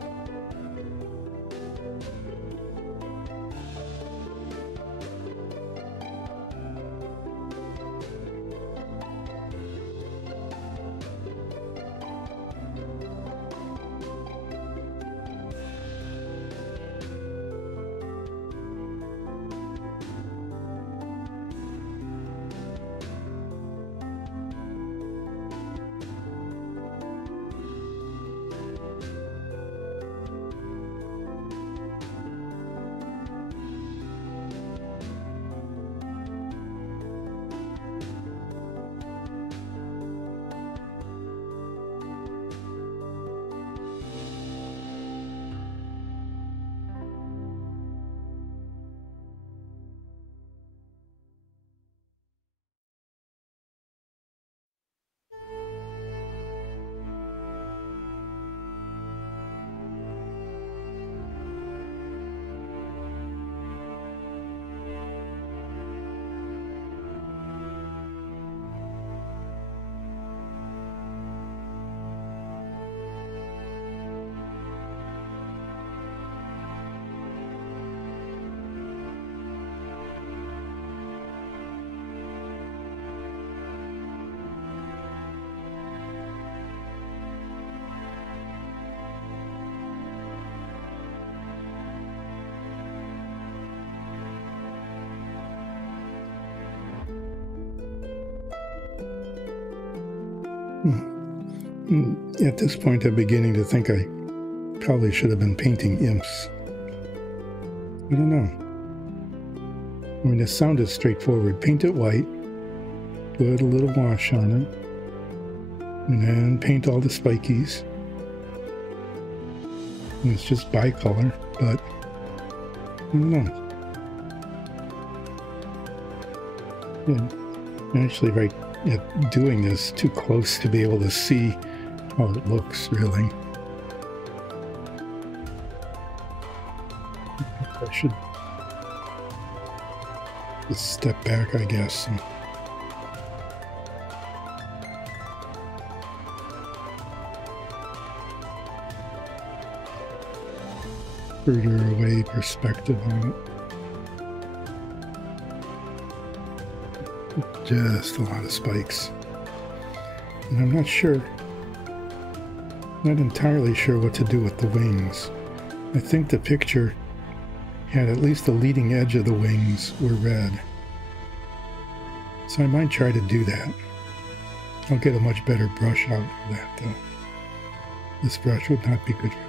At this point, I'm beginning to think I probably should have been painting imps. I don't know. I mean, it sounded straightforward. Paint it white, put a little wash on it, and then paint all the spikies. And it's just bicolor, but I don't know. Yeah, actually, right at doing this, too close to be able to see how it looks, really. I should just step back, I guess. And further away perspective on it. Just a lot of spikes. And I'm not entirely sure what to do with the wings. I think the picture had at least the leading edge of the wings were red. So I might try to do that. I'll get a much better brush out of that though. This brush would not be good for me.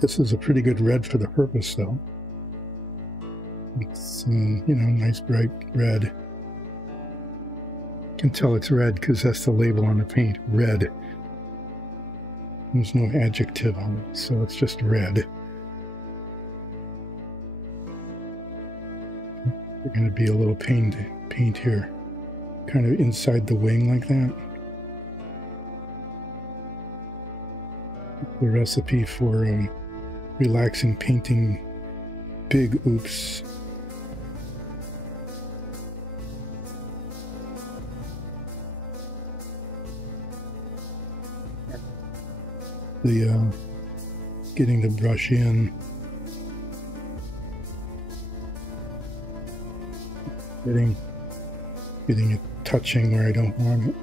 This is a pretty good red for the purpose, though. It's, you know, nice bright red. You can tell it's red because that's the label on the paint, red. There's no adjective on it, so it's just red. There's going to be a little paint here, kind of inside the wing like that. The recipe for relaxing painting big oops. the getting the brush in, getting it touching where I don't want it.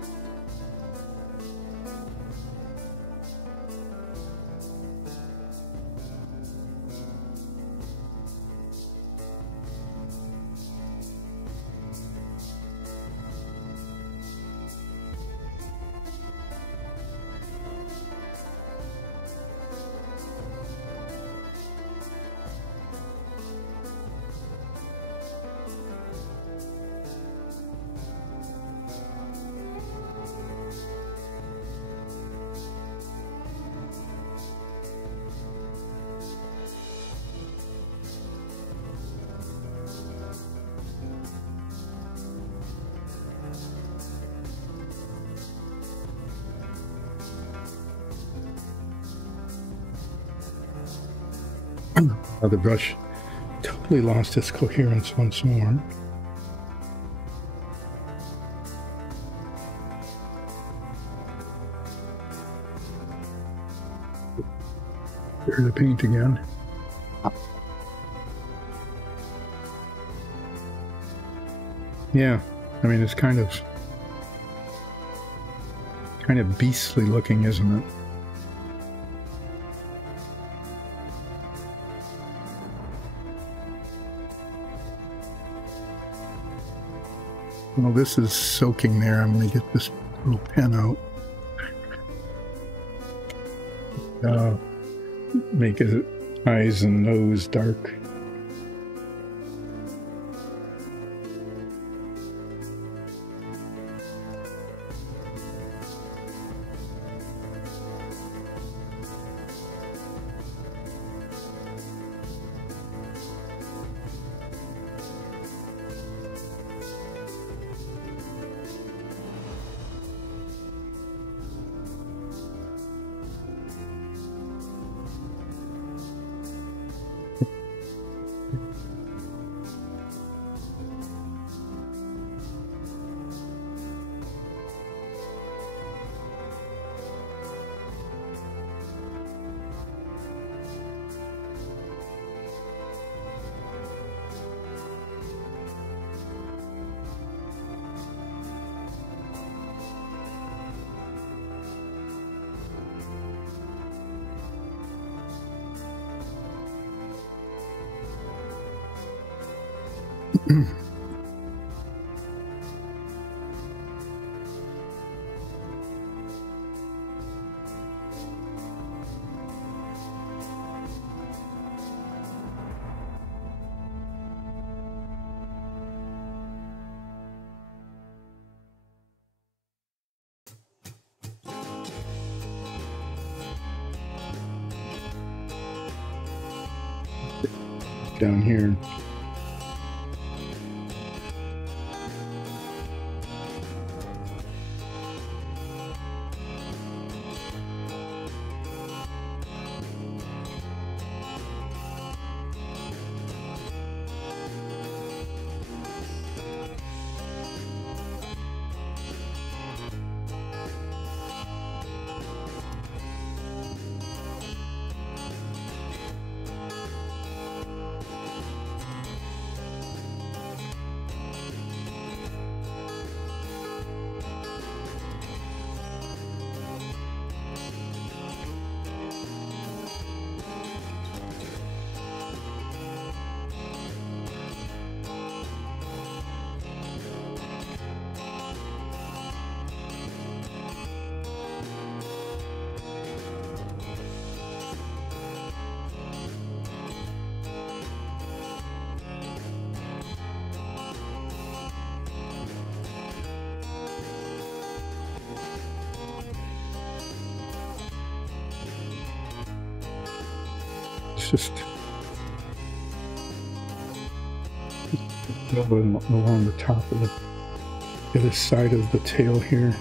The brush totally lost its coherence once more. There's the paint again. Yeah, I mean, it's kind of beastly looking, isn't it? Well, this is soaking there. I'm going to get this little pen out. Make his eyes and nose dark. Down here. Just along the top of the other side of the tail here.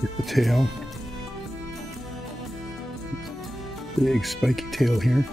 Get the tail. Big spiky tail here.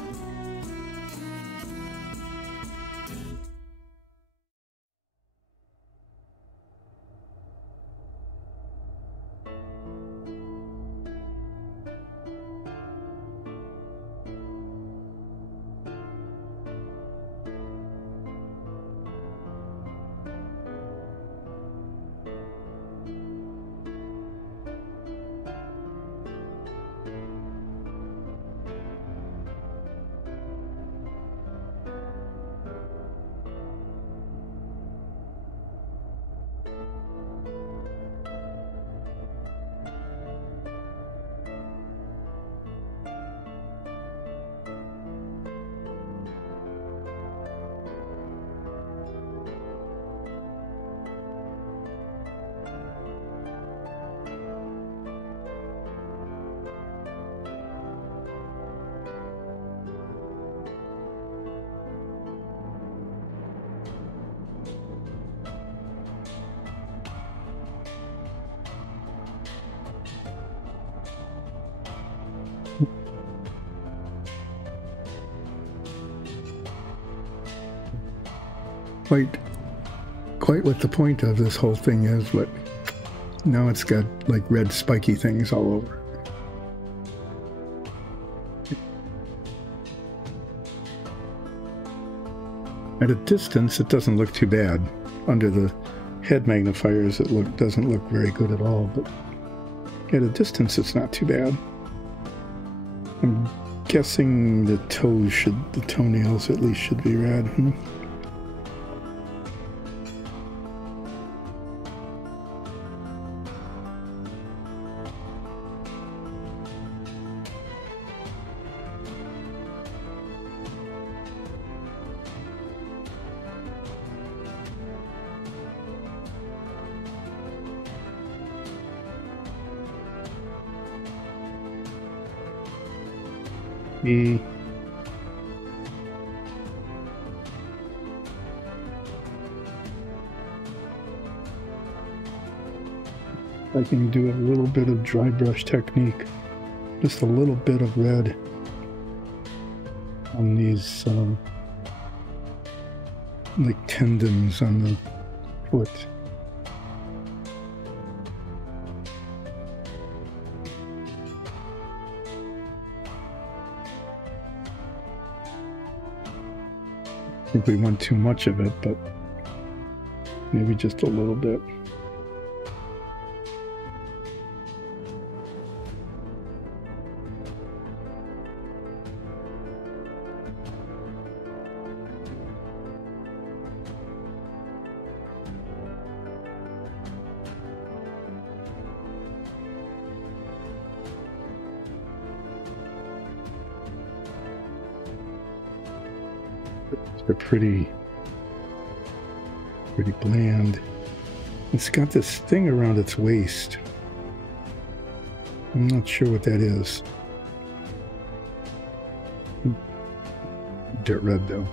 Quite what the point of this whole thing is, but now it's got like red spiky things all over. At a distance, it doesn't look too bad. Under the head magnifiers, it doesn't look very good at all, but at a distance, it's not too bad. I'm guessing the toenails at least should be red. I can do a little bit of dry brush technique, just a little bit of red on these like tendons on the foot. I think we want too much of it, but maybe just a little bit. They're pretty bland. It's got this thing around its waist. I'm not sure what that is. Dirt red though.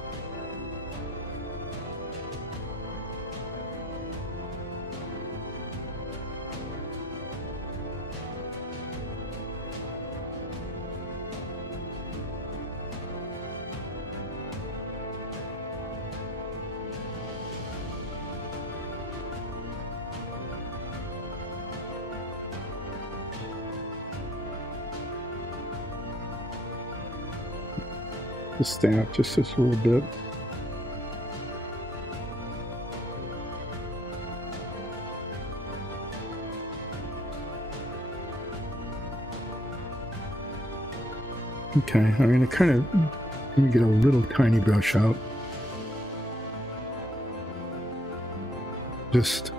Just that, just this little bit. Okay, I'm gonna kind of let me get a little tiny brush out. Just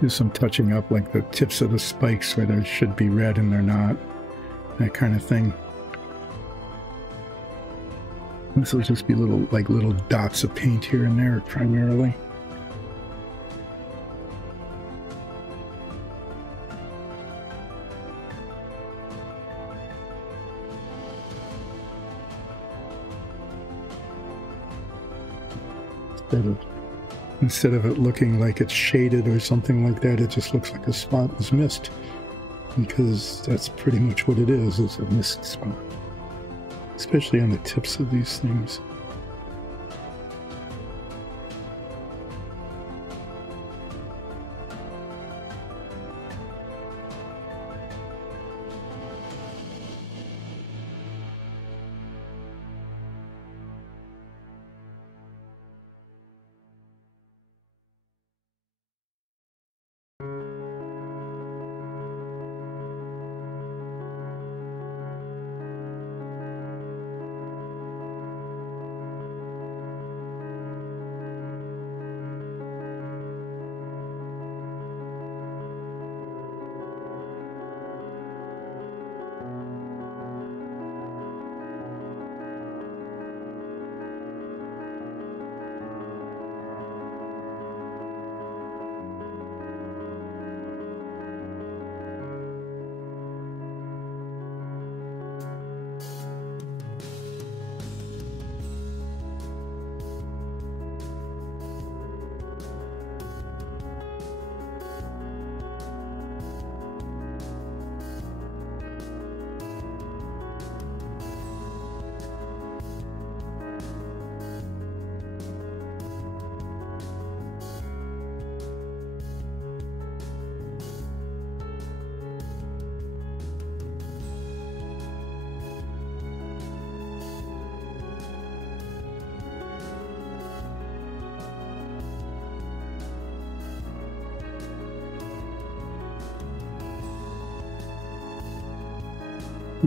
do some touching up, like the tips of the spikes where there should be red and they're not, that kind of thing. This will just be little dots of paint here and there primarily. Instead of instead of it looking like it's shaded or something like that, it just looks like a spot was missed. Because that's pretty much what it is. It's a mist spot. Especially on the tips of these things.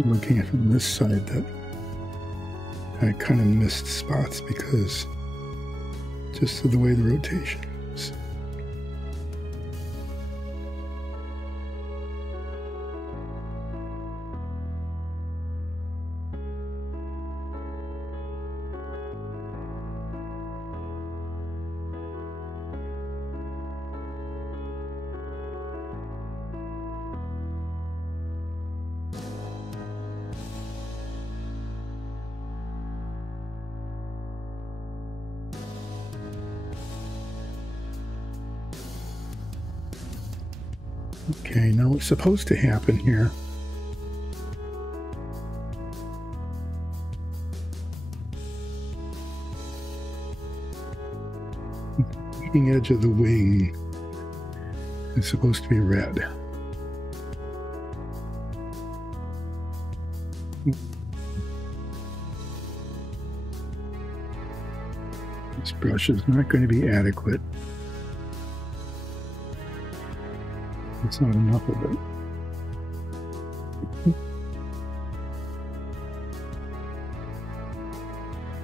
Looking at from this side, that I kind of missed spots because just of the way the rotation is. Okay, now what's supposed to happen here? The leading edge of the wing is supposed to be red. This brush is not going to be adequate. It's not enough of it.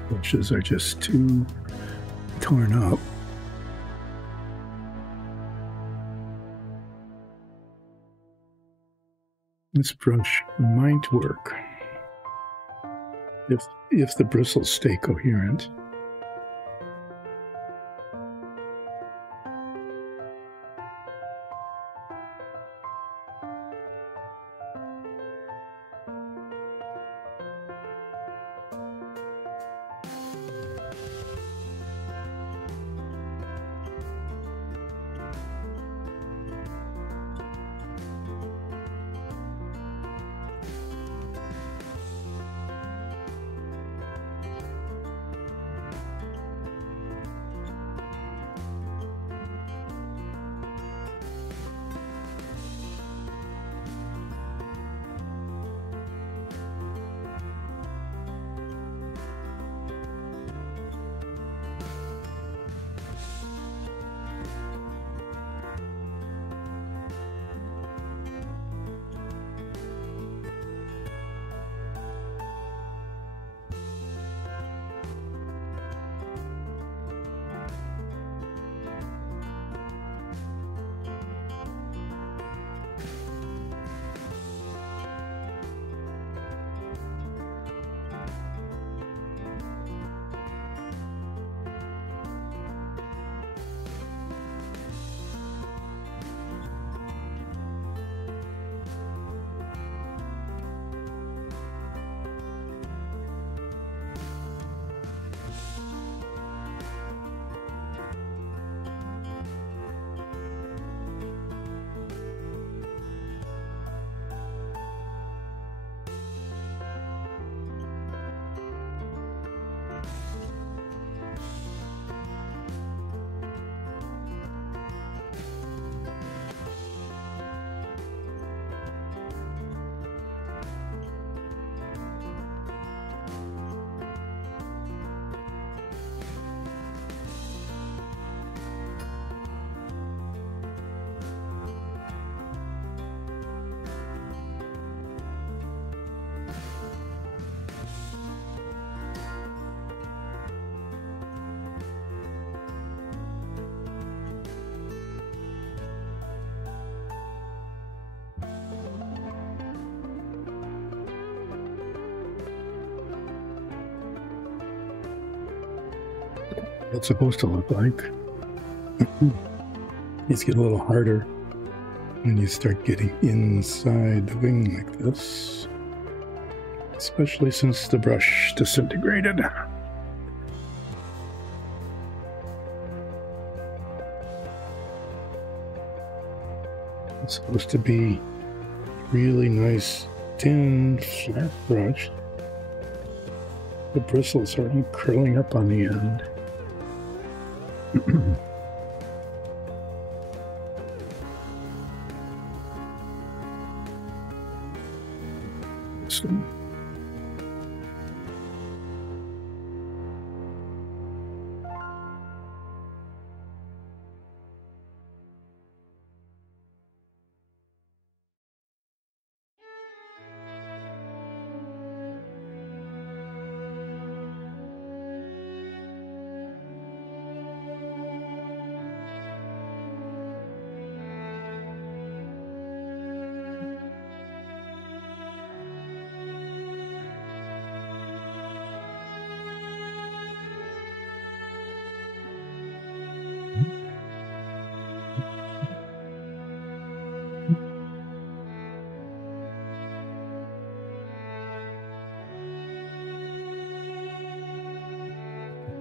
Brushes are just too torn up. This brush might work if the bristles stay coherent. what it's supposed to look like. These get a little harder when you start getting inside the wing like this, especially since the brush disintegrated. It's supposed to be really nice, thin, flat brush. The bristles are all curling up on the end. This one.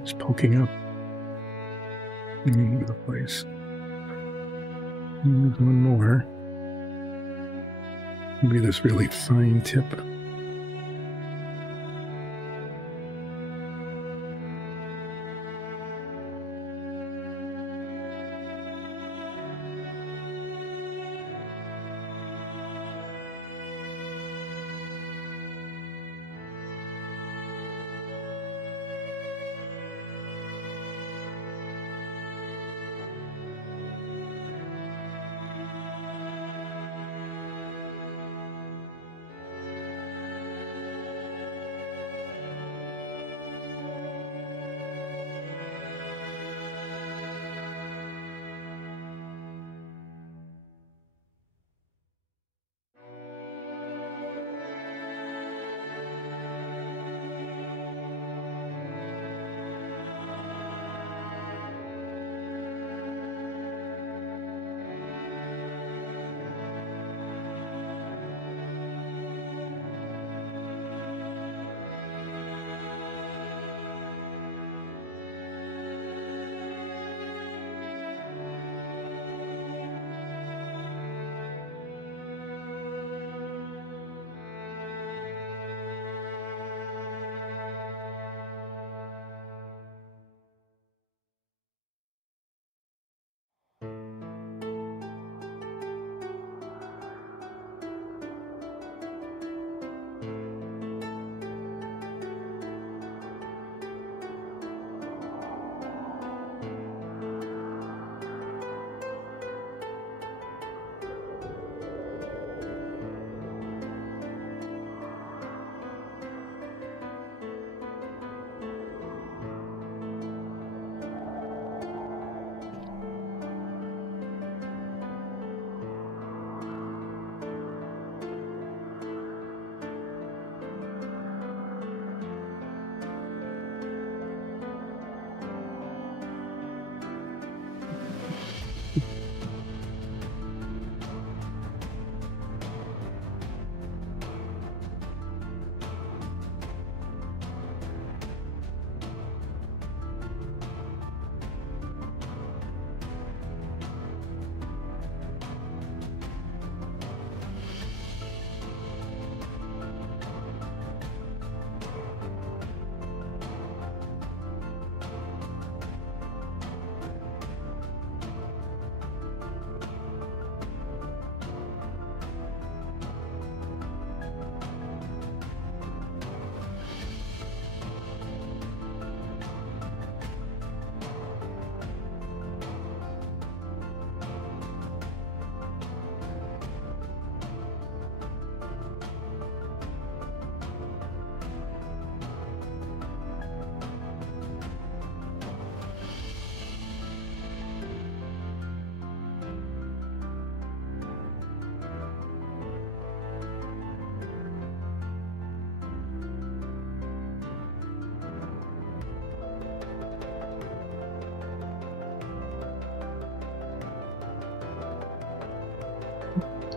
It's poking up in the place. There's one more. Maybe this really fine tip.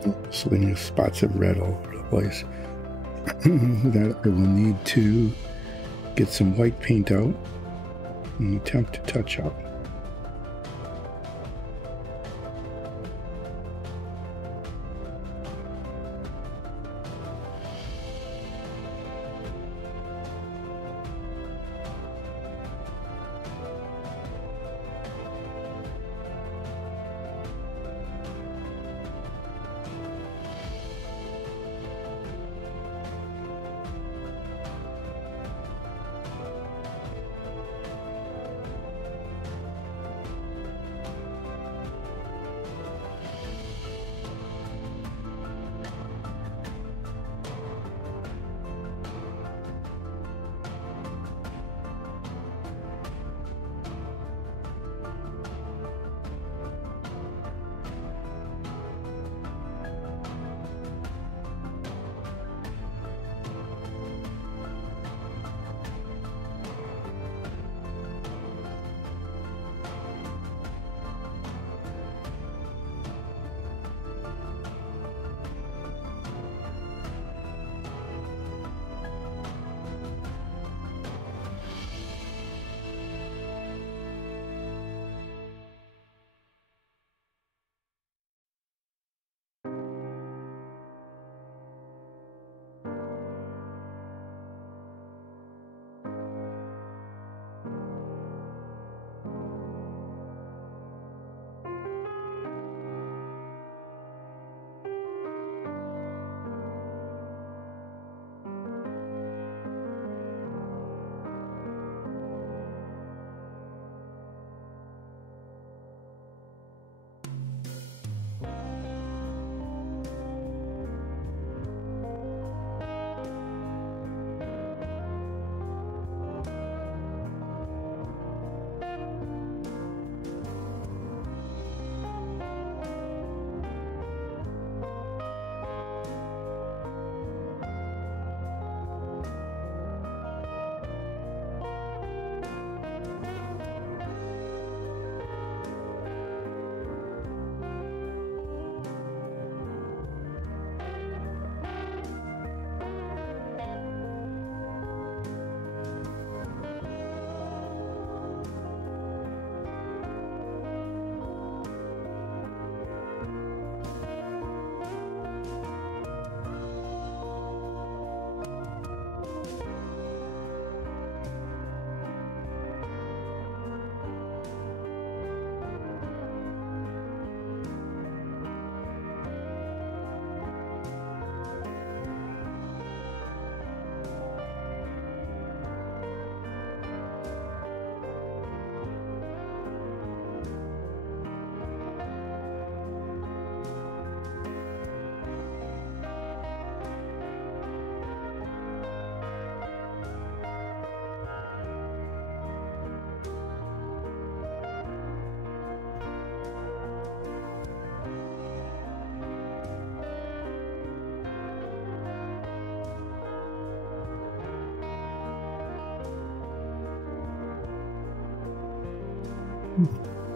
miscellaneous spots of red all over the place. That I will need to get some white paint out and attempt to touch up.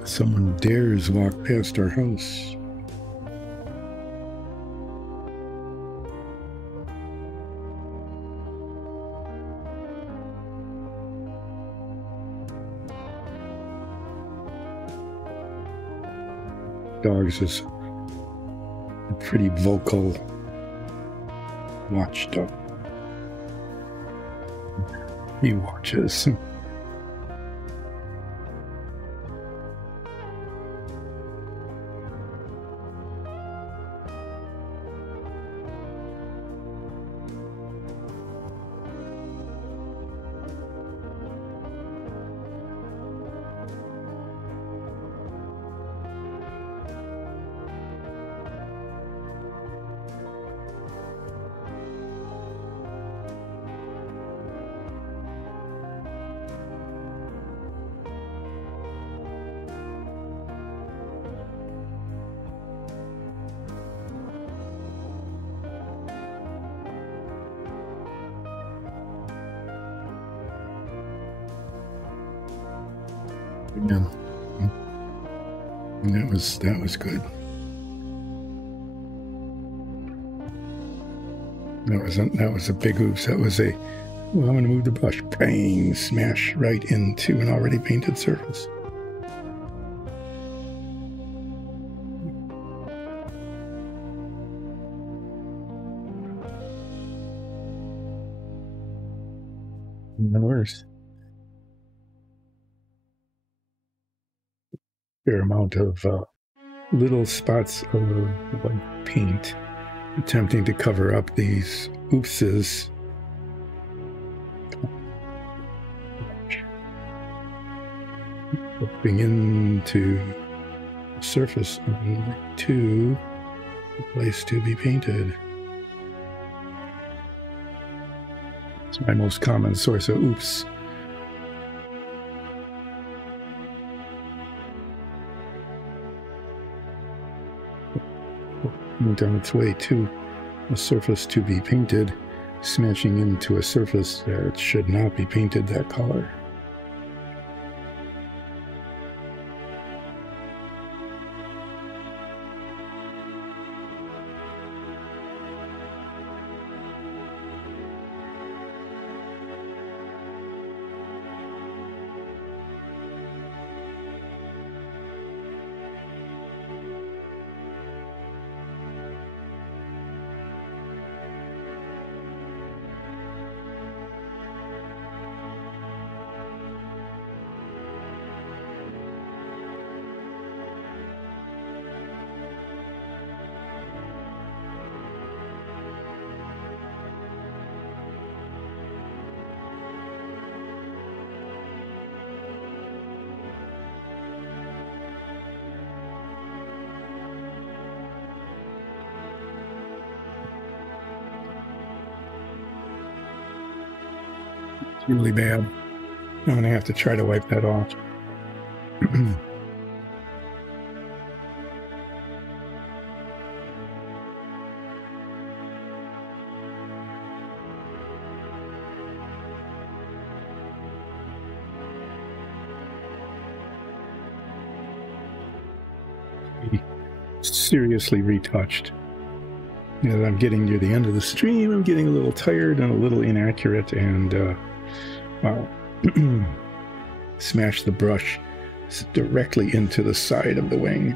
Someone dares walk past our house. Dogs is a pretty vocal watchdog. He watches. Yeah. And that was good. That was a big oops. That was a, well, I'm going to move the brush. Bang, smash right into an already painted surface. Even worse. Fair amount of little spots of white paint attempting to cover up these oopses. Flipping into the surface to the place to be painted. It's my most common source of oops. Moved on its way to a surface to be painted, smashing into a surface that should not be painted that color. Really bad. I'm going to have to try to wipe that off. Seriously retouched. As I'm getting near the end of the stream, I'm getting a little tired and a little inaccurate, and wow. Smash the brush directly into the side of the wing.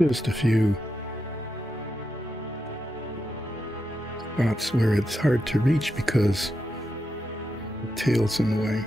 Just a few spots where it's hard to reach because the tail's in the way.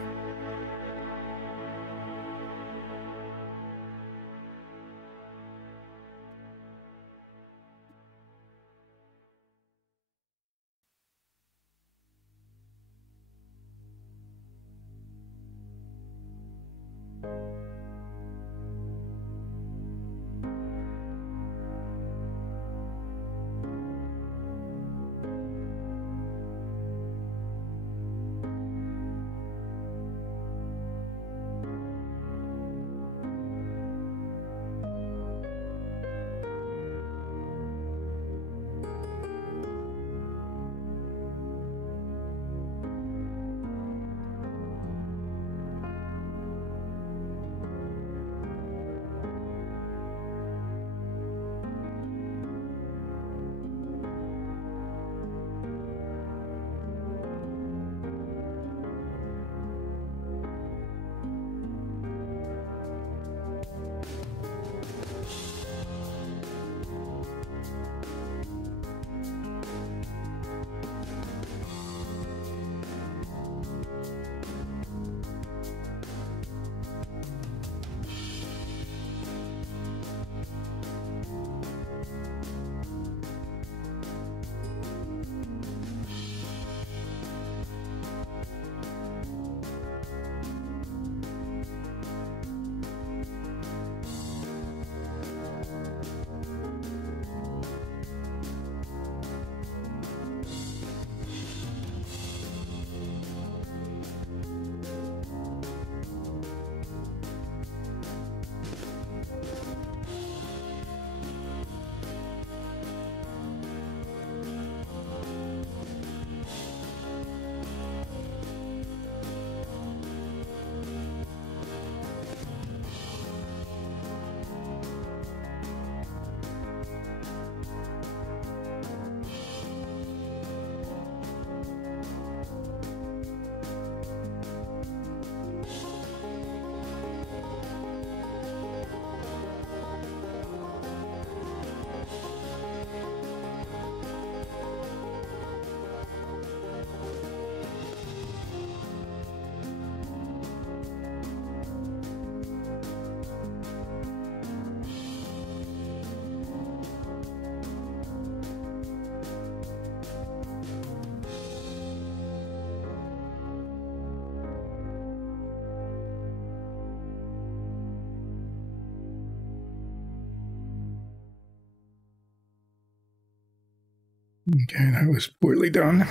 Okay, that was poorly done.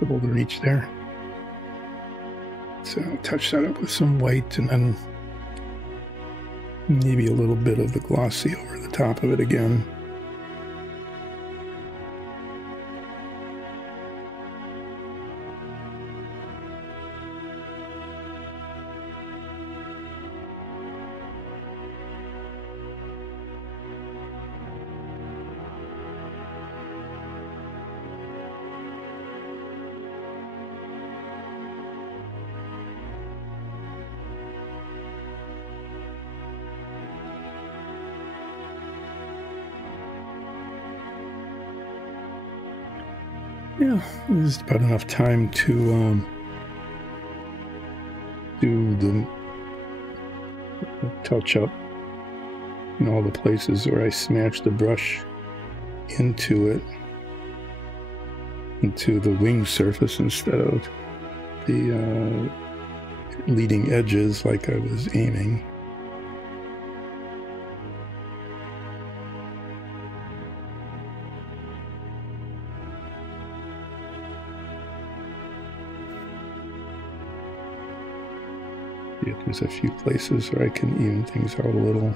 Able to reach there. So I'll touch that up with some white and then maybe a little bit of the glossy over the top of it again. Yeah, there's about enough time to do the touch up in all the places where I smashed the brush into it, into the wing surface instead of the leading edges like I was aiming. There's a few places where I can even things out a little.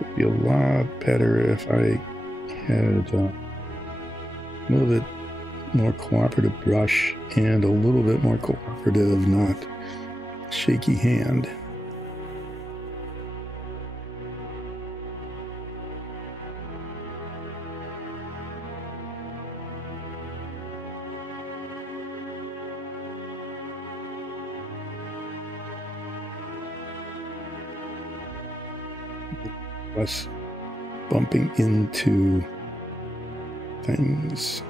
It'd be a lot better if I had a little bit more cooperative brush and a little bit more cooperative, not shaky hand. less bumping into things.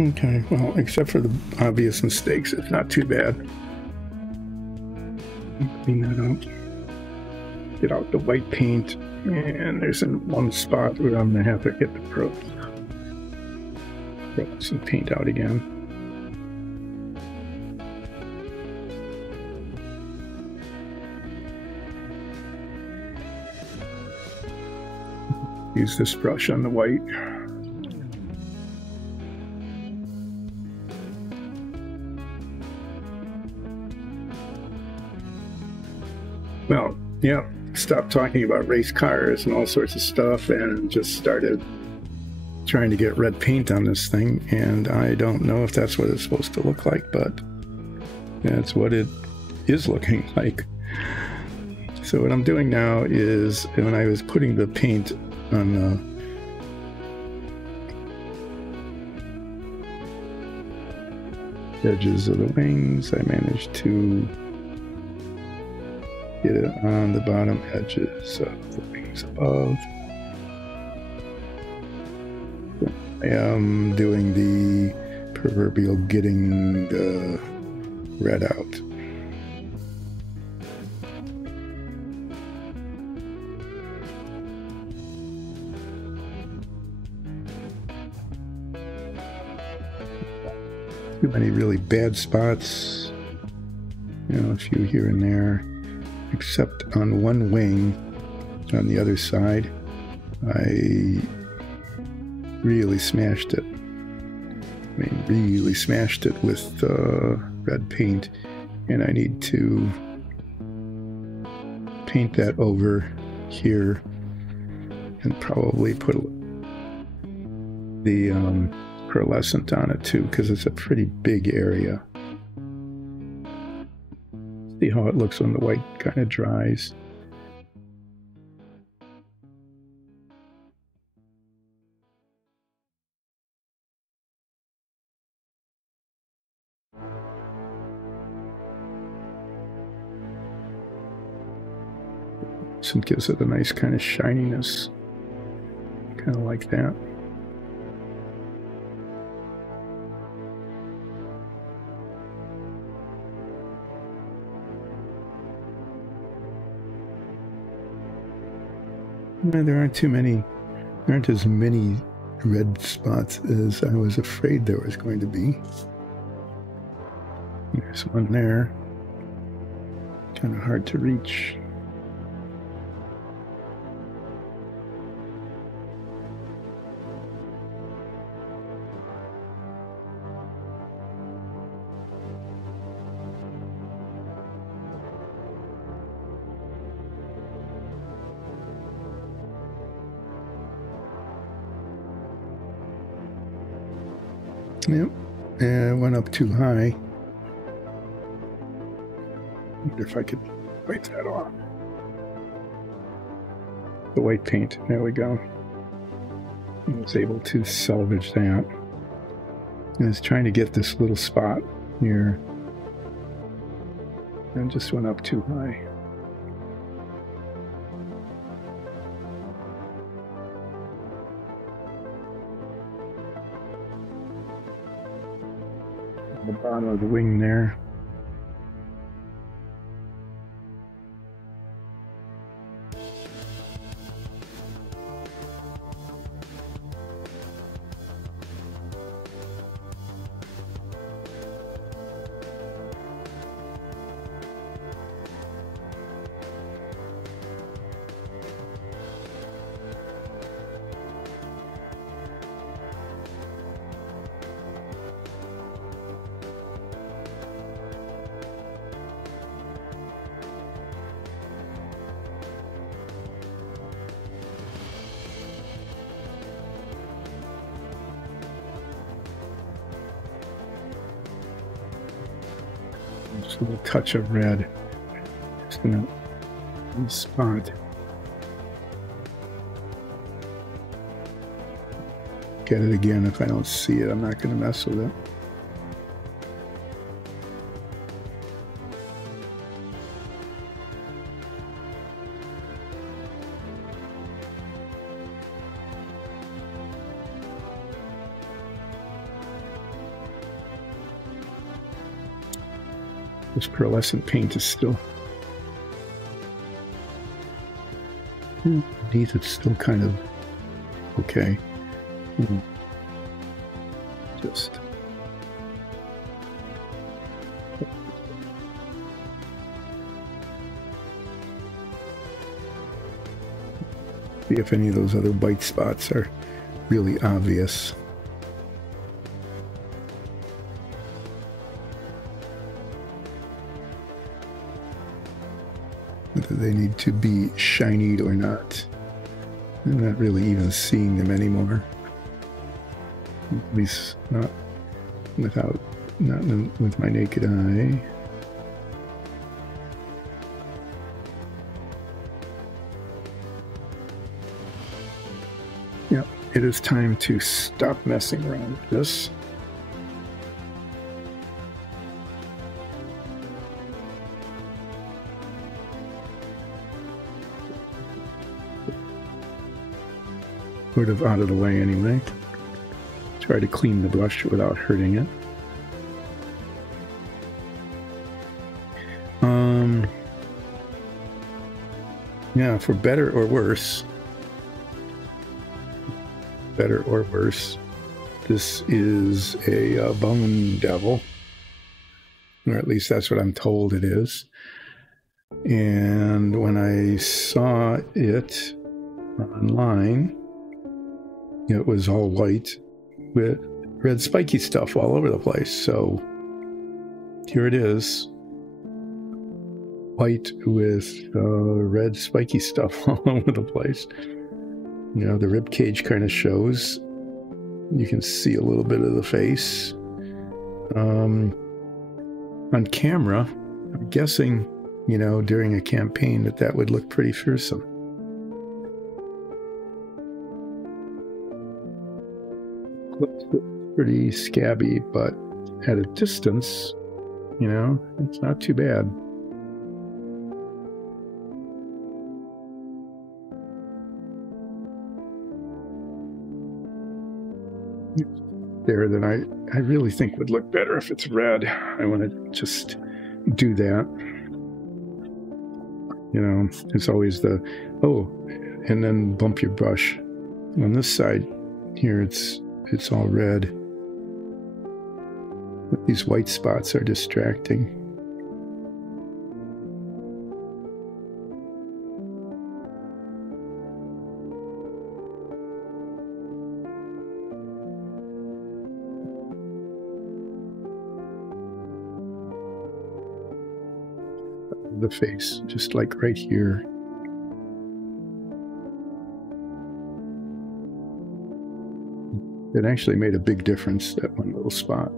Okay, well, except for the obvious mistakes, it's not too bad. Clean that up. Get out the white paint, and there's one spot where I'm going to have to get the pro some paint out again. Use this brush on the white. Well, yeah, stopped talking about race cars and all sorts of stuff and just started trying to get red paint on this thing, and I don't know if that's what it's supposed to look like, but that's what it is looking like. So what I'm doing now is, when I was putting the paint on the edges of the wings, I managed to get it on the bottom edges of the wings above. I am doing the proverbial getting the red out. Too many really bad spots, you know, a few here and there, except on one wing on the other side. I really smashed it. I mean, really smashed it with red paint, and I need to paint that over here and probably put the pearlescent on it too, because it's a pretty big area. See how it looks when the white kind of dries. So it gives it a nice kind of shininess, kind of like that. There aren't as many red spots as I was afraid there was going to be. There's one there. Kind of hard to reach. Yep, and it went up too high. wonder if I could wipe that off. The white paint, there we go. I was able to salvage that. I was trying to get this little spot here and just went up too high. The bottom of the wing there. Just a little touch of red. Just in a spot. Get it again. If I don't see it, I'm not going to mess with it. This pearlescent paint is still underneath. It's still kind of okay. Just see if any of those other white spots are really obvious. Whether they need to be shinied or not. I'm not really even seeing them anymore. At least not with my naked eye. Yep, it is time to stop messing around with this. Sort of out of the way anyway. Try to clean the brush without hurting it. Yeah, for better or worse, this is a bone devil, or at least that's what I'm told it is. And when I saw it online, it was all white with red spiky stuff all over the place. So here it is, white with red spiky stuff all over the place. You know, the rib cage kind of shows. You can see a little bit of the face. On camera, I'm guessing, you know, during a campaign that would look pretty fearsome. Looks pretty scabby, but at a distance, you know, it's not too bad. There, then I really think would look better if it's red. I want to just do that. You know, it's always the, oh, and then bump your brush. On this side here, it's all red. But these white spots are distracting. The face, just like right here. It actually made a big difference, that one little spot.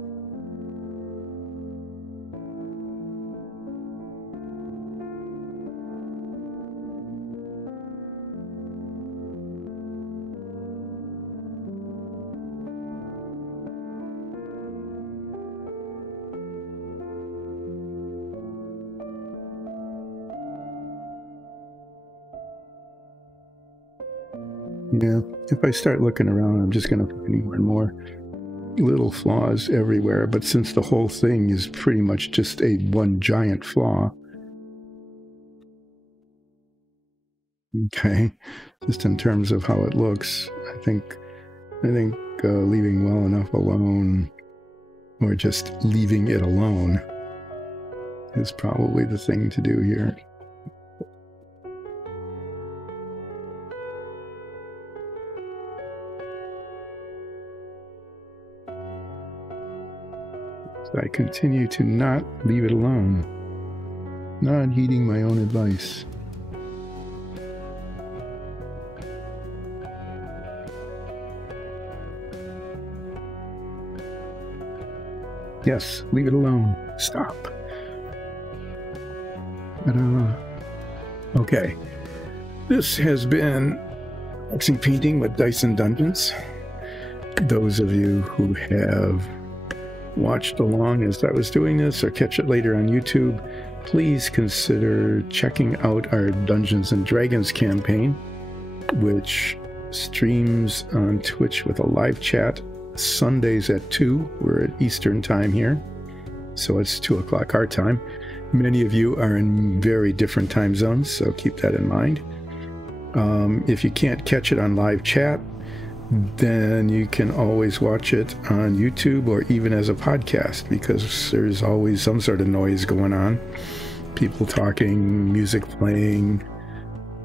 Yeah, if I start looking around, I'm just going to find more and more little flaws everywhere. But since the whole thing is pretty much just one giant flaw, okay, just in terms of how it looks, I think leaving well enough alone, or just leaving it alone, is probably the thing to do here. So I continue to not leave it alone, not heeding my own advice. Yes, leave it alone. Stop. Okay. This has been Relaxing Painting with Dice and Dungeons. Those of you who have watched along as I was doing this or catch it later on YouTube, please consider checking out our Dungeons and Dragons campaign, which streams on Twitch with a live chat Sundays at 2. We're at Eastern time here, so it's 2 o'clock our time. Many of you are in very different time zones, so keep that in mind. If you can't catch it on live chat, then you can always watch it on YouTube or even as a podcast, because there's always some sort of noise going on. People talking, music playing,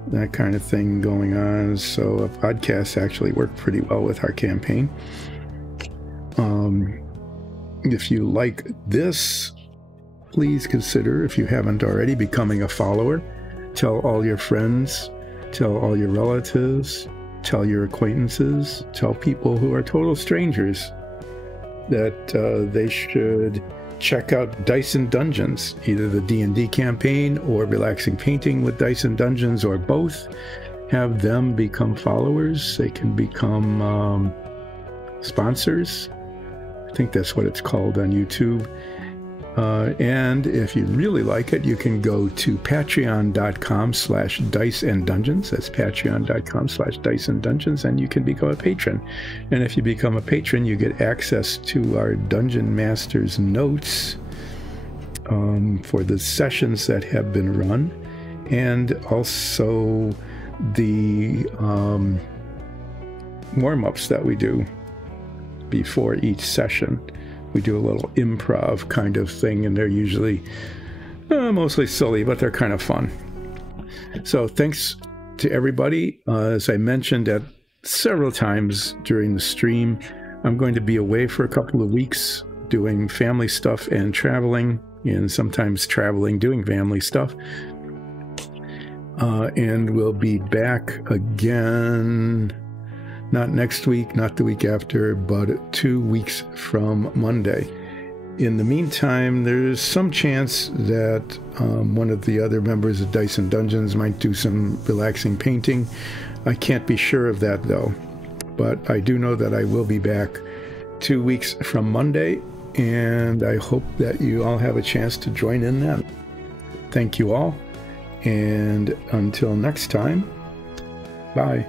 that kind of thing going on. So a podcast actually worked pretty well with our campaign. If you like this, please consider, if you haven't already, becoming a follower. Tell all your friends, tell all your relatives, tell your acquaintances, tell people who are total strangers that they should check out Dice and Dungeons, either the D&D campaign or Relaxing Painting with Dice and Dungeons, or both. Have them become followers. They can become sponsors. I think that's what it's called on YouTube. And if you really like it, you can go to patreon.com/diceanddungeons. That's patreon.com/diceanddungeons, and you can become a patron. And if you become a patron, you get access to our Dungeon Master's notes for the sessions that have been run, and also the warm-ups that we do before each session. We do a little improv kind of thing, and they're usually mostly silly, but they're kind of fun. So thanks to everybody. As I mentioned at several times during the stream, I'm going to be away for a couple of weeks doing family stuff and traveling, and sometimes traveling doing family stuff. And we'll be back again, not next week, not the week after, but 2 weeks from Monday. In the meantime, there's some chance that one of the other members of Dice and Dungeons might do some relaxing painting. I can't be sure of that, though. But I do know that I will be back 2 weeks from Monday, and I hope that you all have a chance to join in then. Thank you all, and until next time, bye.